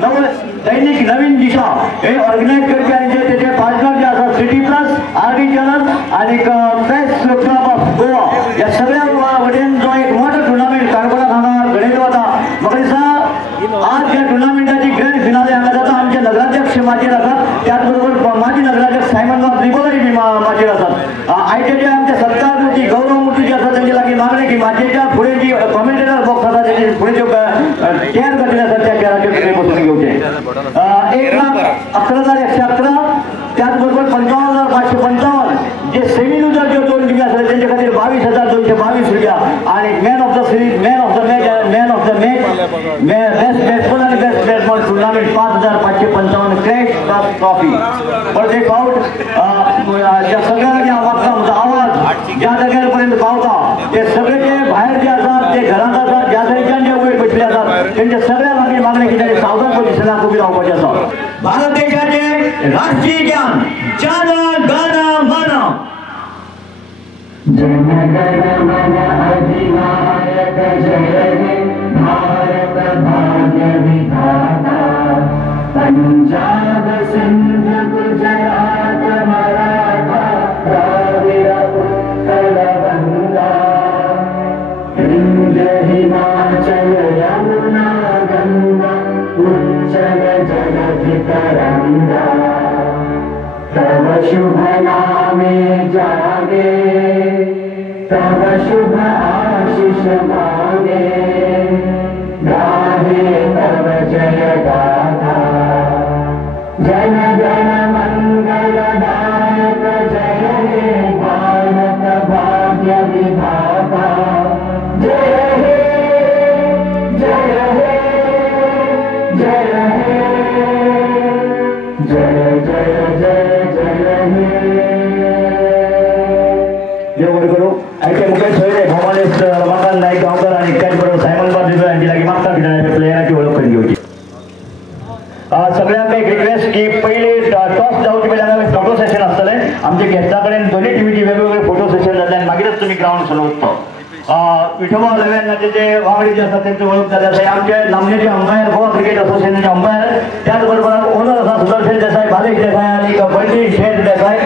दैनिक नवीन दिशा हे ऑर्गनाईज करते आणि त्याचे पार्टनर जे असतात सिटी प्लस आरडी चॅनल आणि प्रेस क्लब ऑफ गोवा या सगळ्या वतीन जो एक मोठा टुर्नामेंट कारवारात हांगा घडयलो वता म्हाका आज या टुर्नामेंटाची ग्रँड फिनाले हांगा जाता आमचे नगराध्यक्ष माजेर आसात त्याचबरोबर माजी नगराध्यक्ष सायमन बाब निकोलरी बी माजेर आसात आयचे आमचे सत्कार मूर्ती गौरव मूर्ती जे आसा त्यांची लागीं मागणी की माजेच्या फुडें जी कॉमेंटेटर बॉक्स आसा तेजे फुडें ज्यो चेअर घातलेले आसात त्या चेअराचेर तुमी बसून घेवचे 1,11,111 त्याचबरोबर 55,555 जे सेमी लुजर जे दोन टीमी आसात त्यांच्या खातीर 22,222 रुपया आणि man of the series man of the match best batsman आणि best batsman tournament 5,555 cash trophy परत एक फावट ज्या सगळ्यांनी आवाज ज्या जाग्यापर्यंत पावता ते सगळे जे बाहेर जे असतात ते घरात असतात ज्या तरेच्यान जे वयर बसले असतात त्यांच्या सगळ्या लागीं मागणी कितें सावधान पोझिशनाक उबी रावपाचें आसा भारत देशाचे राष्ट्रीय ज्ञान जन गण मन जन गण मन अधिनायक जय हे भारत भाग्य विधाता पंजाब सिंध गुजरात मराठा द्राविड उत्कल गंगा हिंद हिमाचल यमुना गंगा उच्चल जलधि तरंगा तव शुभ नामे जागे तव शुभ आशीष मांगे गाहे तव जय गाथा जन गण मंगल दायक जय हे भारत भाग्य विधाता जय हे जय हे जय हे जय जय जय जय हे करू ऐके मुकेश सोयरे भवानेश रमाकांत नाईक गावकर आणि त्याचबरोबर सायमन बाब दिसो यांची लागीं मागता खेळणाऱ्या प्लेयरांची ओळख करून घेवची सगळ्यांक एक रिक्वेस्ट की पहिले टॉस जावचे पयलीं फोटो सेशन आसतलें आमच्या गेस्टा कडेन दोन्ही टिमीची वेगवेगळे फोटो सेशन जातले आनी मागीरच तुमी ग्राउंड चलोवचो विठोबा 11 जे वांगडी जे आसात तेंची वळख जाली आसा आमचे नामनेचे अंपायर गोवा क्रिकेट असोसिएशनचे अंपायर त्याचबरोबर ओनर आसा सुदर्शन देसाई बालेश देसाई आणि बंटी शेठ देसाई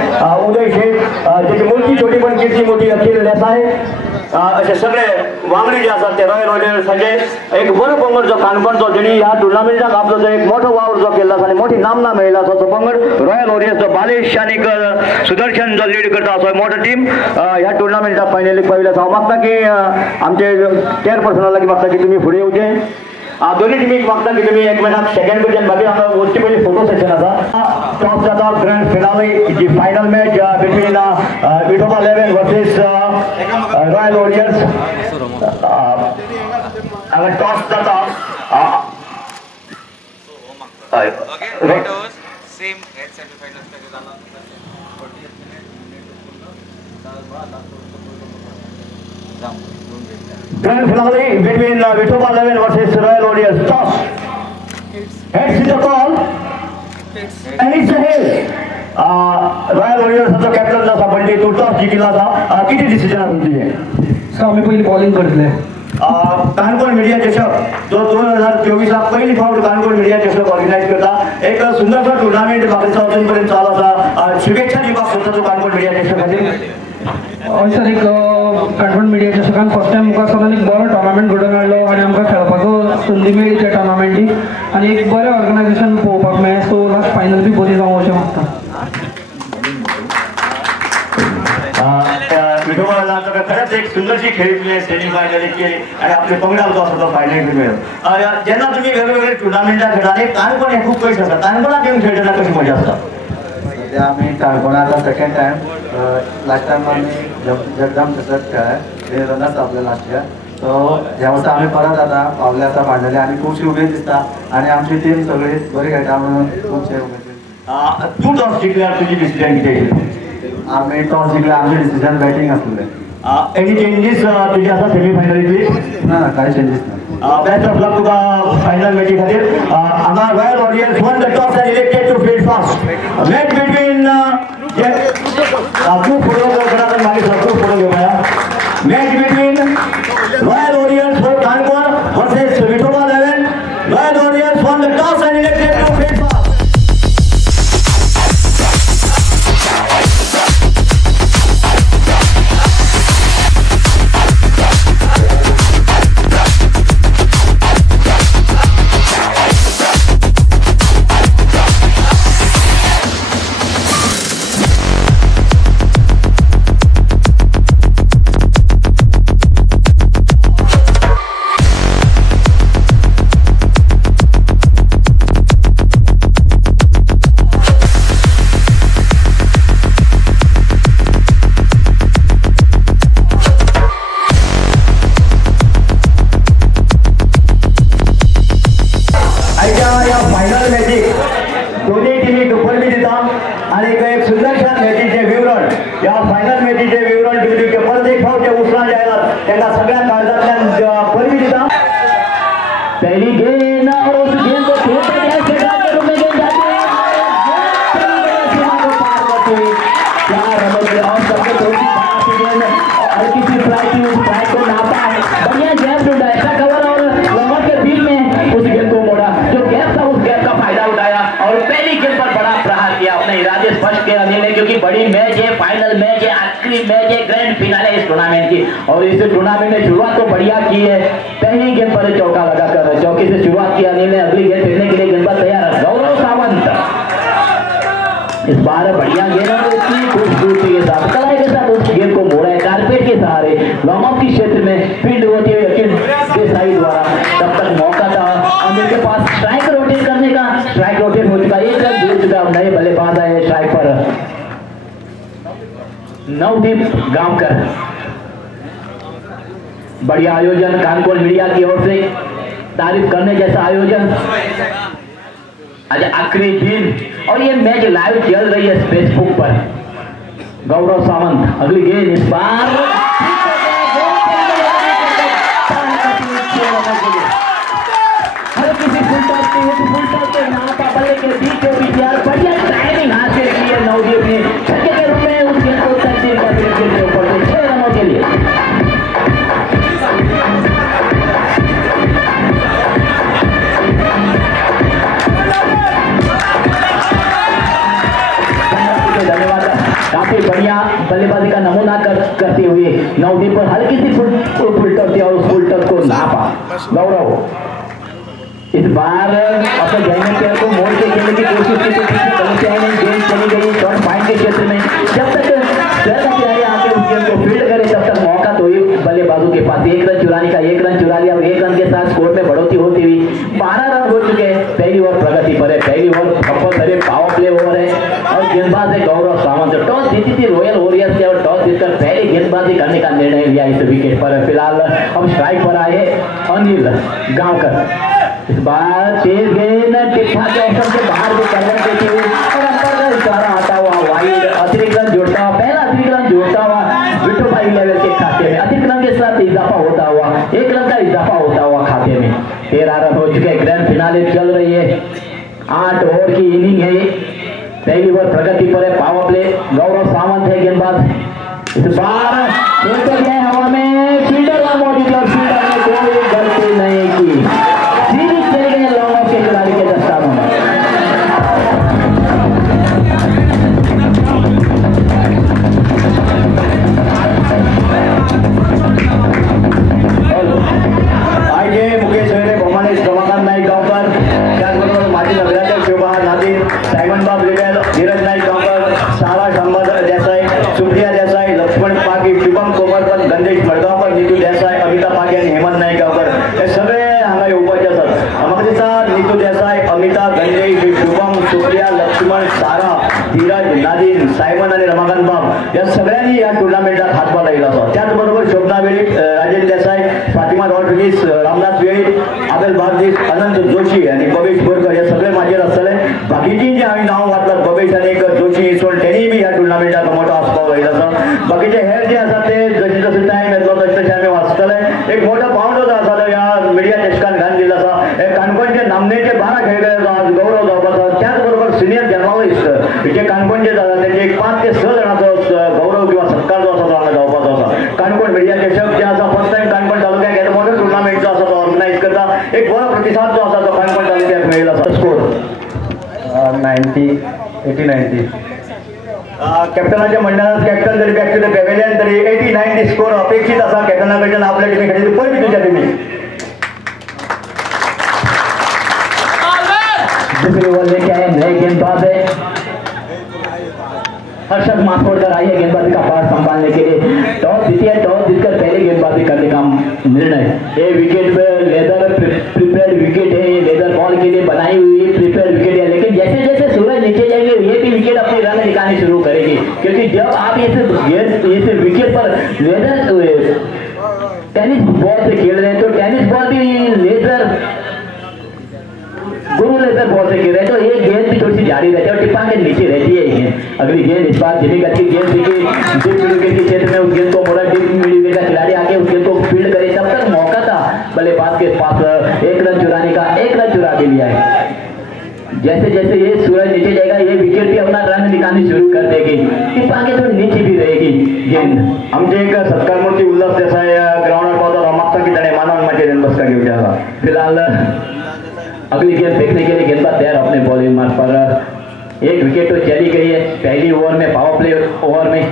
उदय शेठ त्याची मोठी छोटी पण कीर्ती मोठी अखिल देसाई असे सगळे वांगडी जे आसात ते रॉयल वॉरियर्साचे एक बरो पंगड जो काणकोणचो जेणी ह्या टुर्नामेंटाक आपलो जो एक मोठो वावर जो केला आसा आनी मोठी नामना मेळयला आसा तो पंगड रॉयल वॉरियर्सचो बालेश आनी सुदर्शन जो लीड करता असो मोठो टीम ह्या टुर्नामेंटाक फायनलीक पाविल्लो आसा हांव मागता की आमचे चेअरपर्सना लागीं मागता की तुमी फुडें येवचें दोन्ही टीमीक मागता की तुमी एकमेकांक सेकंड पर्यंत मागीर हांगा वचचे पयलीं फोटो सेशन आसा टॉप जाता ग्रँड फिनाले जी final match between Vithoba 11 versus Royal Warriors हांगा टॉस जाता सेम semifinal Grand finale between Vithoba 11 versus Royal Warriors. Toss. Heads in the call. And it's a hit. Royal Warriors जो कॅप्टन आसा बंटी तो टॉस जिखिला आसा किती डिसिजन आसा तुमचे आमी पयली बॉलिंग करतले काणकोण मिडिया चषक जो 2024 पहिली फावट काणकोण मिडिया चषक ऑर्गनायज करता एक सुंदरसा टुर्नामेंट बाकीचा अजूनपर्यंत चालू आसा शुभेच्छा दिवपाक सोदता तूं काणकोण मिडिया चषक खातीर हय सर एक काणकोण मिडिया चषकान फर्स्ट टायम मुखार सावन एक बरो टोर्नामेंट घडोवन हाडलो आनी आमकां खेळपाचो संदी मेळ्ळी त्या टोर्नामेंटाची आनी एक बरें ऑर्गनायझेशन पळोवपाक मेळ्ळें सो लास्ट फायनल बी बरी जावं अशें मागता विठोबा खरंच एक सुंदरशी खेळी प्लेयर सेमी फायनल केली आणि आपले पंगडाल जो असतो तो फायनल मिळेल जेन्ना तुम्ही वेगवेगळे टुर्नामेंटां खेळटा आणि काणकोण हे खूप पयस आसा काणकोणाक येवन खेळटना कशी मजा आसता सध्या आम्ही काणकोणाचा सेकंड टाइम लास्ट टाइम आम्ही जगदाम चषक खेळ्ळाय ते रनर्स आपले लास्ट इयर सो ह्या वर्सा आम्ही परत आता पावले आसा फायनली आणि खूपशी उमेद दिसता आणि आमची टीम सगळी बरी खेळटा म्हणून खूपशे उमेद तू टॉस जिखल्यार तुजी डिसिजन कितें आम्ही टॉस जिंकले आमचे डिसिजन बॅटिंग आसलें एनी चेंजीस तुजी आसा सेमी फायनलीतली ना कांय चेंजीस ना बेस्ट ऑफ लक तुका फायनल मॅची खातीर हांगा Royal Warriors won the toss and elected to field first match between तूं फोटो करा मागीर तूं फोटो घेवया match between Royal Warriors for Canacona versus Vithoba 11 Royal Warriors won the toss and त्यांना सगळ्या काळजातल्या परिवी दिला पहली गेंद और उस गेंद को खेलते गए सेकंड के रूप में गेंद जाती है सीमा को पार करती हुई क्या रमत है और सबसे थोड़ी सी गेंद हल्की सी फ्लाई की उस फ्लाई को नापा बढ़िया गैप ढूंढा ऐसा कवर और लंबर के बीच में उस गेंद को मोड़ा जो गैप था उस गैप का फायदा उठाया और पहली गेंद पर बड़ा प्रहार किया अपने इरादे स्पष्ट किया अनिल ने क्योंकि बड़ी मैच है फाइनल मैच है आखिरी मैच है ग्रैंड फिनाले इस टूर्नामेंट की और इस टूर्नामेंट में शुरुआत तो बढ़िया की है पहली गेंद पर चौका लगाकर चौकी से शुरुआत की अनिल ने अगली गेंद फेंकने के लिए गेंदबाज तैयार है गौरव सावंत इस बार बढ़िया गेंद और इतनी खूबसूरती के साथ कलाई के साथ उस गेंद को मोड़ा है कारपेट के सहारे लॉन्ग ऑफ के क्षेत्र में फील्ड होती है यकीन देसाई द्वारा तब तक मौका था अनिल के पास स्ट्राइक रोटेट करने का स्ट्राइक रोटेट हो चुका एक रन दूर चुका नए बल्लेबाज आए स्ट्राइक पर नवदीप गांवकर बढ़िया आयोजन कानकोल मीडिया की ओर से तारीफ करने जैसा आयोजन आज आखिरी दिन और ये मैच लाइव चल रही है फेसबुक पर गौरव सावंत अगली गेंद इस बार हर किसी फुल टॉस के नापा बल्ले के बीचों बीच यार बढ़िया टाइमिंग हासिल की है नवदीप ने छक्के के रूप में उस गेंद को तकदीर पर के ऊपर से 6 रनों के लिए काफी बढ़िया बल्लेबाजी का नमूना करती हुई नवदीप पर हल्की सी फुल टॉस दिया और उस फुल टॉस को नापा गौरव इस बार अपने जैन प्लेयर को मोड़ के खेलने की कोशिश की गेंद चली गई शॉर्ट पॉइंट के क्षेत्र में जब तक खिलाड़ी आके उस गेंद को फील्ड करे तब तक मौका तो ही बल्लेबाजों के पास एक रन चुराने का एक रन चुरा लिया और एक रन के साथ स्कोर में बढ़ोतरी होती हुई 12 रन हो चुके हैं पहली ओवर प्रगति पर है पहली over compulsory power play over है और गेंदबाज है गौरव सावंत टॉस जीती थी रॉयल वॉरियर्स ने और टॉस जीतकर पहले गेंदबाजी करने का निर्णय लिया इस विकेट पर फिलहाल अब स्ट्राइक पर आए अनिल गांवकर इस बार तेज गेंद टिप्पा के अवसर से बाहर भी करने देती हुई और अंतर का इशारा आता हुआ वाइड अतिरिक्त रन जोड़ता हुआ पहला अतिरिक्त रन जोड़ता हुआ विटो भाई लेवल के खाते में अतिरिक्त रन के साथ इजाफा होता हुआ 1 रन का इजाफा होता हुआ खाते में 13 रन हो चुके ग्रैंड फिनाले चल रही है 8 ओवर की इनिंग है पहली ओवर प्रगति पर है पावर प्ले गौरव सावंत है गेंदबाज इस बार खेलते गए हवा में फील्डर का मौजूद और फील्डर ने कोई गलती नहीं की सीधी चले गए लॉन्ग ऑफ के खिलाड़ी के दस्तानों में आइए मुकेश वेरे भोमानेश रमाकांत नाईक गावकर त्याचबरोबर माजी नगराध्यक्ष शोभा नादी सायमन बाब लिगल धीरज नाईक गावकर सारा शंभर देसाई सुप्रिया देसाई लक्ष्मण पागी शुभम कोमरकर गणेश मडगावकर नीतू देसाई अमिता पागी आणि हेमंत नाईक गावकर हे सगळे हांगा येवपाचे आसात म्हाका दिसता नीतू देसाई अमिता गणेश शुभम सुप्रिया लक्ष्मण सारा धीरज नादीन सायमन आणि रमाकांत बाब या सगळ्यांनी या टुर्नामेंटात हातभार लायला आसा त्याचबरोबर शोभना वेळी राजेश देसाई फातिमा रॉड्रिगीस रामनाथ वेळी आबेल बागदीस अनंत जोशी आणि बबेश बोरकर हे सगळे माझेर आसतले बाकीची जी हांवें नांव वाचलात बबेश आणि जोशी इसवण तेणी बी ह्या टुर्नामेंटाक मोठो आस्पाव लायला आसा बाकीचे हेर जे आसा ते जशे जशे टायम येतलो तशे तशे आमी वाचतले एक मोठो पावंडो जो आसा तो ह्या मिडिया चषकान घालन दिला आसा हे काणकोणचे नामनेचे 12 खेळगडे आज गौरव जावपाचो त्याचबरोबर सिनियर जर्नलिस्ट जे काणकोणचे जाता तेचे एक 5 ते 6 जाणांचो गौरव किंवा सत्कार जो आसा तो हांगा जावपाचो आसा काणकोण मिडिया चषक जे आसा फर्स्ट टायम काणकोण तालुक्याक येता मोठो टुर्नामेंट जो आसा तो ऑर्गनायज करता एक बरो प्रतिसाद जो आसा तो काणकोण तालुक्याक मेळिल्लो आसा स्कोर 80-90 कॅप्टनाच्या मंडळात कॅप्टन जरी बॅक टू द पॅव्हेलियन तरी 80-90 स्कोर अपेक्षित असा कॅप्टना कडल्यान आपल्या टिमी खातीर पळय तुमच्या टिमी दूसरी ओवर लेके आए नए गेंदबाज है हर्षद माथोड़कर आई है गेंदबाजी का पार संभालने के लिए टॉस जीती है टॉस जीतकर पहले गेंदबाजी करने का निर्णय ये विकेट पे लेदर प्रिपेयर्ड विकेट है ये लेदर बॉल के लिए बनाई हुई प्रिपेयर्ड विकेट है लेकिन जैसे जैसे सूरज नीचे जाएंगे ये भी विकेट अपनी रन निकालनी शुरू करेगी क्योंकि जब आप इस विकेट पर लेदर टेनिस बॉल से खेल रहे हैं तो टेनिस बॉल भी लेदर गुरु लेकर बॉल से खेल रहे तो ये गेंद भी थोड़ी सी जारी रहती है और टिप्पा के नीचे रहती है गेंद अगली गेंद इस बार जितनी अच्छी गेंद दिखी डीप मिड विकेट के क्षेत्र में उस गेंद को मोड़ा डीप मिड विकेट का खिलाड़ी आके उस गेंद को गेंद आमचे एक सत्कार मूर्ती उल्लास देसाई ग्राउंड पावता मागता की तने मानव मचे दिन बस का घेऊया फिलहाल अगली गेंद फेंकने के लिए गेंदबाज तैयार अपने बॉलिंग मार्ग पर एक विकेट तो चली गई है पहली ओवर में पावर प्ले ओवर में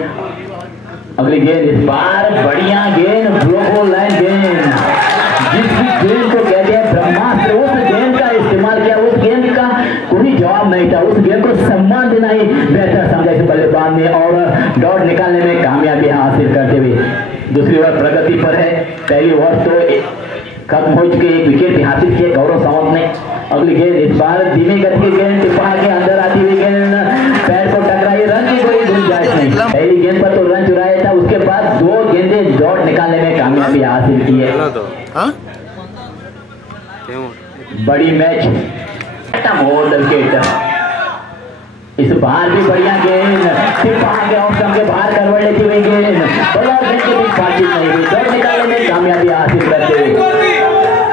अगली गेंद इस बार बढ़िया गेंद ब्लो लाइन गेंद जिस भी गेंद को कहते हैं ब्रह्मास्त्र उस गेंद का इस्तेमाल किया उस गेंद का कोई जवाब नहीं था उस गेंद को सम्मान देना ही बेहतर समझा इस बल्लेबाज ने और डॉट निकालने में कामयाबी हासिल करते हुए दूसरी ओवर प्रगति पर है पहली ओवर तो खत्म हो चुकी एक विकेट हासिल किए गौरव सावंत ने अगली गेंद इस बार धीमी गति की गेंद टिप्पा के अंदर आती हुई गेंद पैर को टकराई रन की कोई गुंजाइश नहीं पहली गेंद पर तो रन चुराया था उसके बाद 2 गेंदें डॉट निकालने में कामयाबी हासिल की है बड़ी मैच विकेट इस बार भी बढ़िया गेंद टिप्पा के ऑप्शन के बाहर करवट लेती हुई गेंद बॉलर गेंद के बीच बातचीत नहीं हुई डॉट निकालने में कामयाबी हासिल करते हुए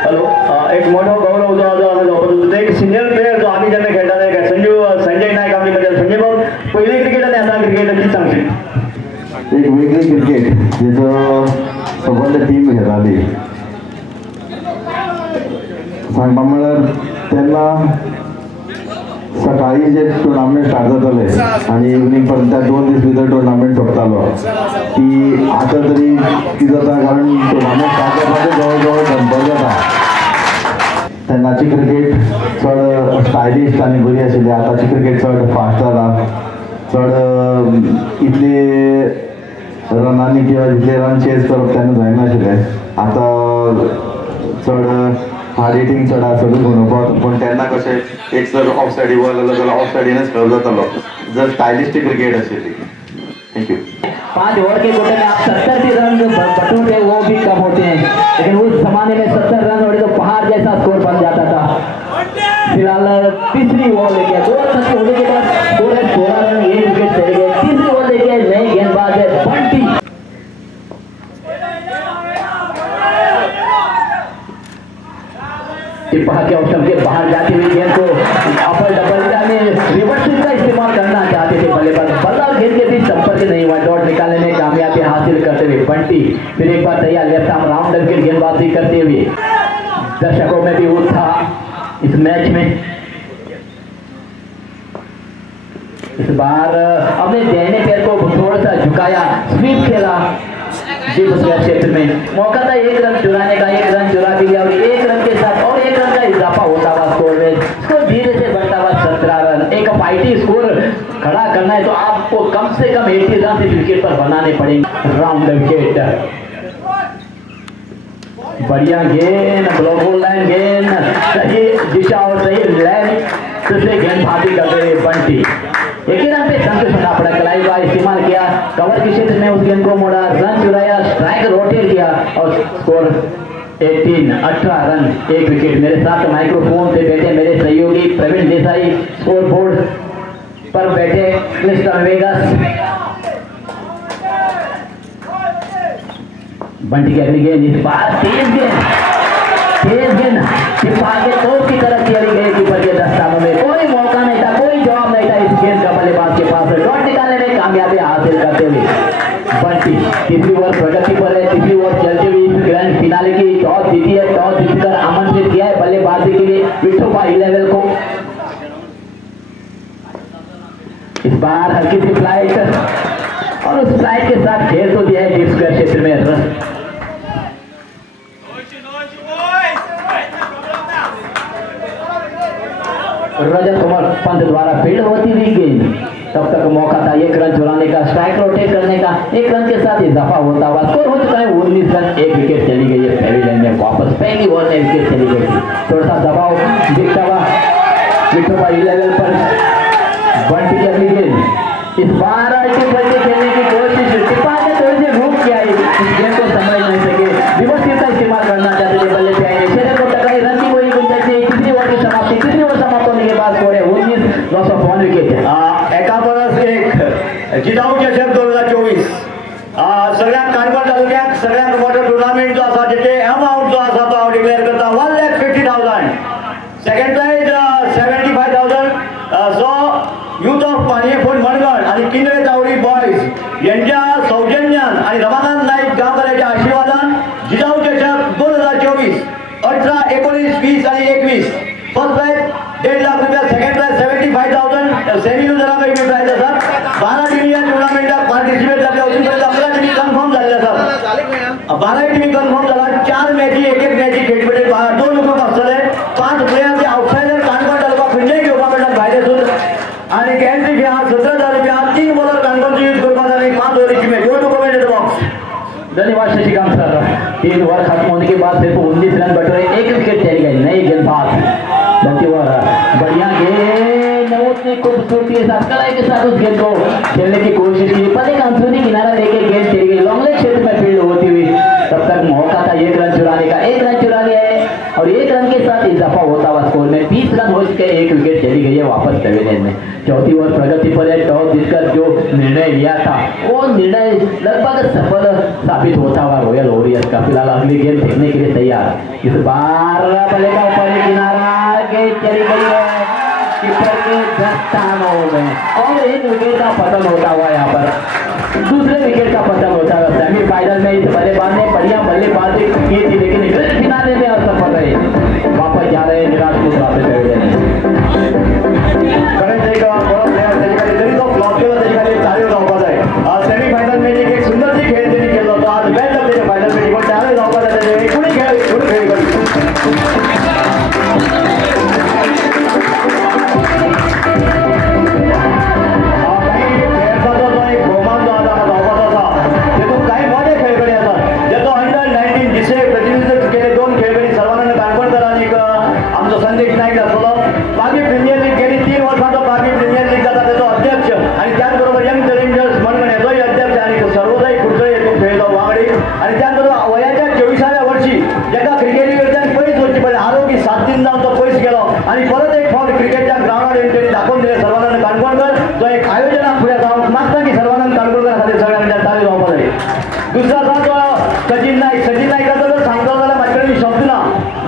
हॅलो एक मोठा गौरव जो एक सिनियर प्लेयर जो आम्ही ज्यांना खेळतात आहे संजय नाईक आमच्या मध्ये संजय भाऊ पहिले क्रिकेट आणि आता क्रिकेटची सांगशील एक वेगळी क्रिकेट जिथं सबंध टीम घेताली सांगपा म्हणल्यार तेन्ना सकाळी जे टुर्नामेंट स्टार्ट जाताले आणि इवनिंग पर्यंत 2 दीस भितर टुर्नामेंट सोंपतालो ती आता तरी ती जाता कारण टुर्नामेंट स्टार्ट जाता जवळ जवळ दनभर जाता तेन्नाची क्रिकेट चड स्टायलिश आनी बरी आशिल्ली आतांची क्रिकेट चड फास्ट जाला चड इतले रनांनी किंवा जितले रन चेज करप तेन्ना जायनाशिल्लें आतां चड हार्ड हिटींग चड सगळें म्हणून पूण तेन्ना कशें एक जर ऑफ सायडी बॉल जालो जाल्यार ऑफ सायडीनच खेळ जातालो जर स्टायलिश क्रिकेट आशिल्ली थैंक यू 5 ओवर के कोटे में आप 70 भी रन बटोरते हैं वो भी कम होते हैं लेकिन उस जमाने में 70 रन होने तो पहाड़ जैसा स्कोर बन जाता था फिलहाल तीसरी ओवर लेके 2 छक्के होने के बाद स्कोर है 16 रन 1 विकेट चले गए तीसरी ओवर लेके नए गेंदबाज है बंटी टिप्पा के ऑप्शन के बाहर जाती हुई गेंद को अपर डबल में रिवर्स स्विंग का इस्तेमाल करना चाहते थे बल्लेबाज बल्ला गेंद के बीच संपर्क नहीं हुआ डॉट निकालने में कामयाबी हासिल करते हुए बंटी फिर एक बार तैयार लेफ्ट आर्म राउंड विकेट गेंदबाजी करते हुए दर्शकों में भी उत्साह इस मैच में इस बार अपने दाहिने पैर को थोड़ा सा झुकाया स्वीप खेला क्षेत्र में मौका था 1 रन चुराने का 1 रन चुरा भी लिया और 1 रन के साथ और 1 रन का इजाफा होता हुआ स्कोर में स्कोर धीरे से बढ़ता हुआ 17 रन एक फाइटी स्कोर खड़ा करना है तो आपको कम से कम 80 रन इस विकेट पर बनाने पड़ेंगे राउंड विकेट बढ़िया गेंद ग्लोबल लाइन गेंद सही दिशा और सही लाइन से गेंदबाजी करते हुए बंटी एक ही रन पे संतोष होना पड़ा कलाई का इस्तेमाल किया कवर के क्षेत्र में उस गेंद को मोड़ा रन चुराया स्ट्राइक रोटेट किया और स्कोर 18 रन 1 विकेट मेरे साथ माइक्रोफोन से बैठे मेरे सहयोगी प्रवीण देसाई स्कोर बोर्ड पर बैठे क्रिस्टन वेगस बंटी की अगली गेंद इस बार तेज गेंद टिप्पा के तोप की तरफ चली गई कीपर के दस्तानों में कोई मौका नहीं था कोई जवाब नहीं था इस गेंद का बल्लेबाज के पास डॉट निकालने में कामयाबी हासिल करते हुए बंटी तीसरी ओवर प्रगति पर है तीसरी ओवर चलते हुए इस ग्रैंड फिनाले की टॉस जीती है टॉस जीतकर आमंत्रित किया है बल्लेबाजी के लिए विठोबा 11 को इस बार हल्की सी फ्लाइट और उस फ्लाइट के साथ खेल तो दिया है डीप स्क्वायर क्षेत्र में रन रजत कुमार पंत द्वारा फील्ड होती हुई गेंद तब तक मौका था 1 रन चुराने का स्ट्राइक रोटेट करने का 1 रन के साथ इजाफा होता हुआ स्कोर हो चुका है 19 रन 1 विकेट चली गई है पेविलियन में वापस पहली ओवर में विकेट चली गई थी थोड़ा सा दबाव दिखता हुआ विठोबा 11 पर बंटी की अगली गेंद इस बार खेलने की कोशिश टिप्पा ने थोड़ी सी रूप किया इस गेंद को समझ नहीं सके रिवर्स स्विंग का इस्तेमाल करना चाहते थे बल्ले पे आए शरीर को टकराई रन की कोई गुंजाइश नहीं तीसरी ओवर की समाप्ति तीसरी ओवर समाप्त होने के बाद स्कोर है 19 लॉस ऑफ 1 विकेट एकाबरोबर एक जिजाऊ चषक 2024 सगळ्यात काणकोण तालुक्यात सगळ्यात मोठं टुर्नामेंट जो असा जिथे अमाउंट जो असा तो हांव डिक्लेअर करता 1,50,000 second prize 75,000 so youth of पाणियेफोंड मणगण आणि किनरे तावडी बॉयज यांच्या सौजन्य 12 टीम कन्फर्म झाला 4 मॅची एक मॅची खेळपडे 2 ग्रुप असतले 5 प्लेयर आउटसाइडर काणकोण तालुका खंयचेय घेवपा मेळटा भायले सुद्धा आणि एंट्री फी 17,000 रुपया 3 बॉलर काणकोणची यूज करपाक जाय 5 ओव्हरची match go to comment box. धन्यवाद शशिकांत सर। 3 ओवर खत्म होने के बाद सिर्फ 19 रन बटोरे 1 विकेट चली गई। नई गेंदबाज बल्कि बढ़िया गेंद उतनी खूबसूरती के साथ कलाई के साथ उस गेंद को खेलने की कोशिश की पर एक अंदरूनी किनारा लेके गेंद चली गई लॉन्ग लेग क्षेत्र में फील्ड होती हुई। तब तक मौका था 1 रन चुराने का। 1 रन चुरा लिया है और 1 रन के साथ इजाफा होता हुआ स्कोर में 20 रन हो चुके। 1 विकेट चली गई है वापस पवेलियन में। चौथी ओवर प्रगति पर है। टॉस जीतकर जो निर्णय लिया था वो निर्णय लगभग सफल साबित होता हुआ रॉयल वॉरियर्स का। फिलहाल अगली गेंद फेंकने के लिए तैयार। इस बार बल्ले का ऊपर किनारा गेंद चली गई है कीपर के दस्तानों में और 1 विकेट का पतन होता हुआ यहाँ पर। दूसरे विकेट का पतन होता हुआ सेमीफाइनल में इस बल्लेबाज ने बढ़िया बल्लेबाजी की थी लेकिन ग्रैंड फिनाले में असफल रहे। वापस जा रहे निराश को वापस सेमीफायनल में एक सुंदर सी खेळ त्यांनी केलं होतं। आज बॅट लागले फायनल मध्ये पण त्यावेळेस धावपा त्याचे एकूणही खेळ संदेश नाईक असलो पागी प्रीमियर लीग गेली 3 वर्षांचा पागी प्रीमियर लीग जाता त्याचा अध्यक्ष आणि त्याचबरोबर यंग चॅलेंजर्स म्हणून येतोय अध्यक्ष आणि सर्वोदय खुर्चो येतो खेळलो वांगडी आणि त्याचबरोबर वयाच्या 24व्या वर्षी एका क्रिकेटीकडच्यान पयस वचची पडले आरोग्य 7 दिन जाऊन तो पयस गेलो आणि परत एक फावट क्रिकेटच्या ग्राउंडार येऊन दाखवून दिले सर्वानंद काणकोणकर जो एक आयोजनाक फुडें जावंक मागता की सर्वानंद काणकोणकर खातीर सगळ्यांच्या ताळी जावपा जाय। दुसरा जो सचिन नाईकाचो जर सांगतो जाल्यार म्हाजे शब्द ना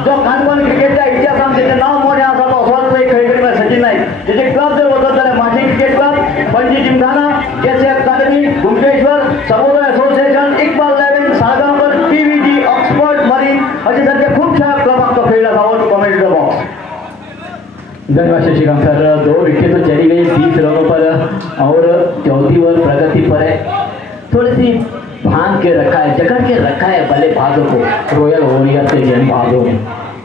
जो काणकोण क्रिकेटच्या इतिहासान त्याचे नाव मोठे आसा तो असोच एक खेळगडी म्हणजे सचिन नाईक त्याचे क्लब जर वचत जाल्यार माझे cricket club Panaji Gymkhana KC academy Gunteshwar Sarvodaya association Iqbal 11 Salgaonkar PVG Oxford marine अशे सारखे खूपशा क्लबांक तो खेळला जावं कमेंट बॉक्स। धन्यवाद शशिकांत सर। 2 विकेट तो चली गई 20 रनों पर और चौथी ओवर प्रगति पर है। थोड़ी सी भांग के रखा है जकड़ के रखा है बल्लेबाजों को रॉयल वॉरियर्स के गेंदबाजों ने।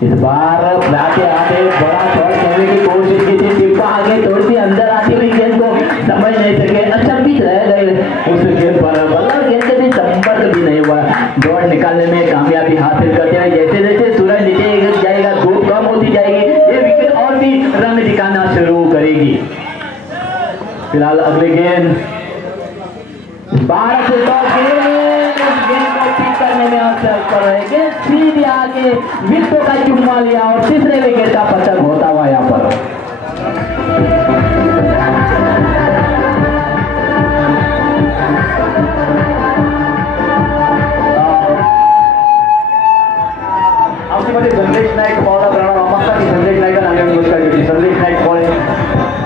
इस बार आते आते बड़ा शॉट खेलने की कोशिश की थी टिप्पा आगे थोड़ी सी अंदर आती हुई गेंद को समझ नहीं सके अचंभित रह गए उस गेंद पर बल्ला गेंद से भी संपर्क भी नहीं हुआ। दौड़ निकालने में कामयाबी हासिल करते हैं। जैसे जैसे सूरज नीचे जाएगा धूप कम होती जाएगी ये विकेट और भी रंग दिखाना शुरू करेगी। फिलहाल अगली गेंद 12 से 10 गेंद को ठीक करने में असर कर रहे गेंद सीधे आगे विकेटों का चुम्मा लिया और तीसरे विकेट का पतन होता हुआ यहाँ पर। आमच्यामध्ये संदेश नाईक पावला प्रमाण मागता की संदेश नाईकान हांगा पुरस्कार घेतली। संदेश नाईक पळय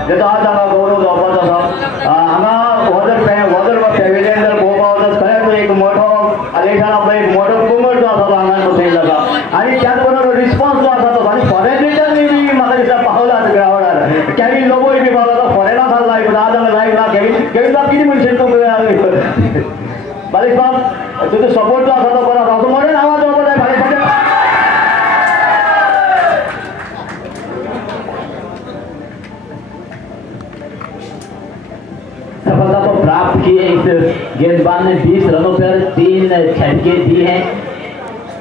जेतो आज हांगा गौरव जावपाचो आसा हांगा वॉटर पॅव्हिलियन जर पळोवपाक वचत खरेंच एक मोठो देशान आपलो एक मोठो पंगड जो आसा तो हांगा बसयल्लो आसा आणि त्याच बरोबर रिस्पॉन्स जो आसा तो आनी फॉरेनच्यान बी म्हाका दिसता पावला ग्रावंडार कॅविन लोबोय बी पावला तो फॉरेनाक आज लायव्ह ना आज हांगा लायव्ह ना कॅविन बाब कितें म्हणशील तूं बारीक बाब तुजो सपोर्ट जो आसा तो बरो आसा असो मोठ्यान आवाज येवपा जाय बारीक बाब। सफलता को प्राप्त की है। इस गेंदबाज ने 20 रनों पर 3 छक्के दिए हैं।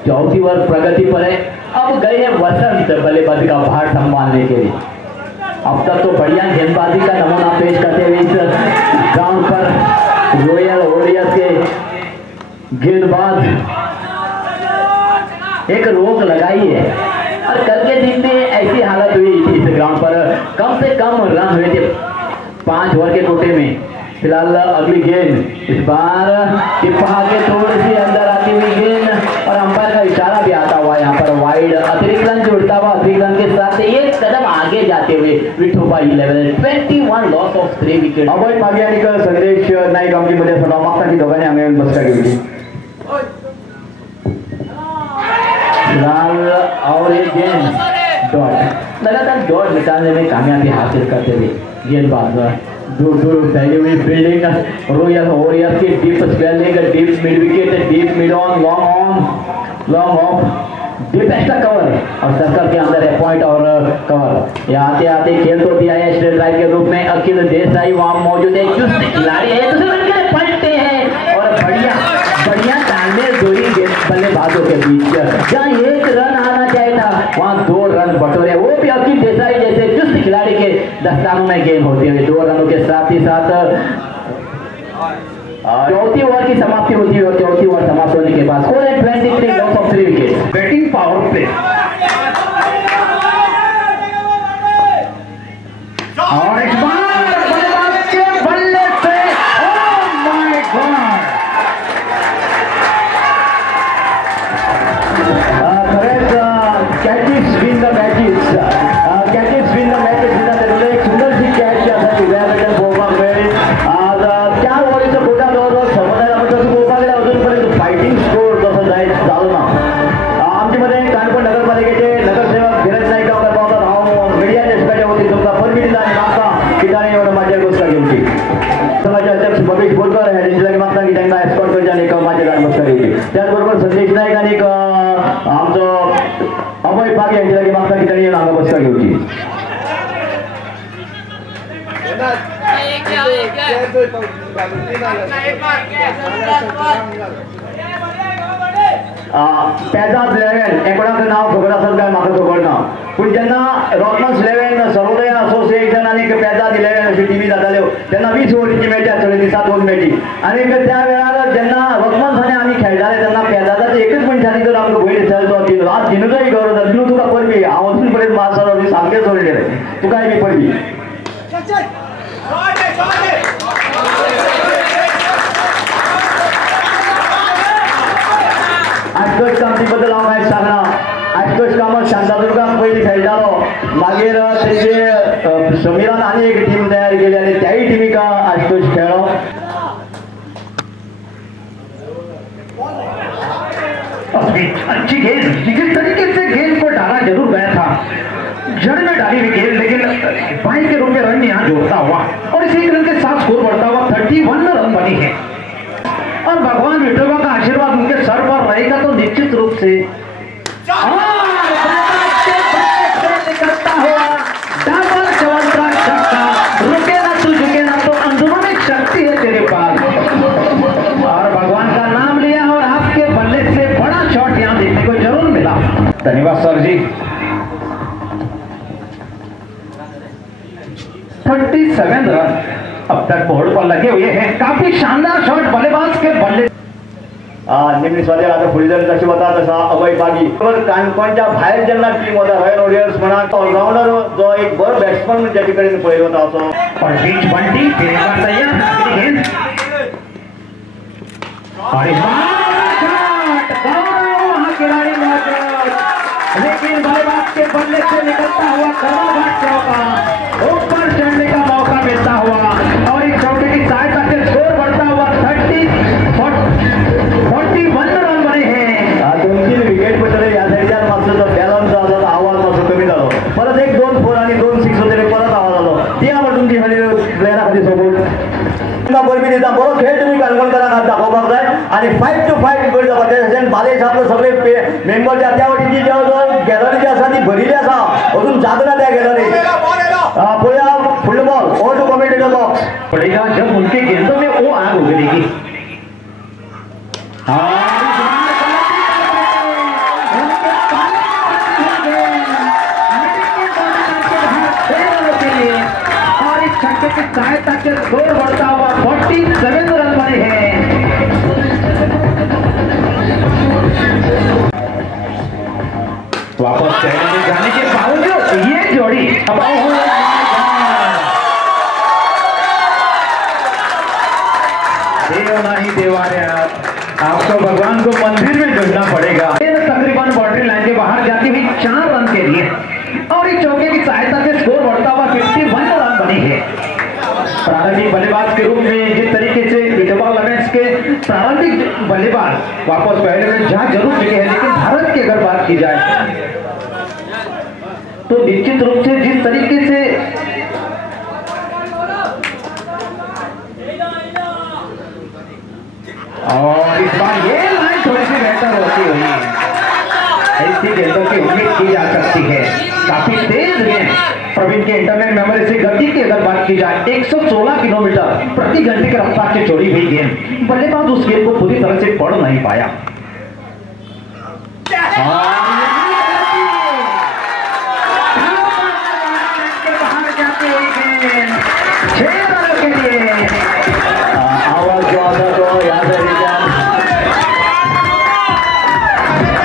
चौथी ओवर प्रगति पर है। अब गए हैं वसंत बल्लेबाजी का भार संभालने के लिए। अब तक तो बढ़िया गेंदबाजी का नमूना पेश करते हुए इस ग्राउंड पर रॉयल वॉरियर्स के गेंदबाज एक रोक लगाई है और कल के दिन में ऐसी हालत हुई थी इस ग्राउंड पर कम से कम रन हुए थे 5 ओवर के कोटे में। फिलहाल अगली गेंद इस बार टिप्पा के थोड़ी सी अंदर आती हुई गेंद और अंपायर का इशारा भी आता हुआ यहाँ पर वाइड अतिरिक्त रन जोड़ता हुआ अतिरिक्त रन के साथ एक कदम आगे जाते हुए विठोबा 11 21 लॉस ऑफ 3 विकेट। अभय मागे आणि संदेश नाईक आमची मध्ये सदा मागता की दोघांनी हांगा येऊन बसका घेतली। फिलहाल और एक गेंद डॉट लगातार डॉट निकालने में कामयाबी हासिल करते हुए गेंदबाज दूर दूर फैली हुई फील्डिंग रॉयल वॉरियर्स की deep square leg deep mid wicket deep mid on long on long off deepest cover है और सर्कल के अंदर है पॉइंट और कवर। यहाँ आते आते खेल तो दिया है स्ट्रेट ड्राइव के रूप में अखिल देसाई वहाँ मौजूद है, चुस्त खिलाड़ी है, दूसरे पलटते हैं और बढ़िया बढ़िया तालमेल जोड़ी बल्लेबाजों के बीच। जहाँ एक रन आना चाहिए था वहाँ 2 रन बटोरे, वो भी अखिल देसाई जैसे चुस्त खिलाड़ी के दस्तानों में गेंद होती है। 2 रनों के साथ ही साथ चौथी ओवर की समाप्ति होती है। चौथी ओवर समाप्त होने के बाद स्कोर है 23 loss of 3 wicket. Batting power play और इस बार बल्लेबाज के बल्ले से oh my God catches win the matches, catches win the matches त्यातले एक सुंदरशी कॅच आसा दिव्याकडे पळोवपाक मेळ्ळी। त्या ओव्हरीचो गोटा जवळ समुदाय आमी तसो पळोवपाक गेल्यार अजून पर्यंत फायटिंग स्कोर तसो जालो ना। आमचे मध्ये काणकोण नगरपालिकेचे नगरसेवक धीरज नाईक गांवकर पावतात। हांव मिडियाच्या दिसपाच्या वतीन तुमकां परमिट दिता आनी म्हाका कितांनी एवढं माझ्या गोष्ट घेवची। समाजाचे अध्यक्ष भवेश बोरकर हे तेंचे लागीं मागता की तांकां एस्कॉर्ट करचे आनी माझ्या गाडी बसका घेवची। त्याचबरोबर संदेश नाईक आनी आमचो अभय पागे यांच्या लागीं मागता की तांणी हांगा बसका घेवची। पेजाद 11 हे कोणाक नाव खबर आसत काय म्हाका खबर ना, पूण जेन्ना रॉकमन्स 11 सर्वोदय असोसिएशन आनी पेजाद 11 अशी टीमी जाताल्यो तेन्ना 20 ओव्हरीची मॅच आसताली, दिसा 2 मॅची। आनी त्या वेळार जेन्ना रॉकमन्स आनी आमी खेळटाले तेन्ना पेजादाचे एकच मनशांनी जर आमकां भंय दिसतालो तो दिलो। आज दिनूचोय गौरव जाता, दिनू तुका परबी हांव अजून पर्यंत मास्टर सामकें सोडलें, तुकाय बी परबी। आशकोच कामती बद्दल हांव कांयच सांगना। आशकोच कामत शांतादुर्गाक पयलीं खेळटालो, मागीर तेजे समिरान आनी एक टीम तयार केली आनी त्याय टीमीक आशकोच खेळ्ळो। अच्छी गेंद, जिस तरीके से गेंद को डाला जरूर गया था, जड़ में डाली हुई गेंद, लेकिन बाई के रूप में रन यहाँ जोड़ता हुआ और इसी रन के साथ स्कोर बढ़ता हुआ 31 रन बनी है। और भगवान विठोबा का आशीर्वाद उनके सर पर रहेगा तो निश्चित रूप से निकलता हुआ डबल चवंतरा छक्का, रुके ना तू झुके ना, तो अंदरूनी शक्ति है तेरे पास। और भगवान का नाम लिया और आपके बल्ले से बड़ा शॉट यहाँ देखने को जरूर मिला। धन्यवाद सर जी। 37 रन अब तक बोर्ड पर लगे हुए हैं, काफी शानदार शॉट बल्लेबाज के बल्ले। निमणी स्वाद्या आता फुडली जर जशी वता तसा अभय बागी काणकोणच्या भायर जेन्ना टीम वता रॉयल वॉरियर्स म्हणा ऑलराउंडर जो एक बरो बॅट्समन ज्याचे कडेन पळयलो वता असो और बीच बंटी फेरफार तयार गेंद और शॉट गौरव वहां खिलाड़ी मौजूद, लेकिन बल्लेबाज के बल्ले से निकलता हुआ खराब चौका, ऊपर चढ़ने का मौका मिलता हुआ और एक चौके की सहायता से स्कोर बढ़ता हुआ 41 रन बने हैं। 2-3 विकेट पडले या साइडच्यान मातसो जो बॅलन्स आलो आवाज मातसो कमी जालो, परत एक 2 4 आणि 2 6 होते परत आवाज आलो, ती आवाज तुमची प्लेयरा खातीर सोबत परबी दिता। बरो खेळ तुम्ही काणकोणकारांक दाखोवपाक जाय आणि 5 to 5 गट जावपाचे। बालेश आपले सगळे मेंबर जे त्या वटेची जो गॅलरी जी आसा ती भरिल्ली आसा, अजून जागना त्या गॅलरी। पळया full ball over to commentator box पड़ेगा जब उनके गेंदों में वो आग उगलेगी। और इस छक्के की सहायता से स्कोर बढ़ता हुआ 47 रन बने हैं। वापस जाने के बावजूद ये जोड़ी देव नहीं देवाने, आपको भगवान को मंदिर में जुड़ना पड़ेगा। तकरीबन बाउंड्री लाइन के बाहर जाती हुई 4 रन के लिए और इस चौके की सहायता से स्कोर बढ़ता हुआ 51 रन बनी है। प्रारंभिक बल्लेबाज के रूप में जिस तरीके से विठोबा इलेवेंस के प्रारंभिक बल्लेबाज वापस पहले में जहां जरूर मिले हैं, लेकिन भारत की अगर बात की जाए तो निश्चित रूप से जिस तरीके से और इस बार ये लाइन थोड़ी सी बेहतर होती हुई ऐसी गेंदों की उम्मीद की जा सकती है। काफी तेज गेंद प्रवीण के इंटरनेट मेमोरी से गति की अगर बात की जाए 116 किलोमीटर प्रति घंटे की रफ्तार से छोड़ी हुई गेंद, बल्लेबाज उस गेंद को पूरी तरह से पढ़ नहीं पाया। आवाज जो आता तो याद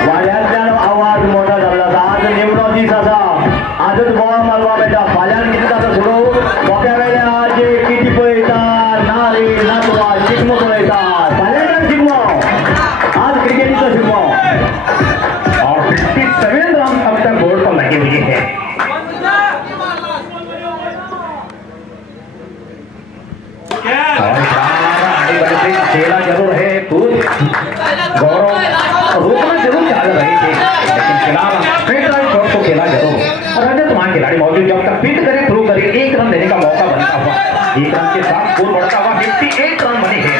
वाड्यातल्यान आवाज मोठा झाला. आज निवडो दीस आसा, आजच गोवा मारवा बेटा. फाल्यां कितें जाता सुरू मोठ्या वेळार जे किती पळयता ना रे ना तुका शिगमो पळयता. फाल्यां शिगमो, आज क्रिकेटीचो शिगमो. और 57 रन अब तक बोर्ड पर लगे हुए हैं। खेला जरूर है, गौरव रोकना जरूर चाह रहे थे, लेकिन फिलहाल स्ट्रेट राइट शॉट को खेला जरूर। और रजत वहां खिलाड़ी मौजूद, जब तक फिट करे थ्रू करे 1 रन देने का मौका बनता हुआ, 1 रन के साथ स्कोर बढ़ता हुआ 58 रन बने हैं।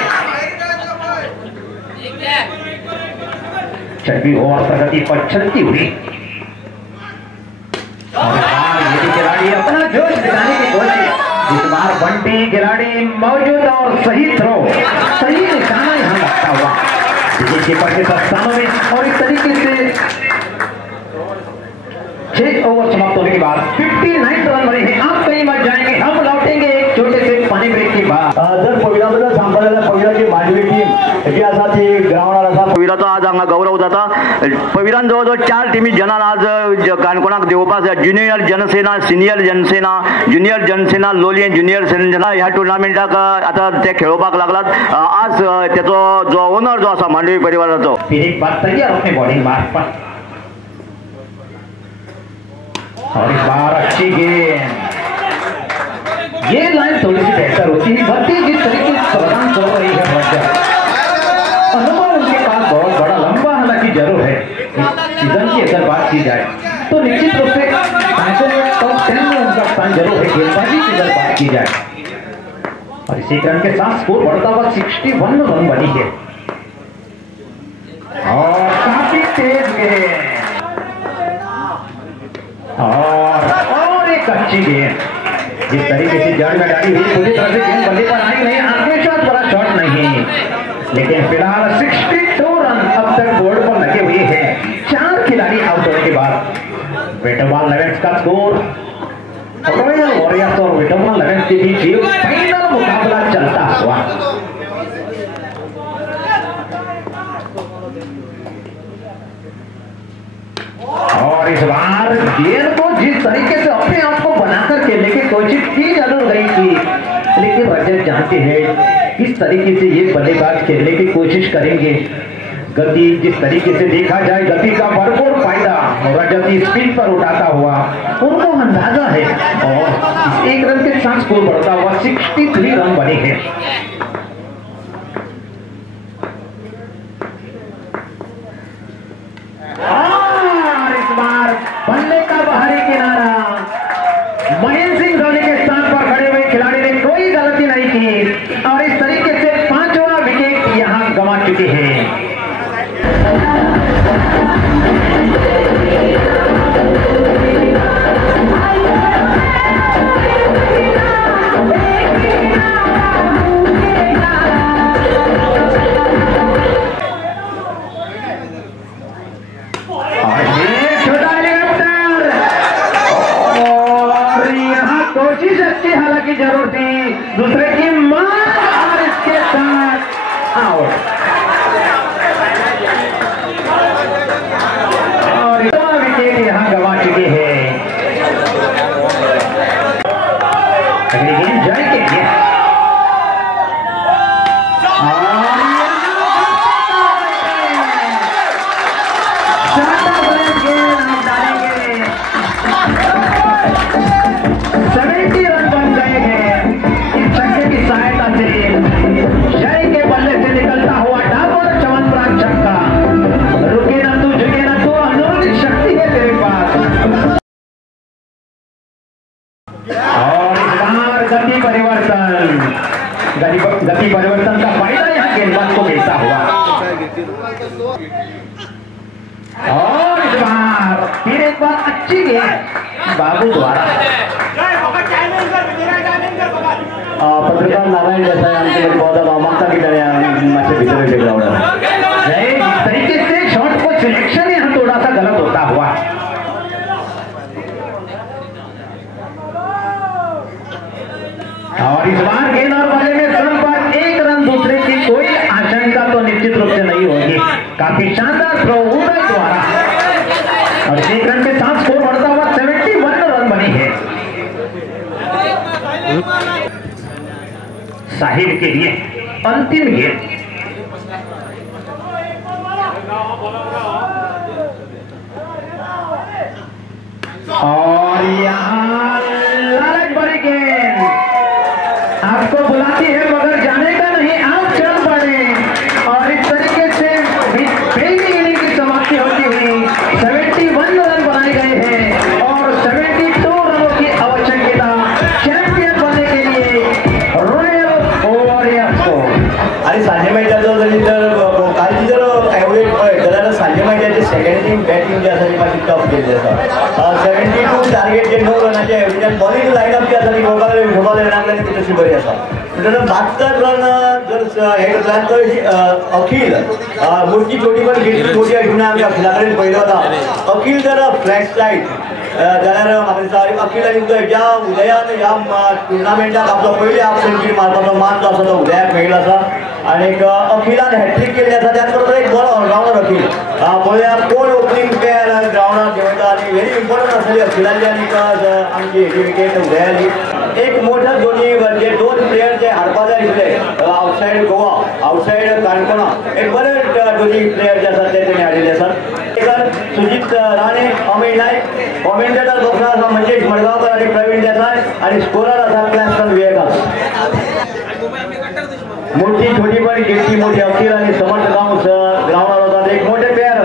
6वीं ओवर प्रगति पर चलती हुई और ये भी खिलाड़ी अपना जोश दिखाने की कोशिश। इस बार बंटी खिलाड़ी मौजूद और सही थ्रो, सही निशाना यहां लगता हुआ कीपर के स्थानों में। और इस तरीके से 6 ओवर समाप्त होने के बाद 59 रन बने हैं। आप कहीं मत जाएंगे, हम लौटेंगे एक छोटे से पानी ब्रेक के बाद। जर पविराबद्दल सांगपाक जाल्यार पविराची मांडवी टीम जी आसा ती ग्राउंडार आसा. पविराचो आज हांगा गौरव जाता. पविरान जवळ 4 टिमी जनान आज काणकोणाक देवपाक junior Jansena, senior Jansena, junior Jansena, लोलयें ज्युनियर जनसेना ह्या टुर्नामेंटाक आता ते खेळोवपाक लागलात. आज त्याचो जो ओनर जो आसा मांडवी परिवाराचो, फिर एक बार तैयार अपने बॉलिंग मार्क पर, और इस बार अच्छी गेंद। ये लाइन थोड़ी सी बेहतर होती है, गति जिस तरीके से प्रदान कर रही है रजत, अनुभव उनके पास बहुत बड़ा लंबा हालांकि जरूर है। इस सीजन की अगर बात की जाए तो निश्चित रूप से टॉप 10 में उनका स्थान जरूर है गेंदबाजी की अगर बात की जाए। और इसी रन के साथ स्कोर बढ़ता हुआ 61 रन बनी है और काफी तेज गेंद और एक अच्छी गेंद जिस तरीके से जड़ में डाली हुई पूरी तरह से गेंद बल्ले पर आई नहीं। आगे शॉट बड़ा शॉट नहीं, लेकिन फिलहाल 62 रन अब तक बोर्ड पर लगे हुए हैं 4 खिलाड़ी आउट होने के बाद। विटोबा लेवेंस का स्कोर, रॉयल वॉरियर्स और विटोबा लेवेंस के बीच फाइनल मुकाबला चलता हुआ। और इस बार गेंद को जिस तरीके से अपने आप को बनाकर खेलने की कोशिश की जरूर गई थी, लेकिन रजत जानते हैं किस तरीके से ये बल्लेबाज खेलने की कोशिश करेंगे। गति जिस तरीके से देखा जाए, गति का भरपूर फायदा रजत स्पीड पर उठाता हुआ उनको अंदाजा है। और 1 रन के साथ स्कोर बढ़ता हुआ 63 रन बने हैं। बल्ले का बाहरी किनारा, महेंद्र सिंह धोनी के स्थान पर खड़े हुए खिलाड़ी ने कोई गलती नहीं की और इस तरीके से 5वां विकेट यहां गंवा चुके हैं। कोशिश अच्छी हालांकि जरूर थी, दूसरे की मार और इसके साथ आउट। और विकेट यहां गंवा चुके हैं। अगली गेंद जय के लिए गति परिवर्तन का फायदा यहां गेंदबाज को मिलता हुआ। और इस बार फिर एक बार अच्छी गेंद बाबू द्वारा। पत्रकार नारायण देसाई आमचे बहुत मागता की मागच्या भीतर ग्राउंड जिस तरीके से शॉट को सिलेक्शन यहाँ थोड़ा सा गलत होता हुआ। और इस बार गेंद और बल्ले में क्रम पर एक रन दूसरे की कोई आशंका तो निश्चित रूप से नहीं होगी। काफी शानदार थ्रो उदय द्वारा और एक रन के साथ स्कोर बढ़ता हुआ 71 रन बनी है साहिब के लिए अंतिम गेंद। और यहाँ लालच भरी गेंद आपको बुलाती है मगर जाने का नहीं, आप चल पड़े और इस तरीके से पहली इनिंग की समाप्ति होती हुई 71 रन बनाए गए हैं और 72 रनों की आवश्यकता चैंपियन बनने के लिए रॉयल वॉरियर्स को। आणि सांजे मैदानात जरी तर कालची जर ॲव्हरेज पळयत जाल्यार सांजे मैदानाची सेकंड टीम बॅटिंग जी आसा ती मातशी टफ केल्ली आसा। 72 टार्गेट जे 9 रनाचे एवरेज बॉलिंग लायनअप जी आसा ती विठोबा लेनांतल्यान ती तशी बरी आसा। म्हणटकच 72 रन जर हे करतल्यान तर अखिल मोठी छोटी पण गिफ्ट मोठी आशिल्ली आमी अखिला कडेन पळयलो आसा। अखिल जर फ्लॅट स्लाईड जाल्यार म्हाका दिसता अखिल आनी ज्या उदयान ह्या टुर्नामेंटाक आपलो पयली हाफ सेंचुरी मारपाचो मान जो आसा तो उदयाक मेळिल्लो आसा आनी अखिलान हॅट्रिक केल्ली आसा। त्याच बरोबर एक बरो ऑलरावंडर अखिल पळया कोण ओपनिंग पेअर ग्राउंडार घेवता आनी व्हेरी इम्पॉर्टंट आसली अखिलाची आनी आमची हेजी विकेट उदयाली। एक मोठा दोनी जे 2 प्लेयर जे हाडपा जाय दिसले आउटसायड गोवा आउटसायड काणकोणा एक बरे दोनी प्लेयर जे आसात ते तेणी हाडिल्ले आसात। सुजित राणे अमेय नायक कॉमेंटेटर बॉक्सार आसा मंजेश मडगांवकर आनी प्रवीण देसाय आनी स्कोरर आसा क्लॅस्टन विएकास। मोठी छोटी पण गिफ्टी मोठी अखिल आनी समर्थ ग्राउंडार होतात। एक मोठे प्लेयर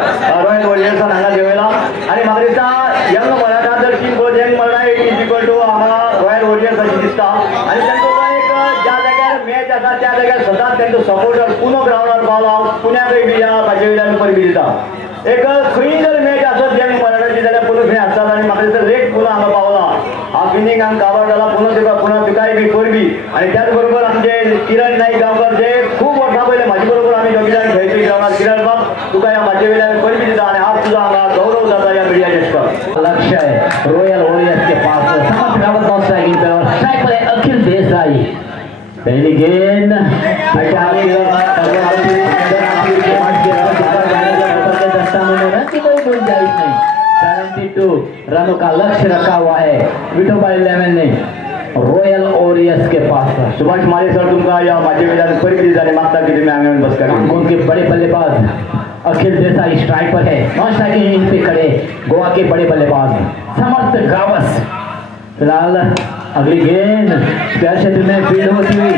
रॉयल वॉरियर्सान हांगा देवयला आनी म्हाका दिसता यंग मराठा जर team goal young Maratha is equal to हांगा रॉयल वॉरियर्स अशें दिसता आनी तांचो एक ज्या जाग्यार मॅच आसा त्या जाग्यार सदांच तांचो सपोर्टर पुनो ग्राउंडार पावला पुण्याकय बी या भाजे वयल्यान परबी दिता। एक खंय जर मॅच आसत यंग मराठाची जाल्यार पुनो थंय आसतात आनी म्हाका दिसता रेट पुनो हांगा पावला हाफ इनिंग हांगा काबार जाला पुनो तुकाय बी परबी आनी त्याच बरोबर आमचे किरण नाईक गांवकर जे खूब वर्सां पयले म्हाजे बरोबर आमी दोगी जाण खेळपी ग्राउंडार किरण बाब तुका ह्या म्हाजे वयल्यान परबी दिता आनी आज तुजो हांगा गौरव जाता या मीडिया जेस्टर। लक्ष्य है रॉयल वॉरियर्स के पास समर्थ रावत नॉट स्ट्राइकिंग पे और स्ट्राइक पर है अखिल देसाई। पहली गेंद की कोई गुंजाइश नहीं। 72 रनों का लक्ष्य रखा हुआ है विठोबा 11 ने रॉयल वॉरियर्स के पास। सुभाष मारे सर तुमका या माझे वयल्यान परबी दिता आनी मागता की तुमी हांगा बस करा। उनके बड़े बल्लेबाज अखिल देसाई स्ट्राइक पर है, नॉन स्ट्राइकिंग इनिंग पे खड़े गोवा के बड़े बल्लेबाज समर्थ गावस। फिलहाल अगली गेंद स्क्वायर क्षेत्र में फील्ड होती हुई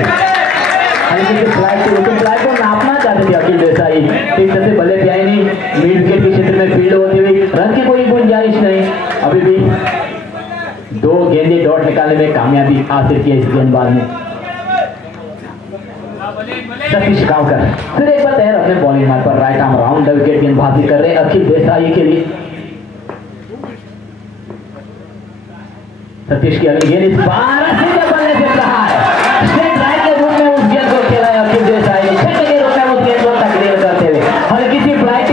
फ्लाइट को नापना चाहते थे अखिल देसाई, ठीक से बल्ले पे आई नहीं, मिड विकेट के क्षेत्र में फील्ड होती हुई रन की कोई गुंजाइश नहीं। अभी भी 2 गेंदे डॉट निकालने में कामयाबी हासिल की इस गेंदबाज ने। सतीश गांवकर फिर एक बार तैयार अपने बॉलिंग मार्ग पर right arm round the wicket गेंदबाजी कर रहे अखिल देसाई के लिए। सतीश की अगली गेंद इस बार सीधे बल्ले से प्रहार स्ट्रेट राइट के रूप में उस गेंद को खेला है अखिल देसाई ने। छक्के के रूप में उस गेंद को तकलीफ करते हुए हल्की सी फ्लाइट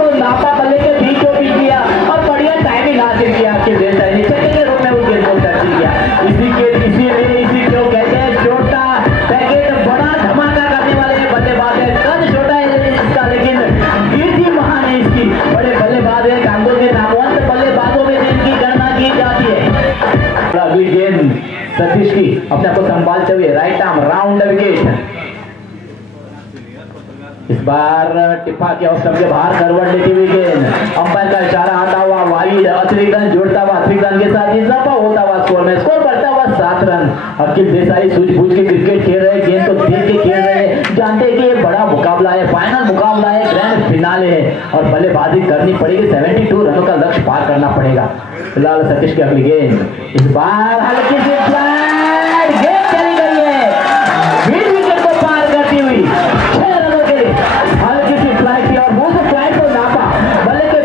को नापा बल्ले के बीचों बीच किया और बढ़िया टाइमिंग हासिल किया अखिल देसाई ने। छक्के के रूप में उस गेंद को टच किया। इसी क्यों कहते हैं छोटा पैकेट बड़ा धमाका करने वाले बल्लेबाज है। कद छोटा है इसका लेकिन कीर्ति महान है इसकी। बड़े बल्लेबाज है, कांगो के नामवंत बल्लेबाजों में इनकी गणना की जाती है। अगली गेंद सतीश की अपने आप को संभालते हुए राइट आर्म राउंड विकेट। इस बार टिप्पा के ऑफ स्टंप के बाहर करवट लेती हुई गेंद, अंपायर का इशारा आता हुआ वाइड, अतिरिक्त रन जोड़ता हुआ अतिरिक्त रन के साथ इजाफा होता हुआ स्कोर में स्कोर बढ़ता हुआ 7 रन। अखिल देसाई सूझबूझ के क्रिकेट खेल रहे, गेंद को देख के खेल रहे, जानते कि ये बड़ा मुकाबला है, फाइनल मुकाबला है, ग्रैंड फिनाले है और बल्लेबाजी करनी पड़ेगी। 72 रनों का लक्ष्य पार करना पड़ेगा। फिलहाल सतीश की अगली गेंद इस बार हल्की सी फ्लाइट गेंद चली गई है मिड विकेट को पार करती हुई 6 रनों के लिए हल्की सी फ्लाइट थी और वो फ्लाइट को नापा बल्ले के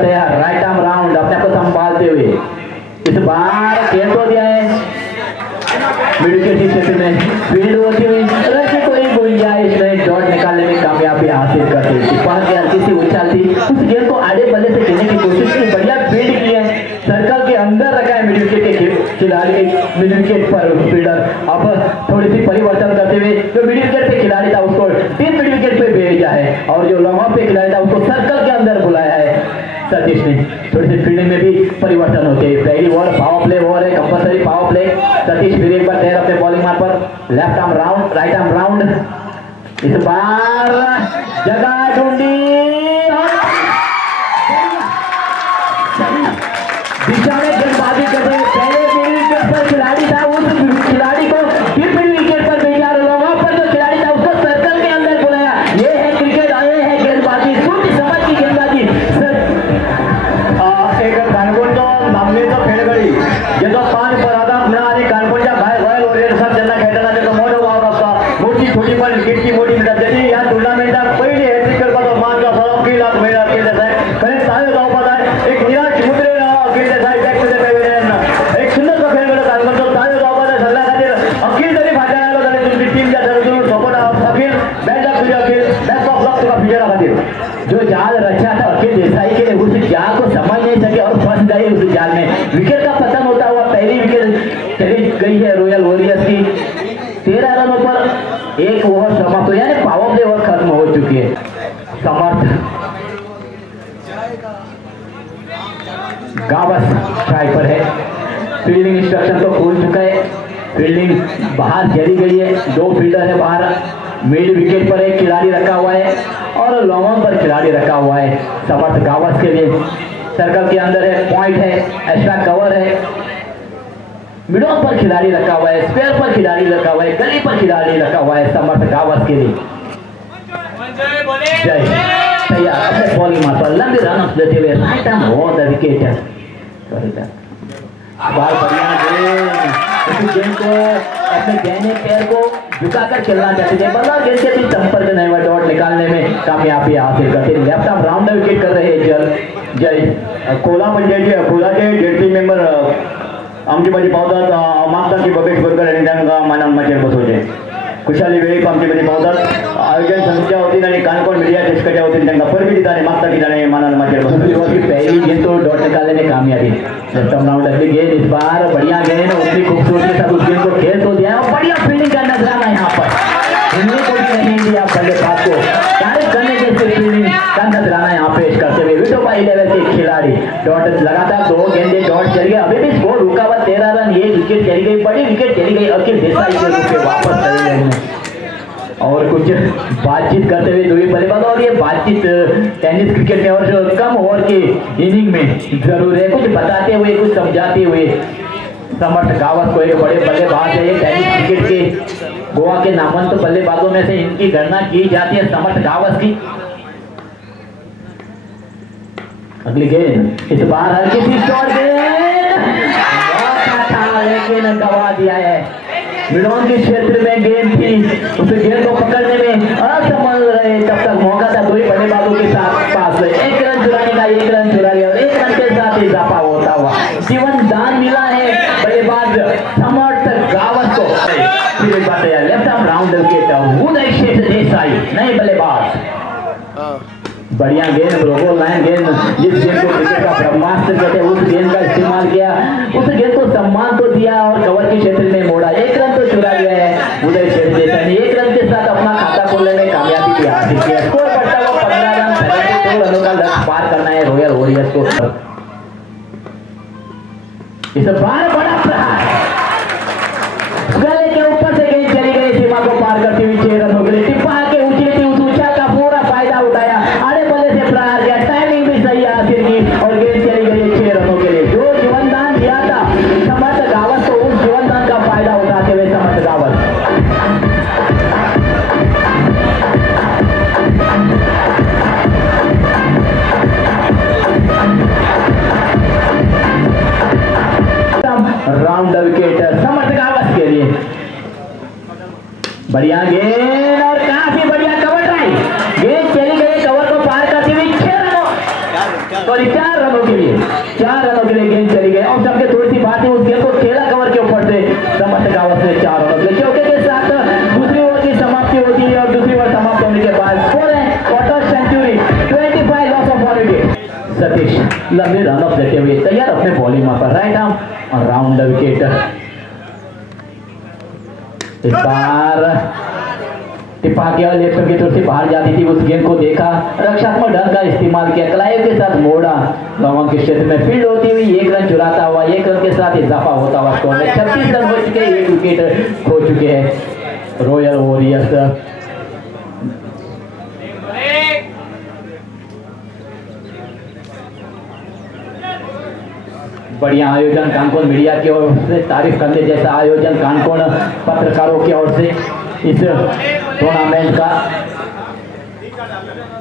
तैयार, राइट आर्म राउंड अपने आप को संभालते हुए इस बार खेल तो दिया है मिडिल के क्षेत्र में फील्ड होती हुई रन कोई गुंजाइश नहीं, डॉट निकालने में कामयाबी हासिल करते हुए टिप्पा की हल्की सी उछाल थी, उस गेंद को आधे बल्ले से खेलने की कोशिश की, बढ़िया फील्ड की है, सर्कल के अंदर रखा है मिडिल विकेट के खिलाड़ी, मिडिल विकेट पर फील्डर अब थोड़ी सी परिवर्तन करते हुए जो मिडिल विकेट पे खिलाड़ी था उसको तीन मिडिल विकेट पे भेजा है और जो लॉन्ग ऑफ पे खिलाड़ी था उसको सर्कल के अंदर बुलाया है सतीश ने। थोड़ी सी फील्डिंग में भी परिवर्तन होते हैं, पहली ओवर पावर प्ले ओवर है, कंपलसरी पावर प्ले। सतीश फिर एक बार तैयार अपने बॉलिंग मार पर, left arm round right arm round, इस बार जगह ढूंढी और दिशा में गेंदबाजी कर रहे, पहले मिडिल विकेट पर खिलाड़ी था उस खिलाड़ी को फिर मिडिल विकेट पर भेजा और लॉन्ग पर जो खिलाड़ी था उसको सर्कल के अंदर बुलाया। ये है क्रिकेट, ये है गेंदबाजी, सोच समझ की गेंदबाजी। एक कानपूरचा नामनेचा खेळगडी ज्याचा 5 परादा म्हणा आणि कानपूरच्या बाहेर रॉयल वॉरियर्स ज्यांना खेळताना त्याचा मोठा वाव असता, मोठी छोटी पण विकेटची मोठी मिळतात, त्यांनी या टुर्नामेंटचा पहिली हॅट्रिक करपाचो मानचा सराव केला मेळा केला साहेब, खरे चांगले जावपात आहे एक निराश मुद्रे केले साहेब बॅक टू द पॅव्हिलियन, एक सुंदर खेळगड कानपूरचा चांगले जावपात आहे सल्ला खातीर अखिल तरी फाटल्या आलो जाल्यार तुमची टीम ज्या ठरवून सपोर्ट अखिल बॅट ऑफ तुझ्या अखिल बेस्ट ऑफ लक तुका फ्युचर खातीर। जो जाल रचा था अखिल देसाई के लिए उस जाल को समझ नहीं सके और फंस गए उस जाल में, विकेट का पतन होता हुआ पहली विकेट चली गई है रॉयल वॉरियर्स की। 13 रनों पर एक ओवर समाप्त हो, यानी पावर प्ले ओवर खत्म हो चुकी है। समर्थ गावस ट्राई पर है, फील्डिंग इंस्ट्रक्शन तो खोल चुका है, फील्डिंग बाहर चली गई है, 2 फील्डर है बाहर, मिड विकेट पर एक खिलाड़ी रखा हुआ है और लॉन्ग ऑन पर खिलाड़ी रखा हुआ है समर्थ गावस के लिए। सर्कल के अंदर है, पॉइंट है, एक्स्ट्रा कवर है, मिड ऑन पर खिलाड़ी रखा हुआ है, स्क्वायर पर खिलाड़ी रखा हुआ है, गली पर खिलाड़ी रखा हुआ है समर्थ गावस के लिए। जय तैयार अपने बॉलिंग मार पर लंबी रन लेते हुए right arm on the wicket है, बाल बढ़िया गेंद को अपने दाहिने पैर को झुकाकर खेलना चाहते थे, बल्ला गेंद के बीच संपर्क नहीं हुआ, डॉट निकालने में कामयाबी हासिल करते, लेफ्ट आर्म राउंड विकेट कर रहे हैं जय। कोला पंचायतचे अकोलाचे जेडपी मेंबर आमची मध्ये पावतात मागतात की बबेश बरकर आणि त्यांना मानान माचेर बसवचे, खुशाली वेळी आमची मध्ये पावतात आयोजन समितीच्या वतीन आणि कानकोण मीडिया डेस्कच्या वतीन त्यांना परमिट दिता आणि मागतात की त्याने मानान माचेर बसवचे। पहली गेंद तो डॉट निकालने में कामयाबी, लेफ्ट आर्म राउंड अगली गेंद इस बार बढ़िया गेंद, उतनी खूबसूरती के साथ उस गेंद को खेल तो दिया और बढ़िया फील्डिंग का नजराना यहाँ पर, इन्हें को भी नहीं दिया बल्लेबाज को तारीफ करने जैसे फील्डिंग का नजराना यहाँ पेश करते हुए विटोबा 11 के खिलाड़ी। डॉट लगातार 2 गेंदे डॉट चल गए, अभी भी स्कोर रुका हुआ 13 रन, ये विकेट चली गई, बड़ी विकेट चली गई अखिल देसाई के रूप में वापस चले गए और कुछ बातचीत करते हुए दोनों बल्लेबाज, और ये बातचीत टेनिस क्रिकेट में और जो कम ओवर के इनिंग में जरूर है, कुछ बताते हुए कुछ समझाते हुए। समर्थ गावस को एक बड़े बल्लेबाज है, टेनिस क्रिकेट के गोवा के नामवंत बल्लेबाजों में से इनकी गणना की जाती है समर्थ गावस की। अगली गेंद इस बार हल्की सी शॉट लेकिन गवा दिया है, मिडॉन के क्षेत्र में गेंद थी, उस गेंद को पकड़ने में असमर्थ रहे, तब तक मौका था 2 बल्लेबाजों के साथ पास 1 रन चुराने का, 1 रन चुरा लिया और 1 रन के साथ इजाफा होता हुआ जीवन दान मिला है बल्लेबाज समर्थ गावस को। फिर एक बात है, लेफ्ट आर्म राउंड विकेट उदय शेठ देसाई नए बल्लेबाज, बढ़िया गेंद ब्रोगो लाइन गेंद, जिस गेंद को क्रिकेट का ब्रह्मास्त्र कहते हैं उस गेंद का इस्तेमाल किया, उस गेंद को सम्मान तो दिया और कवर के क्षेत्र में मोड़ा, 1 रन तो चुरा लिया है उदय शेठ देसाई ने, 1 रन के साथ अपना खाता खोलने में कामयाबी भी हासिल किया। स्कोर बढ़ता हुआ 15 रन, 72 रनों का लक्ष्य पार करना है रॉयल वॉरियर्स को। इस बार बड़ा प्रहार गले के ऊपर से गेंद चली गई, सीमा को पार करती हुई 6 रन हो गए, टिप्पा के उछली थी, उस ऊंचा का पूरा फायदा उठाया, आड़े बल्ले से प्रहार किया, टाइमिंग भी सही हासिल की और गेंद चली गई 6 रनों के लिए। जो जीवनदान दिया था समर्थ गावस को, उस जीवनदान का फायदा उठाते हुए समर्थ गावस राउंड विकेट समर्थ गावस के लिए। बढ़िया गेंद और काफी बढ़िया कवर ट्राई, गेंद चली गई कवर को पार करती हुई 6 रनों, तो और 4 रनों के लिए गेंद चली गई और सबके थोड़ी सी बात है, उस गेंद को खेला कवर के ऊपर से समर्थ गावत ने 4 रनों के चौके के साथ दूसरी ओवर की समाप्ति होती है और दूसरी ओवर समाप्त होने के बाद स्कोर है quarter century 25 loss of 1 wicket. Satish लंबे रन ऑफ देते हुए तैयार अपने बॉलिंग पर राइट आर्म और राउंड विकेट। इस बार टिपा के लेफ्ट की तरफ से बाहर जाती थी, उस गेंद को देखा, रक्षात्मक ढंग का इस्तेमाल किया, कलाइव के साथ मोड़ा, गांव के क्षेत्र में फील्ड होती हुई 1 रन चुराता हुआ 1 रन के साथ इजाफा होता हुआ स्कोर में 36 रन हो चुके, 1 विकेट खो चुके हैं रॉयल वॉरियर्स। बढ़िया आयोजन कानकोन मीडिया की ओर से तारीफ करने जैसा आयोजन कानकोन पत्रकारों की ओर से इस टूर्नामेंट का।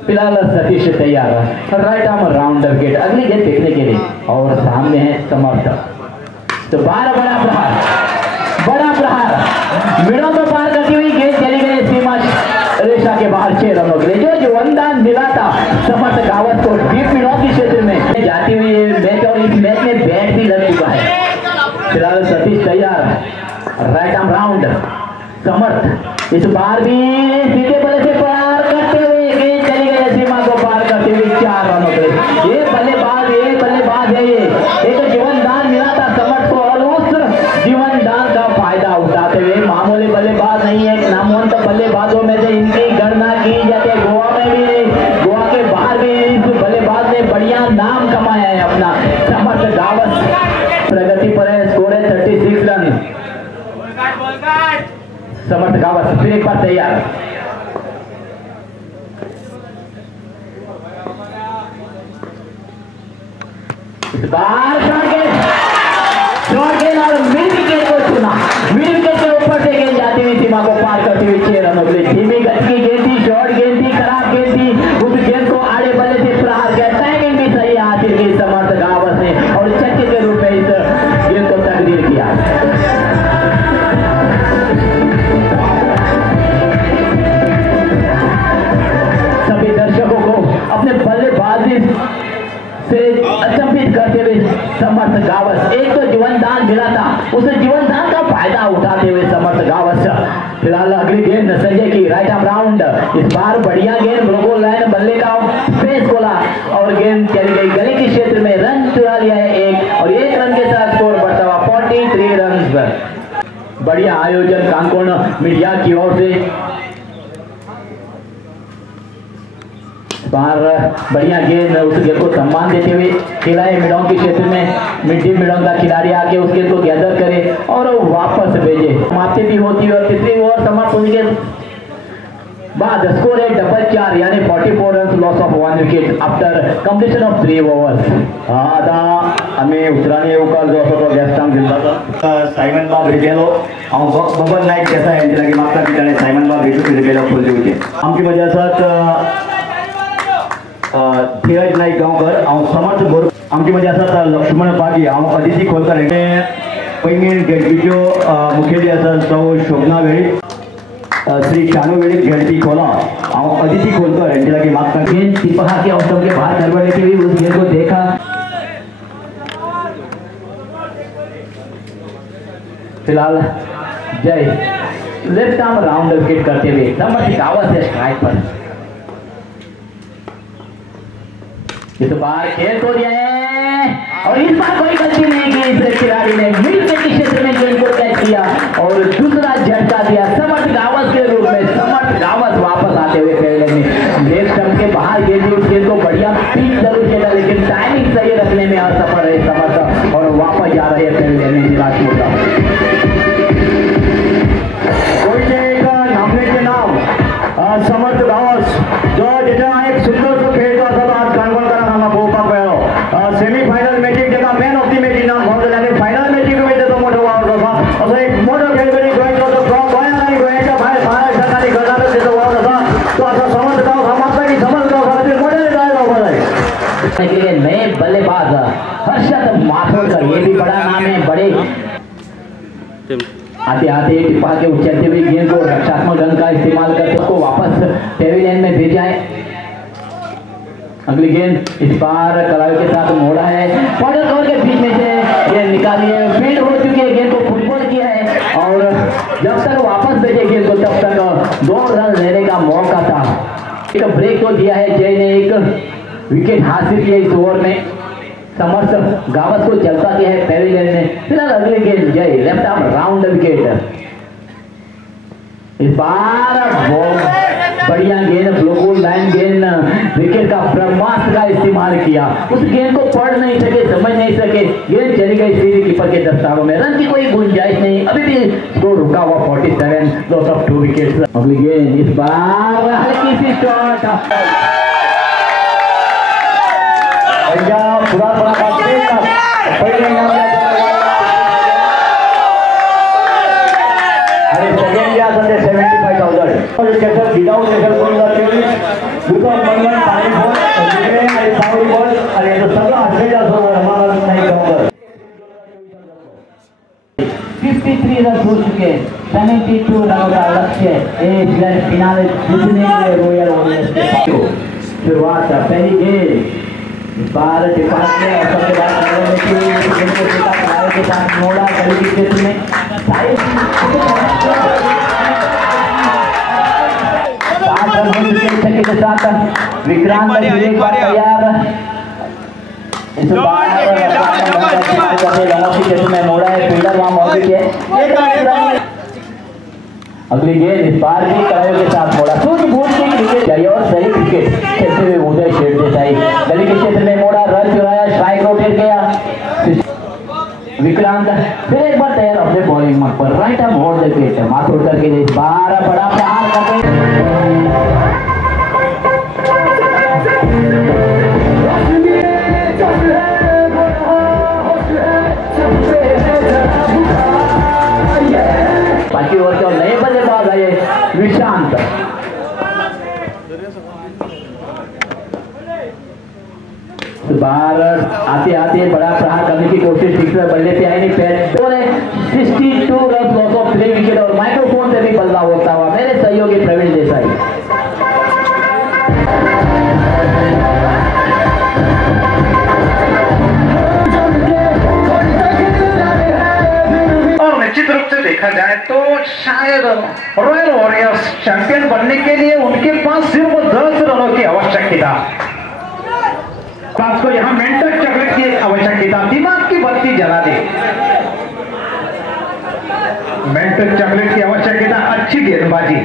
फिलहाल सतीश तैयार है, राइट आर्म राउंड विकेट, अगली गेंद देखने के लिए और सामने है समर्थ। तो बड़ा प्रहार मिनों को पार करती हुई गेंद चली गई सीमा रेखा के बाहर 6 रनों के लिए, जो वरदान मिला था समर्थ गावत को डीप मिनों के क्षेत्र में जाती हुई मैच और इस मैच में बैट भी लग चुका है। फिलहाल सतीश तैयार, राइट आर्म राउंड समर्थ इस बार भी सीधे बल्ले से पार करते हुए गेंद चली गई सीमा को पार करते हुए 4 रनों के लिए। ये बल्लेबाज है, ये एक जीवन दान मिला था समर्थ को और उस जीवन दान का फायदा उठाते हुए, मामूली बल्लेबाज नहीं है, नामवंत बल्लेबाजों में से इनकी गणना की जाती है। गोवा में भी, गोवा के बाहर भी इस बल्लेबाज ने बढ़िया नाम कमाया है अपना। समर्थ गावत प्रगति पर है, स्कोर है 36 रन। समर्थ गावत फिर एक बार तैयार, इस बार शॉर्ट गेंद और मिड विकेट को चुना, मिड विकेट के ऊपर से गेंद जाती हुई सीमा को पार करती हुई 6 रनों के लिए। धीमी गति की गेंद थी, शॉर्ट गेंद थी, खराब गेंद थी, उस गेंद को आड़े बल्ले से प्रहार किया, टाइमिंग भी सही हासिल की समर्थ गावत ने और छक्के के रूप में इस गेंद को तकदीर किया। सभी दर्शकों को अपने बल्लेबाजी से अचंभित करते हुए समर्थ गावत, एक तो जीवन दान मिला था, उस जीवन दान का फायदा उठाते हुए समर्थ गावत। फिलहाल अगली गेंद संजय की, राइट आर्म राउंड, इस बार बढ़िया गेंद ब्रोको लाइन बल्ले का फेस खोला और गेंद चली गई गली के क्षेत्र में, रन चुरा लिया है 1 और 1 रन के साथ स्कोर बढ़ता हुआ 43 रन। बढ़िया आयोजन कानकोन मीडिया की ओर से, बाहर बढ़िया गेंद, उस गेंद को सम्मान देते हुए खेला है मिडों के क्षेत्र में, मिड मिडों का खिलाड़ी आके उस गेंद को गैदर करे और वापस भेजे। समाप्ति भी होती है और तीसरी ओवर समाप्त होने के बाद स्कोर है 4 यानी 44 run, loss of 1 wicket after completion of 3 overs. आता आम्ही उतराणी येवकार जो असो तो गॅस्ट टाइम दिला सायमन बाब रिजेलो बबन नाईक कसा आहे यांच्या लागी मागच्या ठिकाणी सायमन बाब रिजू रिजेला फुल दिवचे आमची मजा असत धीरज नाईक गांवकर हांव समर्थ बोर आमची मजा असत लक्ष्मण पागी हांव अदिती खोलकर हे पैंगीण गेटकीच्यो मुखेली आसात सौ शोभना वेळी श्री शानू वेळी गेटकी खोला हांव अदिती खोलकर यांच्या लागी मागता गेंद तिपहा के अवसर के बाहर करवाने के लिए उस गेंद को देखा। फिलहाल जय लेफ्ट आर्म राउंड विकेट करते हुए समर्थ गावत से स्ट्राइक पर, इस बार खेल को दिया है और इस बार कोई गलती नहीं की इस खिलाड़ी ने, मिड विकेट के क्षेत्र में गेंद को कैच किया और दूसरा झटका दिया समर्थ गावत के रूप में। समर्थ गावत वापस आते हुए खेलने में लेग स्टंप के बाहर गेंद, उस गेंद को बढ़िया पिच जरूर खेला लेकिन टाइमिंग सही रखने में असफल रहे समर्थ और वापस जा रहे हैं खेलने में राजपूत। नामनेचे नाव समर्थ गावत जो ज्याचा एक सुंदर खेळतो असं आज काणकोणकरांना पळोवपाक मेळ्ळो। सेमीफायनल मॅचीक जेका मॅन ऑफ दी मॅच इनाम फावो जालें आनी फायनल मॅचीक तेजो मोठो वावर आसा। असो एक मोठो खेळगडी गोंयचो गोंयांत आनी गोंयच्या भायर महाराष्ट्रांत आनी कर्नाटक तेजो वावर आसा तो आतां समर्थ गांव समाप्त की समर्थ गांव खातीर मोठे जाय जावपाक जाय। के लिए नए बल्लेबाज हर्षद माथुरकर, ये भी बड़ा नाम है, बड़े आते आते टिप्पा के उछलते हुए गेंद को रक्षात्मक ढंग का इस्तेमाल करके उसको वापस पेविलियन में भेजा है। अगली गेंद इस बार कलावी के साथ मोड़ा है, बॉर्डर कवर के बीच में से गेंद निकाली है, फील्ड हो चुकी है, गेंद को फुटबॉल किया है और जब तक वापस भेजे गेंद को तब तक 2 रन लेने का मौका था। एक ब्रेक तो दिया है जय ने, एक विकेट हासिल किया इस ओवर में, समर्थ गावत को चलता किया है पेविलियन ने। फिलहाल अगली गेंद जय लेफ्ट आर्म राउंड विकेट, इस बार बढ़िया गेंद ब्लोबॉल लाइन गेंद, विकेट का ब्रह्मास्त्र का इस्तेमाल किया, उस गेंद को पढ़ नहीं सके, समझ नहीं सके, गेंद चली गई सीधी कीपर के दस्तारों में, रन की कोई गुंजाइश नहीं, अभी भी स्कोर रुका हुआ 47, लॉस ऑफ 2 विकेट। अगली गेंद इस बार हल्की सी शॉट, आणि सेकंड जे असं ते 75,000 त्याच्यात विदाऊट त्याच्यात कोण जाते दुसरं मनगण पाणी बॉल आणि पावरी बॉल आणि याचं सगळं असलेलं असं आम्हाला नाही कळलं। 53 रन हो चुके, 72 रनों का लक्ष्य एक ग्रैंड फिनाले जीतने के लिए रॉयल वॉरियर्स के पास। शुरुआत पहली गेंद इस बार डिपार्ट में और सबसे बाद के साथ मोड़ा गली के क्षेत्र में के साथ विक्रांत तैयार, इस बार क्षेत्र में मोड़ा है, फील्डर वहां मौजूद है। अगली गेंद इस बार भी कलायों के साथ मोड़ा, सूझबूझ की क्रिकेट चाहिए और सही क्रिकेट खेलते हुए उदय शेठ देसाई गली के क्षेत्र में मोड़ा, रन चुराया, स्ट्राइक रोटेट गया विक्रांत, फिर एक बार तैयार अपने bowling mark per right arm hold the wicket, mark out करके इस बार बड़ा प्रहार करके बाकी ओवर के नए बल्लेबाज आए विशांत, बार आते आते बड़ा प्रहार करने की कोशिश, सिक्सर बल्ले पे आई नहीं, पैच 62 रन लॉस ऑफ 3 विकेट और माइक्रोफोन से भी बल्ला होता हुआ मेरे सहयोगी प्रवीण देसाई। और निश्चित रूप से देखा जाए तो शायद रॉयल वॉरियर्स चैंपियन बनने के लिए उनके पास सिर्फ 10 रनों की आवश्यकता था। आपको यहाँ मेंटल चॉकलेट की आवश्यकता, दिमाग की बत्ती जला दे, मेंटल चॉकलेट की आवश्यकता, अच्छी गेंदबाजी,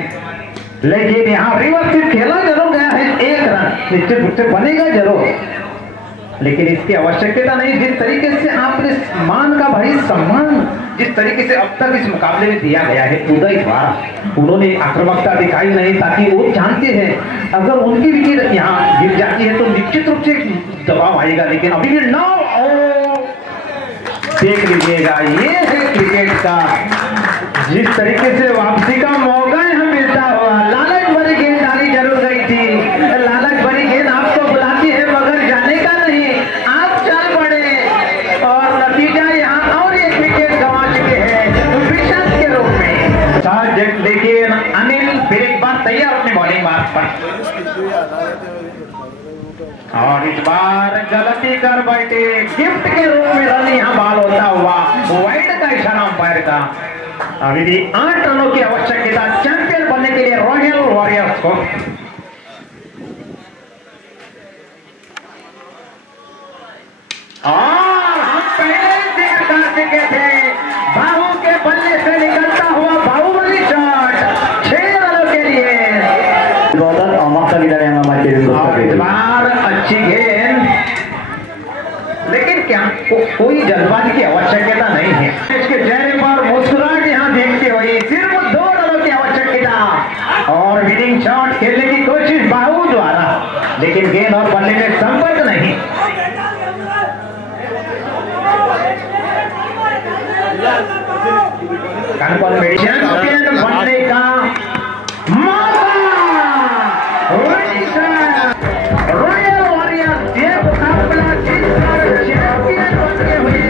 लेकिन यहाँ रिवर्स खेला जरूर गया है, 1 रन निश्चित रूप से बनेगा जरूर, लेकिन इसकी आवश्यकता नहीं। जिस तरीके से आपने मान का भाई सम्मान जिस तरीके से अब तक इस मुकाबले में दिया गया है उदय द्वारा, उन्होंने आक्रामकता दिखाई नहीं, ताकि वो जानते हैं अगर उनकी विकेट यहाँ गिर जाती है तो निश्चित रूप से दबाव आएगा, लेकिन अभी भी 9 देख लीजिएगा, ये है क्रिकेट का जिस तरीके से वापसी का मौका यहाँ मिलता हुआ। लालच भरी गेंद डाली जरूर गई थी, लालच भरी गेंद आपको बुलाती है मगर जाने का नहीं, आप चल पड़े और नतीजा यहाँ और एक विकेट गंवा चुके हैं विशांत के रूप में। लेकिन अनिल फिर एक बार तैयार अपने बॉलिंग मार्क पर, और इस बार गलती कर बैठे, गिफ्ट के रूप में रन यहाँ बॉल होता हुआ, वाइड का इशारा अंपायर का। अभी भी 8 रनों की आवश्यकता चैंपियन बनने के लिए रॉयल वॉरियर्स को। और हम पहले देख चुके थे बाबू के बल्ले से निकलता हुआ बाहुबली शॉट 6 रनों के लिए। अच्छी गेंद, लेकिन क्या कोई जल्दबाजी की आवश्यकता नहीं है। इसके चेहरे पर मुस्कुराहट यहाँ देखते हुए सिर्फ 2 रनों की आवश्यकता और विनिंग शॉट खेलने की कोशिश बाहू द्वारा, लेकिन गेंद और बल्ले में संपर्क नहीं। चैंपियन बनने का रॉयल वॉरियर्स ये मुकाबला जीतकर चैंपियन बनते हुए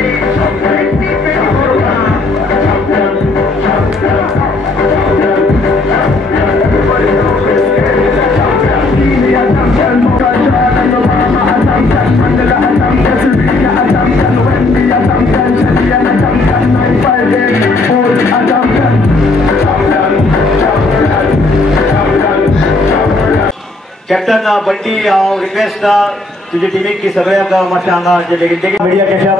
2024 का कॅप्टन बंटी हांव रिक्वेस्ट तुझे टिमीक की सगळ्यांक मातशें हांगा जे मिडिया चषक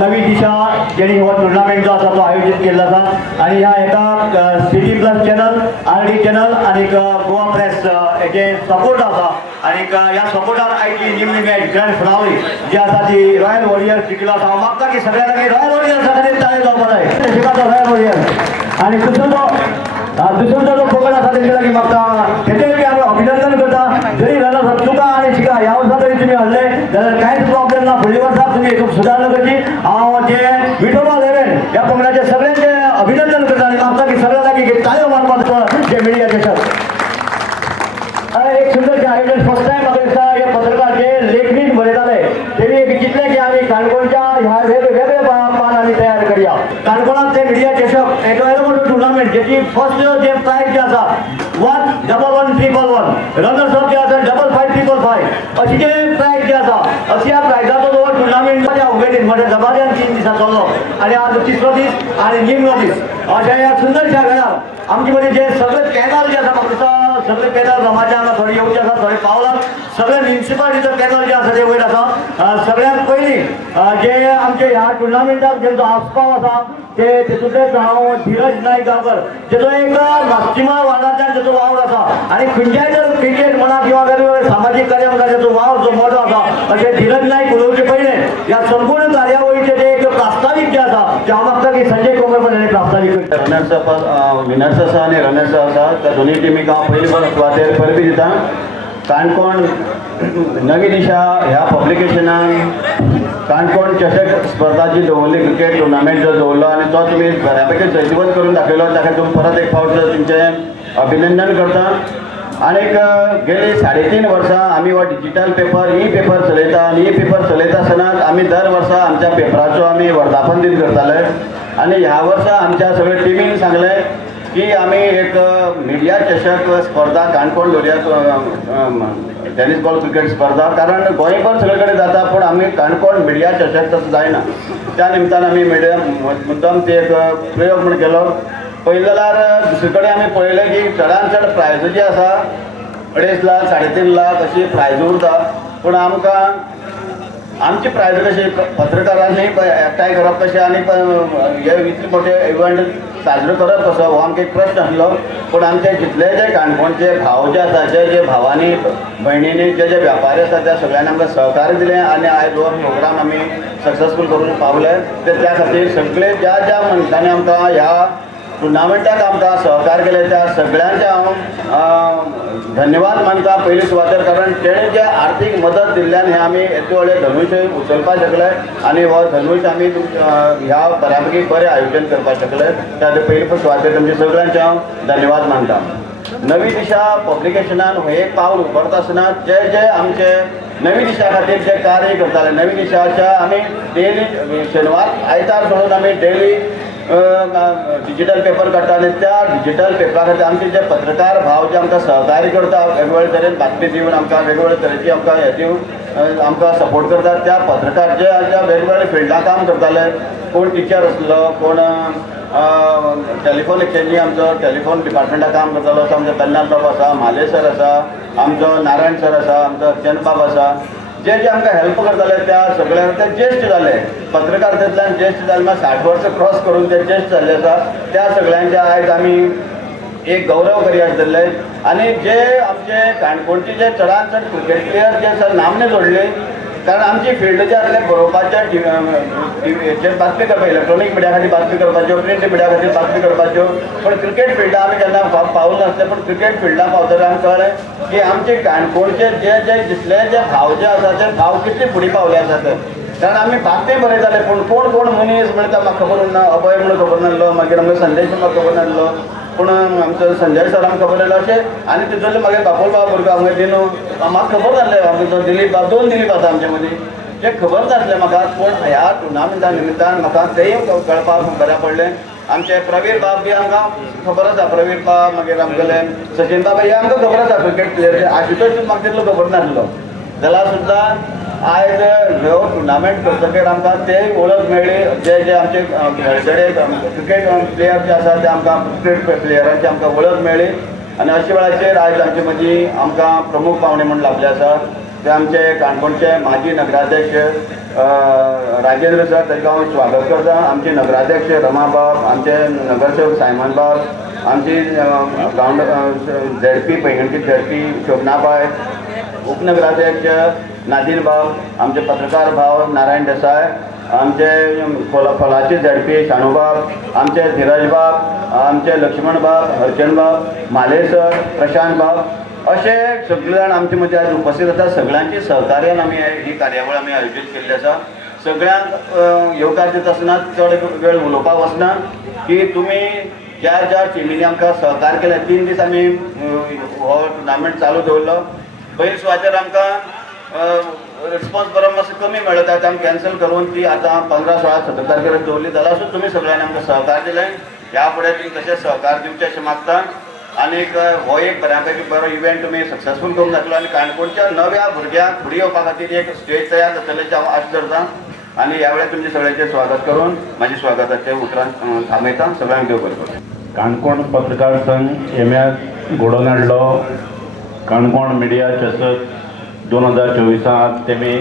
नवी दिशा जेणी हो टुर्नामेंट जो आसा तो आयोजीत केल्लो आसा आनी ह्या एका city plus channel RD channel आनी गोवा प्रेस हेजे सपोर्ट आसा आनी ह्या सपोर्टार आयची निमणी मॅच ग्रँड फिनाले जी आसा ती रॉयल वॉरियर्स जिखलो आसा. हांव मागता की सगळ्या लागीं रॉयल वॉरियर्सा खातीर ताळी जावपा जाय चषकाचो रॉयल वॉरियर्स आनी दुसरो जो फुकट आसा तेजे लागीं मागता तेजेय आमी अभिनंदन करता. जरी रनर्स चुका आनी शिका ह्या वर्सा जरी तुमी हरले जाल्यार कांयच प्रॉब्लेम ना. फुडल्या वर्सा तुमी हितून सुदारणां करची. हांव जे विठोबा 11 ह्या पंगडाचे सगळ्यांचे अभिनंदन करता आनी मागता की सगळ्या लागीं ताळयो मारपाचो जे मिडिया चषक एक सुंदरशें आयोजन फर्स्ट टायम म्हाका दिसता हे पत्रकार जे लेखणीक बरयताले तेणी एक चिंतलें की आमी काणकोणच्या ह्या वेगवेगळे पान आमी तयार करया. काणकोणांत ते मिडिया चषक एक वेळो मोठो टुर्नामेंट जेची फर्स्ट जे प्रायज जे आसा 11111 रनर्स अप जे आसा 5555 अशी जे प्रायज जे आसा अशा ह्या प्रायजाचो जो टुर्नामेंट उमेदीन म्हणजे जबाद्यान 3 दिसा चल्लो आनी आज तिसरो दीस आनी निमणो दीस अशा ह्या सुंदरशा वेळार आमचे मदीं जे सगळे पॅनल जे आसा म्हाका दिसता सगळे पॅनल रमाचे हांगा थोडे येवचे आसा थोडे पावलात सगळे म्युनिसिपालिटीचो पॅनल जे आसा ते वयर आसा. सगळ्यांत पयलीं जे आमचे ह्या टुर्नामेंटाक जेंचो आस्पाव आसा तेतूंतलेच हांव धीरज नायक गांवकर जेचो एक मागचिमा वार्डांतल्यान जेचो वावर आसा आनी खंयच्याय जर क्रिकेट म्हणा किंवा वेगवेगळे सामाजीक कार्य म्हणा जेचो वावर जो मोठो आसा अशें धीरज नायक उलोवचे पयले ह्या संपूर्ण कार्यावळीचे जे एक प्रास्तावीक जे आसा ते हांव मागता की संजय कोंगरकर हांणी प्रास्तावीक रनर्स विनर्स आसा आनी रनर्स आसा त्या दोनूय टिमीक हांव पयलीं सुवातेर परबी दिता. काणकोण नवी दिशा ह्या पब्लिकेशनान काणकोण चषक स्पर्धा जी दवरली क्रिकेट टुर्नामेंट जो दवरलो आनी तो तुमी बऱ्यापैकी सजवत करून दाखयलो ताका तुमी परत एक फावट तुमचें अभिनंदन करता. आनीक गेली 3.5 वर्सां आमी हो डिजिटल पेपर पेपर चलयता आनी पेपर चलयता आसतना आमी दर वर्सा आमच्या पेपराचो आमी वर्धापन दीन करताले आनी ह्या वर्सा आमच्या सगळ्या टिमीन सांगलें की आमी एक मिडिया चषक स्पर्धा काणकोण दवरया टेनिस बॉल क्रिकेट स्पर्धा कारण गोंयभर सगळे कडेन जाता पूण आमी काणकोण मिडिया चषक तसो जायना. त्या निमतान आमी मिडिया मुद्दम ते एक प्रयोग म्हण केलो. पयले जाल्यार दुसरे कडेन आमी पळयलें की चडांत चड प्रायज जी आसा 2.5 लाख 3.5 लाख अशी प्रायज उरता पूण आमकां आमची प्रायज कशी पत्रकारांनी एकठांय करप कशें आनी हे इतले मोठे इव्हेंट साजरो करप कसो हो आमकां एक प्रश्न आसलो. पूण आमचे जितले जे काणकोणचे भाव जे आसा जे भावांनी भयणींनी जे वेपारी आसा त्या सगळ्यांनी आमकां सहकार्य दिलें आनी आयज हो प्रोग्राम आमी सक्सेसफूल करून पावले. त्या खातीर सगळे ज्या ज्या मनशांनी आमकां ह्या टुर्नामेंटाक आमकां सहकार्य केले त्या सगळ्यांचे हांव धन्यवाद मानता पयली सुवातेर कारण तेणें जे आर्थीक मदत दिल्ल्यान हे आमी येदे व्हडले धनुश्य उचलपाक शकले आनी हो धनुश्य आमी ह्या बऱ्यापैकी बरें आयोजन करपाक शकले. त्या खातीर पयली सुवातेर तुमचे सगळ्यांचे हांव धन्यवाद मानता. नवी दिशा पब्लिकेशनान हो एक पावल उबारता आसतना जे जे आमचे नवी दिशा खातीर जे कार्य करताले नवी दिशाच्या आमी डेली शेनवार आयतार सोडून आमी डेली डिजिटल पेपर काडटा आनी त्या डिजिटल पेपरा खातीर आमचे जे पत्रकार भाव जे आमकां सहकार्य करता वेगवेगळे तरेन बातमी दिवन आमकां वेगवेगळे तरेची आमकां हे दिवन आमकां सपोर्ट करता त्या पत्रकार जे वेगवेगळे फिल्डां काम करताले कोण टिचर आसलो कोण टेलिफोन एक्सचेंजी आमचो टेलिफोन डिपार्टमेंटाक काम करतालो असो आमचो कल्याण बाब आसा म्हाले सर आसा आमचो नारायण सर आसा आमचो चंद बाब आसा जे जे आमकां हेल्प करताले त्या सगळ्यांक ते ज्येश्ठ जाले पत्रकारितेंतल्यान ज्येश्ठ जाले म्हळ्यार 60 वर्सां क्रॉस करून ते ज्येश्ठ जाल्ले आसा. त्या सगळ्यांचे आयज आमी एक गौरव करया धरले आनी जे आमचे काणकोणचे जे चडांत चड क्रिकेट प्लेयर जे आसा नामने जोडले कारण आमची फील्ड जे आसले बरोवपाच्या टिवीचेर बातमी करपाक इलेक्ट्रॉनीक मिडिया खातीर बातमी करपाच्यो प्रिंट मिडिया खातीर बातमी करपाच्यो पण क्रिकेट फिल्डां आमी केन्ना पावले नासले पूण क्रिकेट फिल्डां पावतकीर आमकां कळ्ळें की आमचे काणकोणचे जे जे दिसले जे भाव जे आसा ते भाव कितले फुडें पावले आसा ते कारण आमी बातमी बरयताले पूण कोण कोण मनीस म्हणटा म्हाका खबर उरना अभय म्हणून खबर नासलो मागीर आमकां संदेश म्हणून म्हाका खबर नासलो पूण आमचो संजय सर आमकां खबर आसलो अशें आनी तितूंतले मागीर बापोल बाबा भुरगो आमकां दिनू म्हाका खबर नासलें आमचो दिलीप बाब 2 दिलीप आसा आमचे मदीं जे खबर नासलें म्हाका पूण ह्या टुर्नामेंटा निमित्तान म्हाका तेंय कळपाक बऱ्या पडलें. आमचे प्रवीर बाब बी आमकां खबर आसा प्रवीर बाब मागीर आमगेले सचिन बाबा हे आमकां खबर आसा क्रिकेट प्लेयर आशुतोष म्हाका तितलो खबर नासलो जाल्यार सुद्दां आयज ह्यो टुर्नामेंट करतकीर आमकां तेय वळख मेळ्ळी जे जे आमचे खेळगडे क्रिकेट प्लेयर जे आसा ते आमकां क्रिकेट प्लेयरांची आमकां वळख मेळ्ळी आनी अशे वेळाचेर आयज आमचे मदीं आमकां प्रमुख पावणे म्हूण लाभले आसा ते आमचे काणकोणचे माजी नगराध्यक्ष राजेंद्र सर, ताका हांव स्वागत करता. आमचे नगराध्यक्ष रमाबाब, आमचे नगरसेवक सायमन बाब, आमची गांव झेडपी पैंगणची झेडपी शोभनाबाय, उपनगराध्यक्ष नादीर बाब, आमचे पत्रकार भाव नारायण देसाय, आमचे फलाचे झेडपी शाणूबाब, आमचे धीरज बाब, आमचे लक्ष्मण बाब, हरचंद बाब, माले सर, प्रशांत बाब, असे सगळे जाण आमचे मदीं आज उपस्थित आसा. सगळ्यांची सहकार्यान आमी ही कार्यावळ आमी आयोजीत केल्ली आसा. सगळ्यांक येवकार दित आसतना चड वेळ उलोवपाक वचना की तुमी ज्या टिमींनी आमकां सहकार्य केलें. 3 दीस आमी हो टुर्नामेंट चालू दवरलो. पयले सुवातेर आमकां रिस्पॉन्स बरो मातसो कमी मेळ्ळो, ताका आमी कॅन्सल करून ती आतां 15, 16, 17 तारखेर दवरली. जाल्यार सुद्दां तुमी सगळ्यांनी आमकां सहकार्य दिलें. ह्या फुडें तुमी तशें सहकार्य दिवचें अशें मागता. आनीक हो एक बऱ्यापैकी बरो इव्हेंट तुमी सक्सेसफूल करून दाखलो आनी काणकोणच्या नव्या भुरग्यांक फुडें येवपा खातीर एक स्टेज तयार जातलें हांव आश धरतां. आनी ह्या वेळार तुमचे सगळ्यांचें स्वागत करून म्हाजी स्वागताचे उतरां थांबयता. सगळ्यांक देव बरें करूं. काणकोण पत्रकार संघ एम्याक घडोवन हाडलो काणकोण मिडिया चषक 2024 तेमी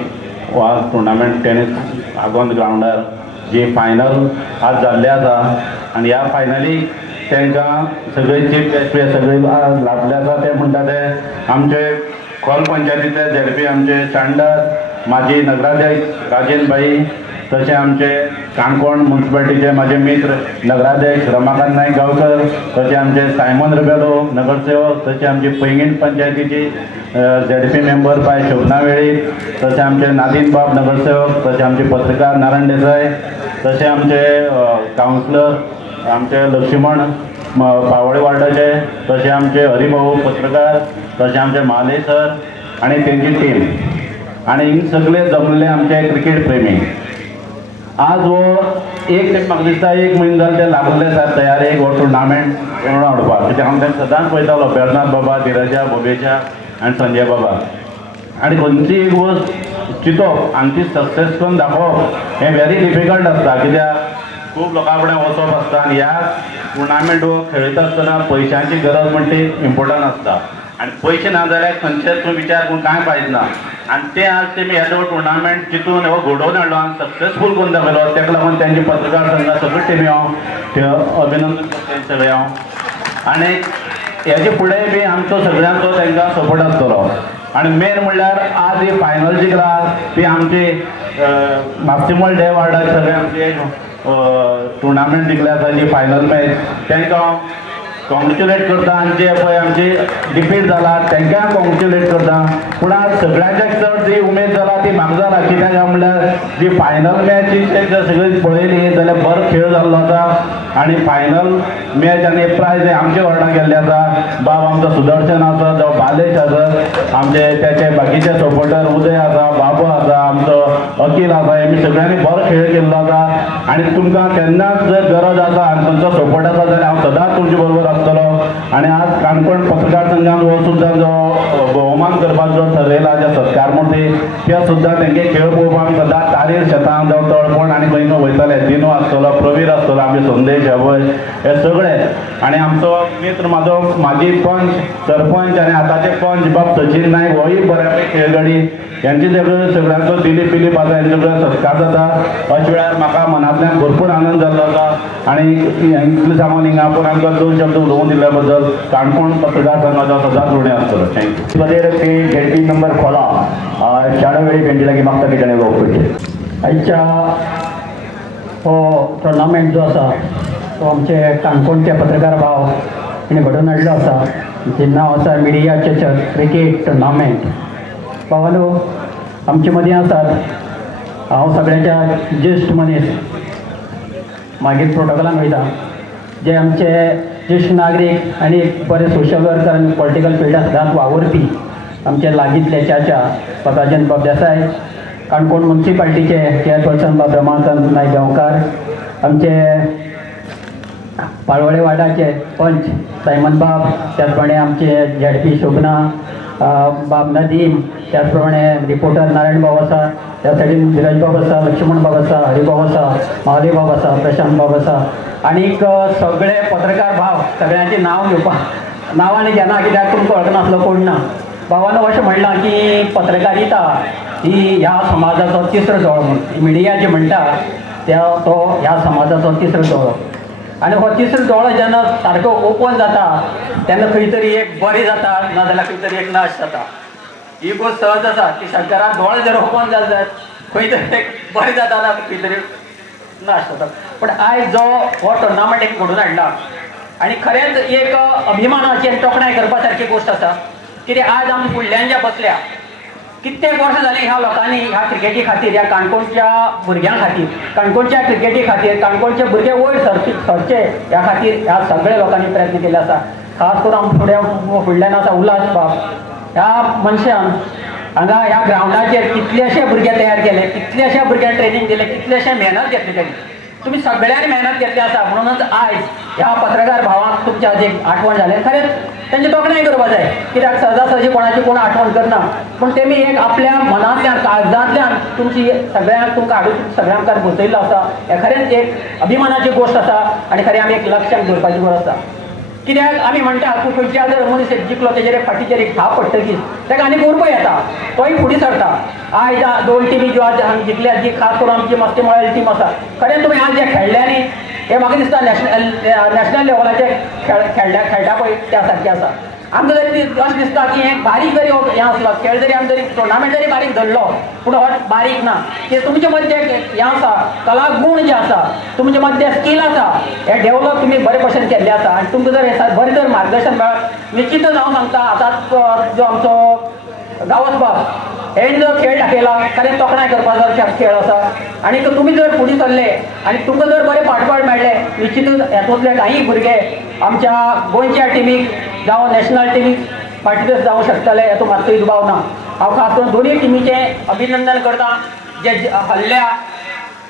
हो टुर्नामेंट टेनीस आगोंद ग्रावंडार जी फायनल आज जाल्ली आसा. आनी ह्या फायनलीक तांकां सगळे चीफ गेस्ट सगळे लाभले आसा. ते म्हणटा ते आमचे खोल पंचायतीचे झेडपी आमचे चांडर, माजी नगराध्यक्ष राजेंद्रबाई, तशें आमचे काणकोण म्युनिसिपालिटीचे म्हाजे मित्र नगराध्यक्ष रमाकांत नायक गांवकर, तशें आमचे सायमन रुबेलो नगरसेवक, तशें आमची पैंगीण पंचायतीची झेडपी मेंबर बाय शोभना वेळीप, तशें आमचे नादीन बाब नगरसेवक, तशें आमचे पत्रकार नारायण देसाय, तशें आमचे कावन्सिलर आमचे लक्ष्मण पावळे वार्डाचे, तशें आमचे हरिभाऊ पत्रकार, तशें आमचे माले सर आनी तेंची टीम आनी हिंग सगळे जमलेले आमचे क्रिकेट प्रेमी. आज हो एक म्हाका दिसता 1 म्हयनो जाले ते लागलेले आसा तयारेक हो टुर्नामेंट येवन हाडपाक. कित्याक हांव तेंकां सदांच पळयतालो बेर्नाद बाबा, धीरजा, बोबेच्या आनी संजय बाबा. आनी खंयची एक वस्त चिंतप आनी ती सक्सेस करून दाखोवप हें व्हेरी डिफिकल्ट आसता. कित्याक खूब लोकां कडेन वचप आसता आनी ह्या टुर्नामेंट हो खेळटा आसतना पयशांची गरज म्हणटा ती इम्पोर्टंट आसता. आनी पयशे ना जाल्यार खंयचेच तूं विचार करून कांय फायदो ना. आनी ते आज तेमी हेजो टुर्नामेंट चिंतून हो घडोवन हाडलो आनी सक्सेसफूल करून दाखयलो. ताका लागून तेंचे पत्रकार संघा सगळे टिमी हांव अभिनंदन करता सगळे हांव. आनी हेजे फुडें बी आमचो सगळ्यांचो तांकां सपोर्ट आसतलो. आनी मेन म्हणल्यार आज ही फायनल जिखला ती आमची म्हापशेमोळ डे वार्डाचे सगळे आमचे टुर्नामेंट जिखले आसा जी फायनल मॅच तांकां कॉंग्रेच्युलेट करता. आनी जे पळय आमची डिफीट जाला तांकां कॉंग्रेच्युलेट करता. पूण आज सगळ्यांच्याक चड जी उमेद जाला ती म्हाका जाला. कित्याक म्हणल्यार जी फायनल मॅच जर सगळी पळयली जाल्यार बरो खेळ जाल्लो आसा आनी फायनल मॅच आनी प्रायज आमच्या वार्डाक गेल्ले आसा. बाब आमचो सुदर्शन आसा, जावं बालेश आसा, आमचे त्याचे बाकीचे सपोर्टर उदय आसा, बाबू आसा, आमचो अखिल आसा, हेमी सगळ्यांनी बरो खेळ केल्लो आसा. आनी तुमकां केन्नाच जर गरज आसा आनी तुमचो सपोर्ट आसा जाल्यार हांव सदांच तुमचे बरोबर आसतलो. आनी आज काणकोण पत्रकार संघान हो सुद्दां जो भोवमान करपाक जो ठरयला जे सत्कार मूर्ती ते सुद्दां तेंगे खेळ पळोवपाक सदांच तारीर शेतां जावं तळपण आनी खंय खंय वयताले. दिनू आसतलो, प्रवीर आसतलो, आमचे संदेश अभय हे सगळे. आनी आमचो मित्र माजी पंच सरपंच आनी आतांचे पंच बाब सचिन नायक होय बऱ्यापैकी खेळगडी. यांची सगळ्यांचो दिलीप बिलीप आसा, हेंचो सगळ्यांचो सत्कार जाता. अशा वेळार म्हाका मनांतल्यान भरपूर आनंद जाल्लो आसा. आनी इतलें सांगून हिंगा पूण आमकां 2 शब्द उलोवून दिल्ल्या बद्दल काणकोण पत्रकार संघाचो सदांच ऋणी आसतलो. थँक्यू. बरेर ती झेडपी नंबर खोला शाळा वेळी भेंडी लागीं मागता कितें उलोवपाचें. आयच्या हो टुर्नामेंट जो आसा तो आमचे काणकोणचे पत्रकार भाव हिणें घडोवन हाडलो आसा. जें नांव आसा मिडिया चषक क्रिकेट टुर्नामेंट. भावानो आमचे मदीं आसात, हांव सगळ्यांच्या ज्येश्ठ मनीस मागीर प्रोटोकॉलान वयता, जे आमचे ज्येश्ठ नागरीक आनी बरे सोशल वर्कर आनी पॉलिटिकल फिल्डांत सदांच वावुरपी आमचे लागींतले चाचा पकाजन बाब देसाय, काणकोण म्युनिसिपालिटीचे चेअरपर्सन बाब रमाकांत नायक गांवकार, आमचे पाळवळे वार्डाचे पंच सायमन बाब, त्याचप्रमाणे आमचे झेडपी शोभना बाब नदीम, त्याचप्रमाणे रिपोर्टर नारायण बाब आसा, त्या सायडीन धीरज बाब आसा, लक्ष्मण बाब आसा, हरिबाब आसा, महादेव बाब आसा, प्रशांत बाब आसा, आनीक सगळे पत्रकार भाव सगळ्यांचे नांव घेवपाक नांवांनी घेना कित्याक तुमकां वळखनासलो कोण ना. भावानो अशें म्हणलां की पत्रकारिता ही ह्या समाजाचो तिसरो दोळो म्हण मिडिया जे म्हणटा तो ह्या समाजाचो तिसरो दोळो. आनी हो तिसरो दोळो जेन्ना सारको ओपन जाता तेन्ना खंय तरी एक बरें जाता नाजाल्यार खंय तरी एक नाश जाता. ही गोश्ट सहज आसा की सरकारान दोळे जर ओपन जाले खंय तरी एक बरें जाता ना खंय तरी नाश जाता. पण आयज जो हो टुर्नामेंट एक घडोवन हाडला आनी खरेंच एक अभिमानाची आनी तोखणाय करपा सारकी गोश्ट आसा. कित्याक आज आमी फुडल्यान जे बसल्या कित्येक वर्सां जालीं ह्या लोकांनी ह्या क्रिकेटी खातीर ह्या काणकोणच्या भुरग्यां खातीर काणकोणच्या क्रिकेटी खातीर काणकोणचे भुरगे वयर सरचे ह्या खातीर ह्या सगळ्या लोकांनी प्रयत्न केले आसा. खास करून आमी फुडल्यान आसा उल्हास बाब ह्या मनशान हांगा ह्या ग्रावंडाचेर कितलेशे भुरगे तयार केले, कितलेशे भुरग्यांक ट्रेनिंग दिले, कितलेशे मेहनत घेतली तेणी. तुम्ही सगळ्यांनी मेहनत घेतली आसा म्हणूनच आयज ह्या पत्रकार भावांक तुमच्या एक आठवण जालें. खरेंच तेंची तोखणाय करपा जाय कित्याक सहजासहजी कोणाची कोण आठवण करना पूण तेमी एक आपल्या मनांतल्यान काळजांतल्यान तुमची सगळ्यांक तुमकां हाडून सगळ्यां मुखार बसयल्लो आसा. हें खरेंच एक अभिमानाची गोश्ट आसा आनी खरें आमी एक लक्षांत दवरपाची गरज आसा. कित्याक आमी म्हणटा तूं खंयच्या जर मनीस जिखलो तेजेर एक फाटीचेर एक थाप पडटकीच ताका आनीक उर्बा येता तोय फुडें सरता. आयज 2 टिमी ज्यो आज हांगा जिखल्यात जी खास करून आमची मस्ती मळ्याची टीम आसा खरें तुमी आज जे खेळ्ळ्यांनी हे म्हाका दिसता नॅशनल लेवलाचेर खेळटा पळय त्या सारकें आसा. आमकां जरी अशें दिसता की हें बारीक जरी हें आसलो खेळ जरी आमी जरी टुर्नामेंट जरी बारीक धरलो पूण हो बारीक ना. की तुमचे मध्य हें आसा कला गूण जे आसा तुमचे मध्य स्कील आसा हें डेवलप तुमी बरे भशेन केल्लें आसा आनी तुमकां जर हें बरें जर मार्गदर्शन मेळत निश्चितच हांव सांगता आतांच जो आमचो गांवस बाब हें जो खेळ दाखयला खरें तोखणाय करपाचो खेळ आसा. आनी तुमी जर फुडें सरले आनी तुमकां जर बरें फाटबळ मेळ्ळें निश्चितूच हेतूंतले काही भुरगे आमच्या गोंयच्या टिमीक जावं नॅशनल टिमीक पार्टिसिपेट जावंक शकतले हेतून मात्तूय दुबाव ना. हांव खास करून दोनूय टिमीचें अभिनंदन करता जे हरल्या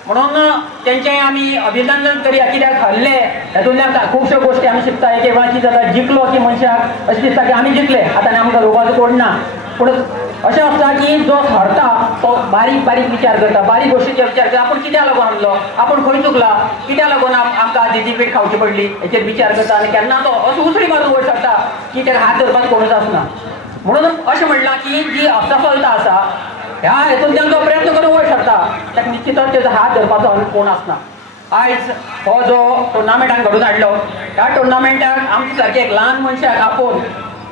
म्हणून तेंचें आमी अभिनंदन करया कित्याक हरले हेतूंतल्यान खुबश्यो गोश्टी आमी शिकता. एक वेळाची जाता जिखलो की मनशाक अशें दिसता की आमी जिखले आतां आमकां रोवपाचो कोण ना. पूण अशें आसता की जो हरता तो बारीक बारीक विचार करता बारीक गोश्टीचेर विचार करता. आपूण कित्याक लागून हारलो आपूण खंय चुकला कित्याक लागून आमकां तेजी पीठ खावची पडली हेचेर विचार करता आनी केन्ना तो असो उसरी मारून वयर सरता की तेका हात धरपाक कोणूच आसना. म्हणून अशें म्हणलां की जी असफलता आसा ह्या हेतूंतल्यान जो प्रयत्न करून वयर सरता ताका निश्चितच तेजो हात धरपाचो आनी कोण आसना. आयज हो जो टुर्नामेंटान घडोवन हाडलो ह्या टुर्नामेंटाक आमचे सारके एक ल्हान मनशाक आपोवन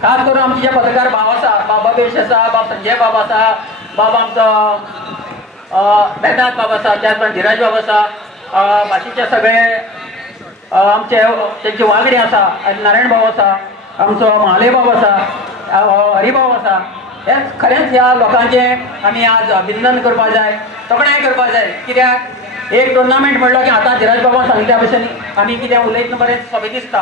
खास करून आमचे जे पत्रकार भाव आसा बाबा बेश आसा बाब संजय बाब आसा बाब आमचो बेदात बाब आसा त्याच प्रमाणे धीरज बाब आसा बाकीचे सगळे आमचे तेंचे वांगडी आसा नारायण भाव आसा आमचो महाले बाब आसा हरिभाव आसा. हे खरेंच ह्या लोकांचें आमी आज अभिनंदन करपा जाय तोखणाय करपा जाय. कित्याक एक टुर्नामेंट म्हणलो की आतां धीरज बाबान सांगिल्ल्या भशेन आमी कितें उलयतना बरें सोबे दिसता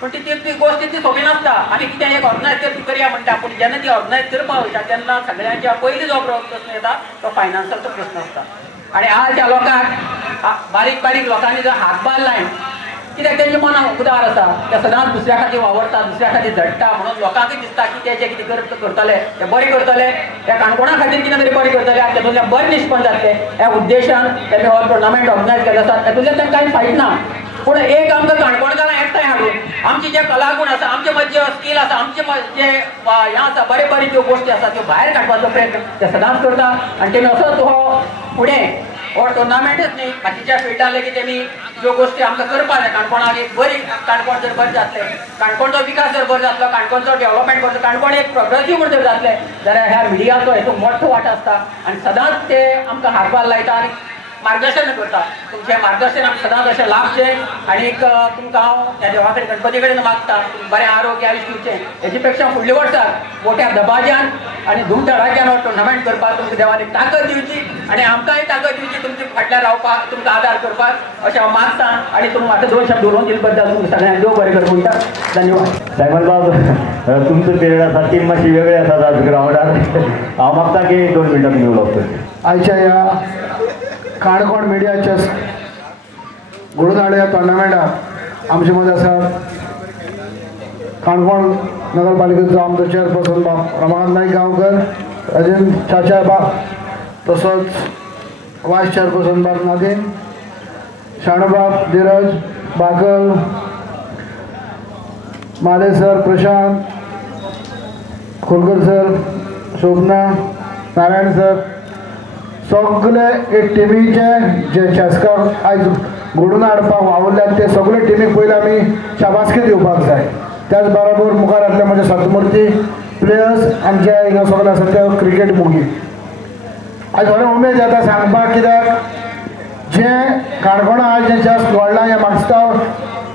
पूण ती गोश्ट तितली सोबी नासता. आमी कितें एक ऑर्गनायज करया म्हणटा पूण जेन्ना ती ऑर्गनायज करपा वयता तेन्ना सगळ्यांच्या पयलीं जो प्रश्न येता तो फायनान्साचो प्रश्न आसता. आनी आज ह्या लोकांक बारीक बारीक लोकांनी जर हातभार लायन कित्याक तेंचे मनाक उदार आसा ते सदांच दुसऱ्या खातीर वावरता दुसऱ्या खातीर झडटा म्हणून लोकांकूय दिसता की ते जे कितें करतले ते बरें करतले त्या काणकोणा खातीर कितें तरी बरें करतले आनी तेतूंतल्यान बरें निश्पन्न जातले ह्या उद्देशान तेमी हो टुर्नामेंट ऑर्गनायज केल्लो आसा. तेतूंतल्यान तांकां कांय फायद ना पूण एक आमकां काणकोणकारां एकठांय हाडून आमचे जे कलागूण आसा आमचे मध्य स्कील आसा आमचे जे हें आसा बरे बरे ज्यो गोश्टी आसा त्यो भायर काडपाचो प्रयत्न ते सदांच करता आनी तेमी असोच हो फुडें हो टुर्नामेंटूच न्ही बाकीच्या फिल्डार लेगीत तेमी ज्यो गोश्टी आमकां करपा जाय काणकोणाक एक बरी काणकोण जर बरें जातलें काणकोणचो विकास जर बरो जातलो काणकोणचो डेव्हलपमेंट बरो काणकोण एक प्रोग्रेसीव म्हणून जर जातलें जाल्यार ह्या मिडियाचो हेतून मोठो वांटो आसता आनी सदांच ते आमकां हातभार लायता आनी मार्गदर्शन करता. तुमचें मार्गदर्शन आमकां सदांच अशें लाभचें आनी तुमकां हांव ह्या देवा कडेन गणपती कडेन मागता बरें आरोग्य आयुश्य दिवचें. हेचे पेक्षा फुडल्या वर्साक मोठ्या दबाज्यान आनी धुमधडाक्यान हो टुर्नामेंट करपाक तुमकां देवानी ताकद दिवची आनी आमकांय ताकद दिवची तुमच्या फाटल्यान रावपाक तुमकां आदार करपाक अशें हांव मागतां आनी तुमकां म्हाका 2 शब्द उलोवन दिले बद्दल तुमकां सगळ्यांक देव बरें कर म्हणटा. धन्यवाद. सायमन बाब तुमचो पिरियड आसा टीम मातशी वेगळी आसा आज ग्रावंडार हांव मागता की 2 मिनटां तुमी उलोवप करचें. आयच्या ह्या काणकोण मिडिया चेस घडोवन हाडल्या टुर्नामेंटाक आमचे मदीं आसा काणकोण नगरपालिकेचो आमचो चेअरपर्सन बाब रमाकांत नाईक गांवकर राजेंद्र चाचा बाब तसोच वायस चेअरपर्सन बाब नागेन शाणूबाब धीरज बागल माले सर, प्रशांत खोलकर सर, शोभना, नारायण सर, सगळे एक टिमीचे जे शेसकार आयज घडून हाडपाक वावरल्यात ते सगळे टिमीक पयलीं आमी शाबासकी दिवपाक जाय. त्याच बरोबर मुखार आसले म्हजे सतमुर्ती प्लेयर्स आमचे हिंगा सगळे आसा ते क्रिकेट मोगी. आयज बरें उमेद येता सांगपाक, कित्याक जे काणकोणा आयज जे जस्ट घडलां हें म्हाका दिसता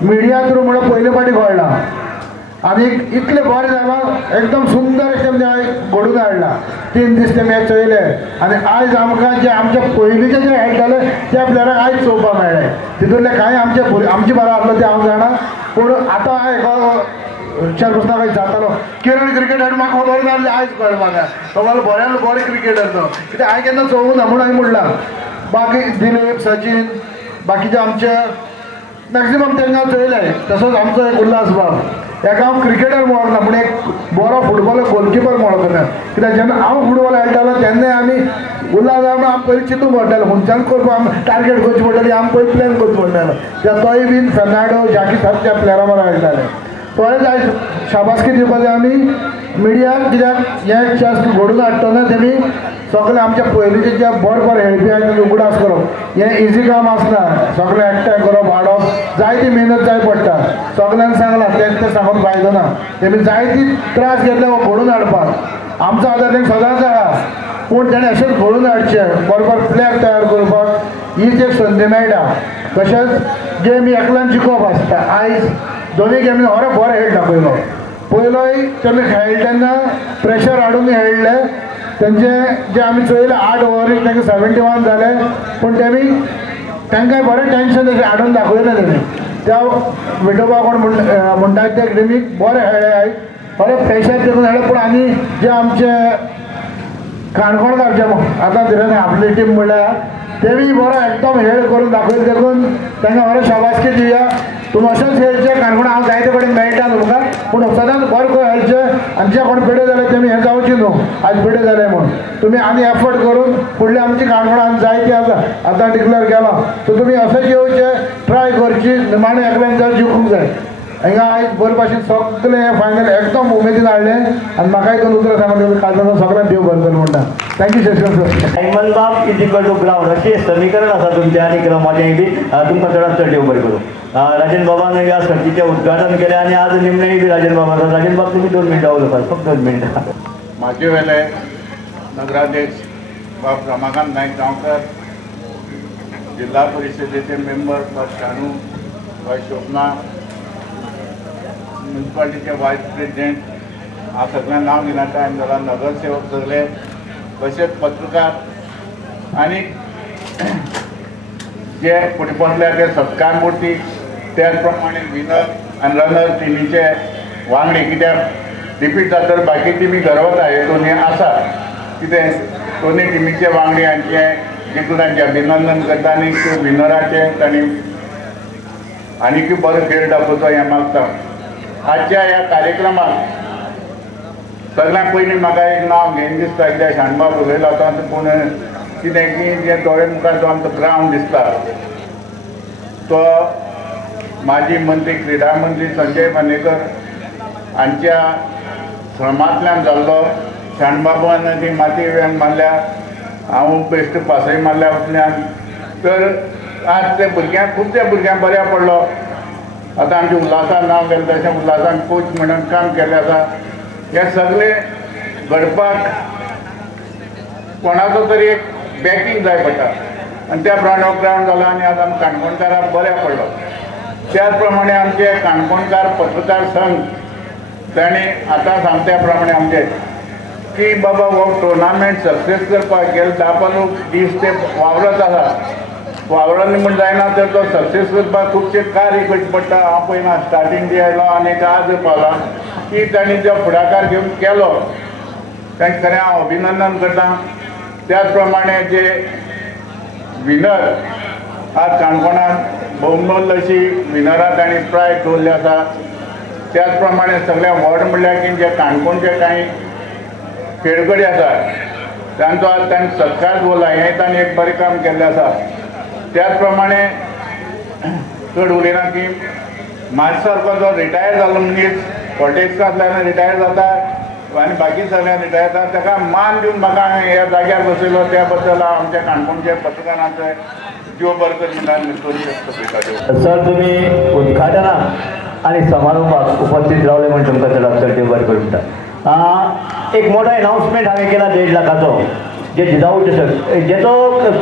मिडिया थ्रू म्हणून पयले फावटी घडलां आनी इतलें बरें जालां, एकदम सुंदर अशें घडून हाडलां. 3 दीस ते मॅच चयले आनी आयज आमकां जे आमचे पयलींचे जे खेळटाले त्या प्लेयराक आयज चोवपाक मेळ्ळे. तितूंतले कांय आमचे बरो आसलो ते हांव जाणा, पूण आतां हांव चेअरपर्सनाक विचारतालो किरण क्रिकेट खेळ म्हाका खबर नासलें आयज कळ्ळें म्हाका. तो म्हाका बऱ्यान बरो क्रिकेटर तो, कित्याक हांवें केन्ना चोवूं ना म्हणून हांवें म्हणलां. बाकी दिलीप, सचिन, बाकीचे आमचे मॅक्झिमम तांकां चयले. तसोच आमचो एक उल्हास बाब, हेका हांव क्रिकेटर म्हणना पूण एक बरो फुटबॉल गोलकिपर म्हणटा. कित्याक जेन्ना हांव फुटबॉल खेळटालो तेन्ना आमी उल्हास बाब आमी पयलीं चिंतूंक पडटालो खंयच्यान करपाक आमी टार्गेट करची पडटाली, आमी पयलीं प्लॅन करची पडटालो. कित्याक तोय बीन फेर्नांडो, जाकी सारक्या प्लेयरा बरो खेळटाले. तोय आयज शाबासकी दिवपाक जाय आमी मिडियाक, कित्याक हें चॅस घडून हाडटना तेमी सगळे आमच्या पयलींचे जे बरे बरे खेळपी आनी उगडास करप हें इजी काम आसना. सगळे एकठांय करप, हाडप, जायती मेहनत जाय पडटा. सगळ्यांक सांगलां तें सांगून फायदो ना. तेमी जायती त्रास घेतले हो घडून हाडपाक. आमचो आदार तेंका सदांच आसा, पूण तेणें अशेंच घडून हाडचे, बरोबर प्लेयर तयार करपाक हीच एक संदी मेळटा. तशेंच गेम एकल्यान जिखप आसता. आयज दोनूय गेमी बरें खेळटा. पयलोय तेमी खेळटा तेन्ना प्रेशर हाडून खेळले. तेंचे जे आमी चयले 8 ओव्हरीक तांकां 71 जाले, पूण तेमी तांकांय बरें टेन्शन तशें हाडून दाखयलें तेमी. त्या विठोबा कोण म्हणटात ते टिमीक बरें खेळ्ळे आयज, बरें प्रेशर देखून खेळ्ळे. पूण आनी जे आमचे काणकोणकार जे आतां धरण आपली टीम म्हणल्यार तेमी बरो एकदम खेळ करून दाखयले देखून तांकां बरें शाबासकी दिवया. तुमी अशेंच खेळचे. काणकोण हांव जायते कडेन मेळटा तुमकां, पूण सदांच बरें करून खेळचे. आनी जे कोण पिडे जाले तेमी हें जावची न्हू आयज पिडे जाले म्हूण. तुमी आनी एफर्ट करून फुडली आमची काणकोणान जायती आसा आतां डिक्लेअर केला, सो तुमी अशेंच येवचे, ट्राय करची. निमाणें एकल्यान जाय जिखूंक जाय. हिंगा आयज बरे भाशेन सगळे फायनल एकदम उमेदीन हाडले आनी म्हाकाय दोन उतरां सांगून काजल सगळ्यांक देव बरें करूं म्हणटा. Thank you Shashikant sir. डायमंड बाब इज इक्वल टू ग्राउंड अशी समीकरण आसा तुमचें आनी माझ्या इडी तुमकां चडांत चड देव बरें करूं. राजन बाबान ह्या सर्तीचें उद्घाटन केलें आनी आज निमणेय बी राजन बाबा. राजन बाब तुमी 2 मिनटां उलोवपाक, फक्त 2 मिनटां. म्हाजे वेले नगराध्यक्ष बाब रमाकांत नायक गांवकर, जिल्हा परिशदेचे मेंबर बाब शानू, बाब शोभना, म्युनिसिपालिटीचे वायस प्रेसिडेंट, हांव सगळ्यांक नांव घेना टायम जाला, नगरसेवक सगळे, तशेंच पत्रकार आनी जे फुटबॉलांतले ते सत्कार मूर्ती, त्याच प्रमाणे विनर आनी रनर टिमीचे वांगडी. कित्याक रिपीट जाता तर बाकी टिमी गरवता हे दोनी आसा, कितें दोनी टिमीचे वांगडी हांचे जिखुनांचे अभिनंदन करता आनी विनराचे तांणी आनीकूय बरो खेळ दाखोवचो हें मागता. आजच्या ह्या कार्यक्रमाक सगळ्यांत पयलीं म्हाका एक नांव घेवन दिसता, कित्याक शाणबाब उलयलो आतां, पूण कितें की जे दोळे मुखार जो आमचो ग्रावंड दिसता तो माजी मंत्री क्रीडा मंत्री संजय मानेकर हांच्या श्रमांतल्यान जाल्लो. शाणबाबान ती माती मारल्या, हांव बेश्ट पासय मारल्या फाटल्यान. तर आज ते भुरग्यांक खुबशे भुरग्यांक बऱ्या पडलो. आतां आमचे उल्हासान नांव गेलें तशें उल्हासान कोच म्हणून काम केल्लें आसा. हे सगळे घडपाक कोणाचो तरी एक बॅकींग जाय पडटा आनी त्या प्रमाणे ग्रावंड जालो आनी आज आमकां काणकोणकारांक बऱ्या पडलो. त्याच प्रमाणे आमचे काणकोणकार पत्रकार संघ तांणी आतां सांगल्या प्रमाणे आमचे की बाबा हो टुर्नामेंट सक्सेस करपाक गेले 10-15 दीस ते वावरत आसा. वावरांनी म्हण जायना तर तो सक्सेस करपाक खुबशे कार्य करचे पडटा. हांव पयना स्टार्टींग बी आयलो आनी आज पावला की तांणी जो फुडाकार घेवन केलो तांकां खरें हांव अभिनंदन करता. त्याच प्रमाणे जे विनर आज काणकोणांत बहुमोल अशी विनरां तांणी प्रायज दवरली आसा. त्याच प्रमाणे सगळ्या वॉर्ड म्हणल्यार की जे काणकोणचे कांय खेळगडे आसा तांचो आज तांणी सत्कार दवरला. हें तांणी एक बरें काम केल्लें आसा. त्याच प्रमाणे चड उलयना की म्हाजे सारको जो रिटायर जाल्लो मनीस पॉलिटिक्सांतल्यान रिटायर जाता आनी बाकी सगळ्यान रिटायर जाता ताका मान दिवन म्हाका ह्या जाग्यार बसयलो त्या बद्दल हांव आमच्या काणकोणच्या पत्रकारांचे जीव बरें करून सर तुम्ही उद्घाटनाक आणि समारंभाक उपस्थित रावले म्हणून तुमकां चडांत चड देव बरें करूं म्हणटा. एक मोठो अनाउन्समेंट हांवें केला 1.5 लाखाचो जे जिजाऊ चषक जेचो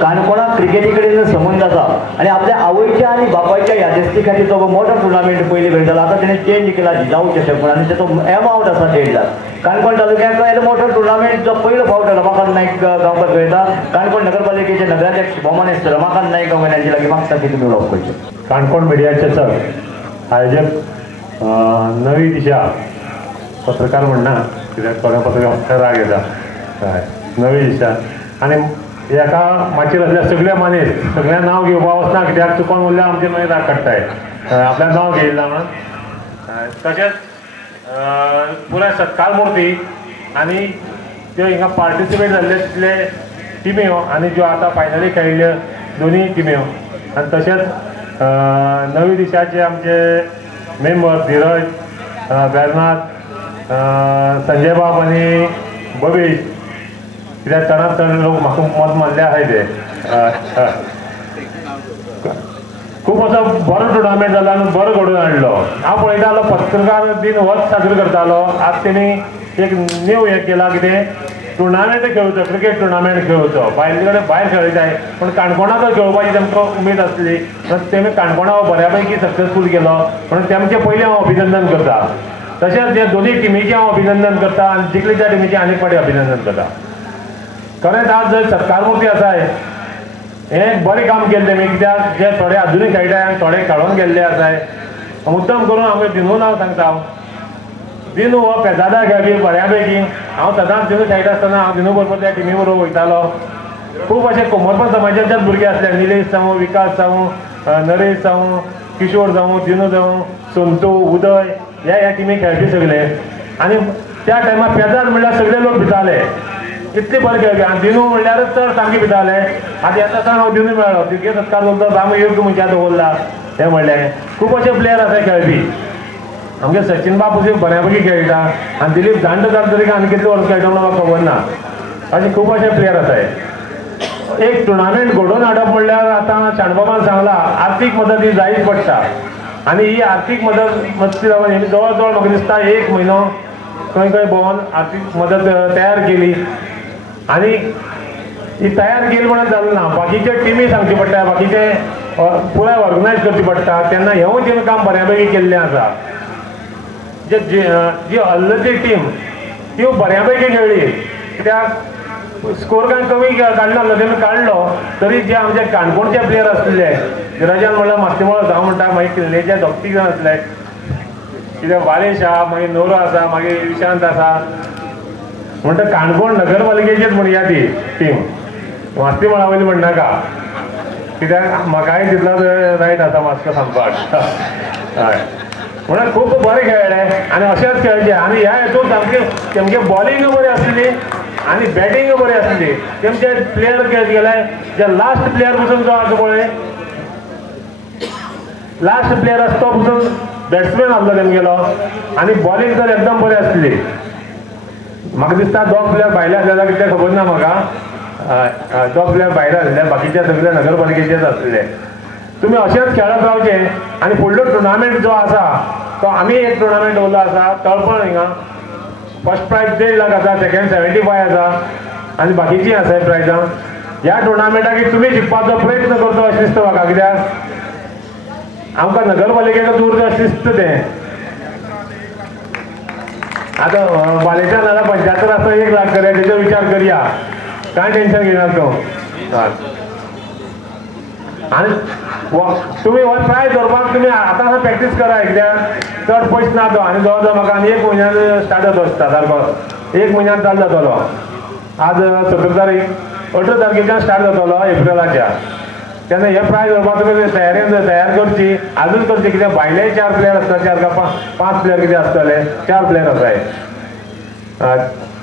काणकोणाक क्रिकेटी कडेन संबंद आसा आनी आपल्या आवयच्या आनी बापायच्या यादस्ती खातीर तो मोठो टुर्नामेंट पयलीं खेळटालो. आतां तेणें चेंज केला जिजाऊ चषक म्हणून आनी तेचो एमावंट आसा 1.5 लाख. काणकोण तालुक्यांत येदो मोठो टुर्नामेंट जो पयलो फावट रमाकांत नायक गांवकार खेळटा. काणकोण नगरपालिकेचे नगराध्यक्ष भौमानेस्त रमाकांत नायक गांवकार यांची लागीं मागता की तुमी उलोवप करचें. काणकोण मिडिया चषक आयोजक नवी दिशा पत्रकार म्हणना कित्याक थोड्या पत्रकार राग येता हय नवी दिशा आनी हेका माचयेर असल्या सगळ्या मानेर सगळ्या नांव घेवपा वचना कित्याक चुकोन उरल्यार आमचे मागीर राग काडटाय आपल्या नांव घेयना म्हणून. तशेंच पुराय सत्कार मुर्ती आनी त्यो हिंगा पार्टिसिपेट जाल्ले तितले टिम्यो आनी ज्यो आतां फायनली खेळिल्ल्यो दोनूय टिम्यो आनी तशेंच नवी दिशाचे आमचे मेंबर धीरज बेरनाथ संजय बाब आनी बबीश कित्याक चडांत चड लोक म्हाका मत मारले आहाय ते खूब असो बरो टुर्नामेंट जालो आनी बरो घडोवन हाडलो. हांव पळयतालो पत्रकार दिन होच साजरो करतालो. आज तेणी एक न्यू हें केला कितें टुर्नामेंट खेळचो क्रिकेट टुर्नामेंट खेळचो भायले कडेन भायर खेळटाय पूण काणकोणाचो खेळपाची तांकां उमेद आसली तेमी काणकोणा बऱ्यापैकी सक्सेसफूल केलो म्हणून तेमचें पयलीं हांव अभिनंदन करता. तशेंच जे दोनूय टिमीचें हांव अभिनंदन करता आनी जिखले त्या टिमीचें आनीक फावटी अभिनंदन करता. खरेंच आज जर सत्कार मुर्ती आसाय हें बरें काम केलें तेमी कित्याक जे थोडे अजुनूय खेळटाय आनी थोडे खेळोन गेल्ले आसाय. मुद्दम करून हांव दिनू नांव सांगता. दिनू हो पेजादा खेळपी बऱ्यापैकी हांव सदांच दिनू खेळटा आसतना हांव दिनू बरोबर त्या टिमी बरोबर वयतालो. खूब अशे कोमरपंत समाजाच्याच भुरगे आसले निलेश जावं विकास जावं नरेश जावं किशोर जावं दिनू जावं संतू उदय ह्या टिमी खेळपी सगळे आनी त्या टायमार पेजाद म्हणल्यार सगळे लोक भिताले इतले बरे खेळपी आनी दिनू म्हणल्यारच चड सामके भिताले. आतां येता सावन हांव दिनू मेळ्ळो तिगे सत्कार करता आमी योग्य मनशाक दवरला हें म्हणलें. खूब अशे प्लेयर आसाय खेळपी आमगे सचिन बापूजी बऱ्यापैकी खेळटा आनी दिलीप जाणटो जाता तरी आनी कितले वर्स खेळटा म्हणून म्हाका खबर ना. अशे खूब अशे प्लेयर आसाय. एक टुर्नामेंट घडोवन हाडप म्हणल्यार आतां शाणबाबान सांगला आर्थीक मदत ही जायच पडटा आनी ही आर्थीक मदत जवळ जवळ म्हाका दिसता 1 म्हयनो खंय खंय भोंवन आर्थीक मदत तयार केली आनी ही तयार केली म्हणून जालें ना. बाकीचे टिमी सांगची पडटा बाकीचे पुराय ऑर्गनायज करची पडटा तेन्ना हेंवूय तेमी काम बऱ्यापैकी केल्लें आसा. जे जी हल्लची टीम त्यो बऱ्यापैकी खेळ्ळी कित्याक स्कोर कांय कमी काडनासलो तेमी काडलो तरी जे आमचे काणकोणचे प्लेयर आसले धीरजान म्हणल्यार मास्तिमोळ हांव म्हणटा मागीर किल्लेचे दोग-तीग जाण आसले कित्याक वालेश आहा मागीर नोरो आसा मागीर विशांत आसा म्हणटा काणकोण नगरपालिकेचीच म्हणया ती टीम मास्तिमोळा वयली म्हणनाका कित्याक म्हाकाय तितलोच रायट आसा मातसो सांगपाक हय म्हणून खूब बरें खेळ्ळे आनी अशेंच खेळचे आनी ह्या हेतून सामके तेमगे बॉलिंग बरी आसली आनी बॅटींग बरी आसली. तेमचे प्लेयर गेले जे लास्ट प्लेयर पसून जो आसा पळय लास्ट प्लेयर आसा तो पसून बॅट्समॅन आसलो तेमगेलो आनी बॉलिंग तर एकदम बरी आसली. म्हाका दिसता 2 प्लेयर भायले आसले कितें खबर ना म्हाका 2 प्लेयर भायर आसले बाकीचे सगळे नगरपालिकेचेच आसले. तुमी अशेंच खेळत रावचे आनी फुडलो टुर्नामेंट जो आसा तो आमी एक टुर्नामेंट दवरलो आसा तळपण हिंगा फर्स्ट प्रायज 1.5 लाख आसा सेकंड 75 आसा आनी बाकीचीं आसाय प्रायजां. ह्या टुर्नामेंटाक तुमी जिखपाचो प्रयत्न करचो अशें दिसता म्हाका कित्याक आमकां नगरपालिकेचो दूर अशें दिसता तें. आतां बालेच्यान जाल्यार 75 आसा 1 लाख करया तेजो विचार करया कांय टेन्शन घेयना तूं आनी तुमी हो ट्राय करपाक तुमी आतां प्रॅक्टीस करा कित्याक चड पयस ना तो आनी जवळ जवळ म्हाका आनी 1 म्हयन्यान स्टार्ट जाता दिसता सारको 1 म्हयन्यान चालू जातलो. आज 17 तारीख 18 तारखेच्यान स्टार्ट जातलो एप्रिलाच्या तेन्ना हे प्रायज करपाक तुमी तयार करची आजूच करची कित्याक भायले 4 प्लेयर आसता 4 काय 5 प्लेयर कितें आसतले 4 प्लेयर आसाय.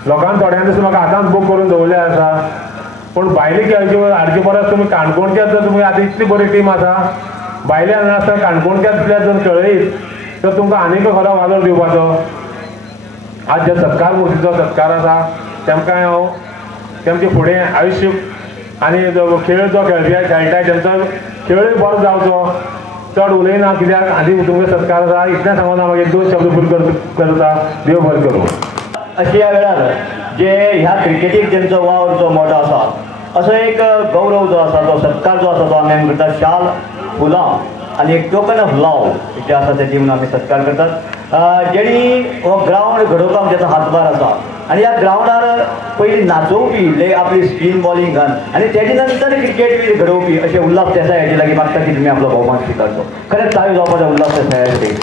लोकांक थोड्यां दिसा म्हाका आतांच बूक करून दवरले आसा पूण भायले खेळची हाडचे परस तुमी काणकोणच्याच जर तुमी आतां इतली बरी टीम आसा भायले हांगा आसता काणकोणच्याच प्लेयर जर खेळयत तर तुमकां आनीक खरो वालोर दिवपाचो आज जे सत्कार मुर्तीचो सत्कार आसा तेमकां हांव तेमचे फुडें आयुश्य आनी खेळ जो खेळटाय तेंचो खेळूय बरो जावचो चड उलयना कित्याक आदी तुमकां सत्कार आसा इतलें सांगून हांव मागीर 2 शब्द पुरो करता. देव बरें करूं. अशा ह्या वेळार जे ह्या क्रिकेटीक जेंचो वावर जो मोठो आसा असो एक गौरव जो आसा तो सत्कार जो आसा तो आमी करतात. शाल फुलां आनी एक टोकन ऑफ लव जे आसा ते दिवन आमी सत्कार करतात. जेणी हो ग्रावंड घडोवपाक जेचो हातभार आसा आनी ह्या ग्रावंडार पयलीं नाचोवपी आपली स्पिन बॉलिंग घाल आनी तेजे नंतर क्रिकेट घडोवपी अशे उल्हास देसाय हाचे लागीं मागता की तुमी आपलो भोवमान स्विकारचो. खरेंच चालू जावपाचो उल्हास देसाय खातीर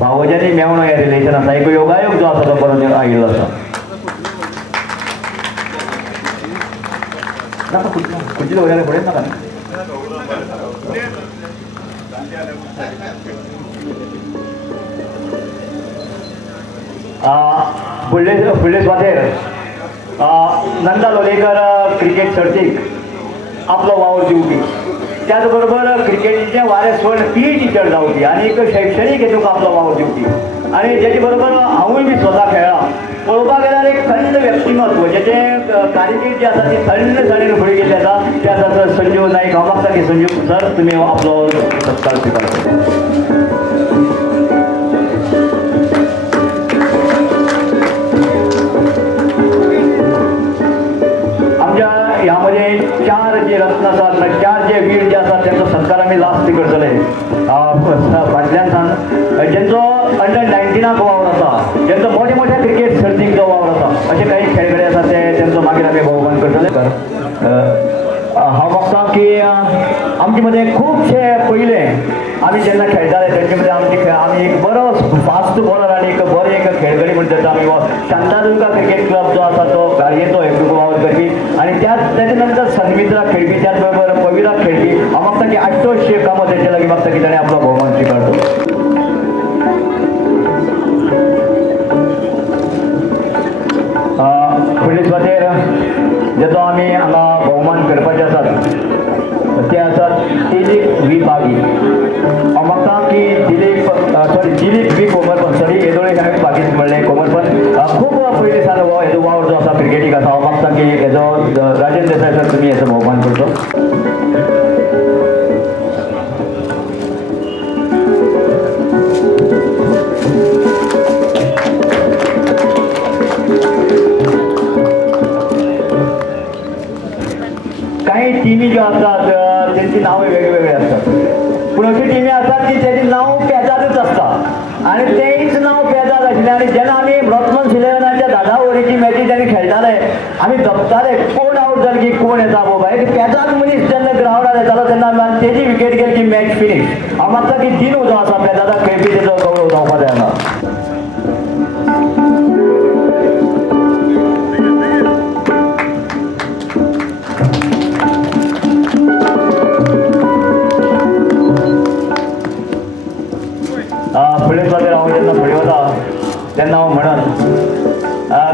भावजांनी मेवणो हे रिलेशन आसा एक योगायोग जो आसा तो बरो आयिल्लो आसा. नाका खुर्चीचो वयल्यान फुडें नाका न्ही. फुडले स्वातेर नंदा लोलयेकर क्रिकेट सर्तीक आपलो वावर दिवपी त्याच बरोबर क्रिकेटीचें वारेसवण PE टीचर जावपी आनी एक शैक्षणीक हेतूक आपलो वावर दिवपी आनी जेचे बरोबर हांवूय बी स्वता खेळ्ळां. पळोवपाक गेल्यार एक थंड व्यक्तिमत्व जेचें कारकीर्द जी आसा ती थंड साणेन फुडें गेल्ली आसा ते आसा संजीव नाईक. हांव मागता की संजीव सर तुमी आपलो सत्कार स्विकारचो. ह्यामध्ये 4 जे रत्न आसात 4 जे वीर जे आसात त्यांचा सत्कार आम्ही लास्ट करतले. फाटल्यान ज्यांचो अंडर 19 वावर आसा ज्यांचो मोठ्या मोठ्या क्रिकेट सर्तीक जो वावर आसा असे काही खेळगडे आसा ते त्यांचो मागीर आमी भोवमान करतले. हांव मागता की आमचे मध्ये खुबशे पयले आमी जेन्ना खेळटाले तेंचे मध्ये आमी एक बरो फास्ट बॉलर आनी एक बरो एक खेळगडी म्हणटा तेचो आमी शांतादुर्गा क्रिकेट क्लब जो आसा तो गाडयेचो एक वावर करपी आनी त्याचे नंतर सन्मित्रा खेळपी त्याच बरोबर पविरा खेळपी. हांव मागता की आठ्ठोशे कामो तेंचे लागीं मागता की ताणें आपलो भोवमान स्विकारचो. फुडले सुवातेर जेचो आमी हांगा भोवमान करपाचे आसात ते आसात दिलीप V बागी. हांव मागता की दिलीप V कोमरपन येदोळे हांवें बागीच म्हणलें कोमरपन खूब पयलीं सावन हो हेजो वावर जो आसा क्रिकेटीक आसा. हांव मागता की हेजो राजेंद्र देसाय सर तुमी हेजो भोवमान करचो. काही टीमी ज्यो आसतात त्यांची नावं वेगवेगळे असतात पूण अशी टीमी असतात की त्याची नाव पेजादच असता आणि तेच नाव पेजाद आशिल्लें. आनी जेन्ना आमी ब्रॉडमन्स 11 10 ओव्हरीची मॅची जेन्ना खेळटाले आमी जपताले कोण आउट जाले की कोण येता बाबा एक पेजाद मनीस जेन्ना ग्रावंडार येतालो तेन्ना तेजी विकेट गेली की मॅच फिनिश. हांव मागता की दिनू जो आसा पेजादाक खेळपी तेजो गौरव जावपा जाय हांगा. फुडले सुवातेर हांव जेन्ना फुडें वता तेन्ना हांव म्हणत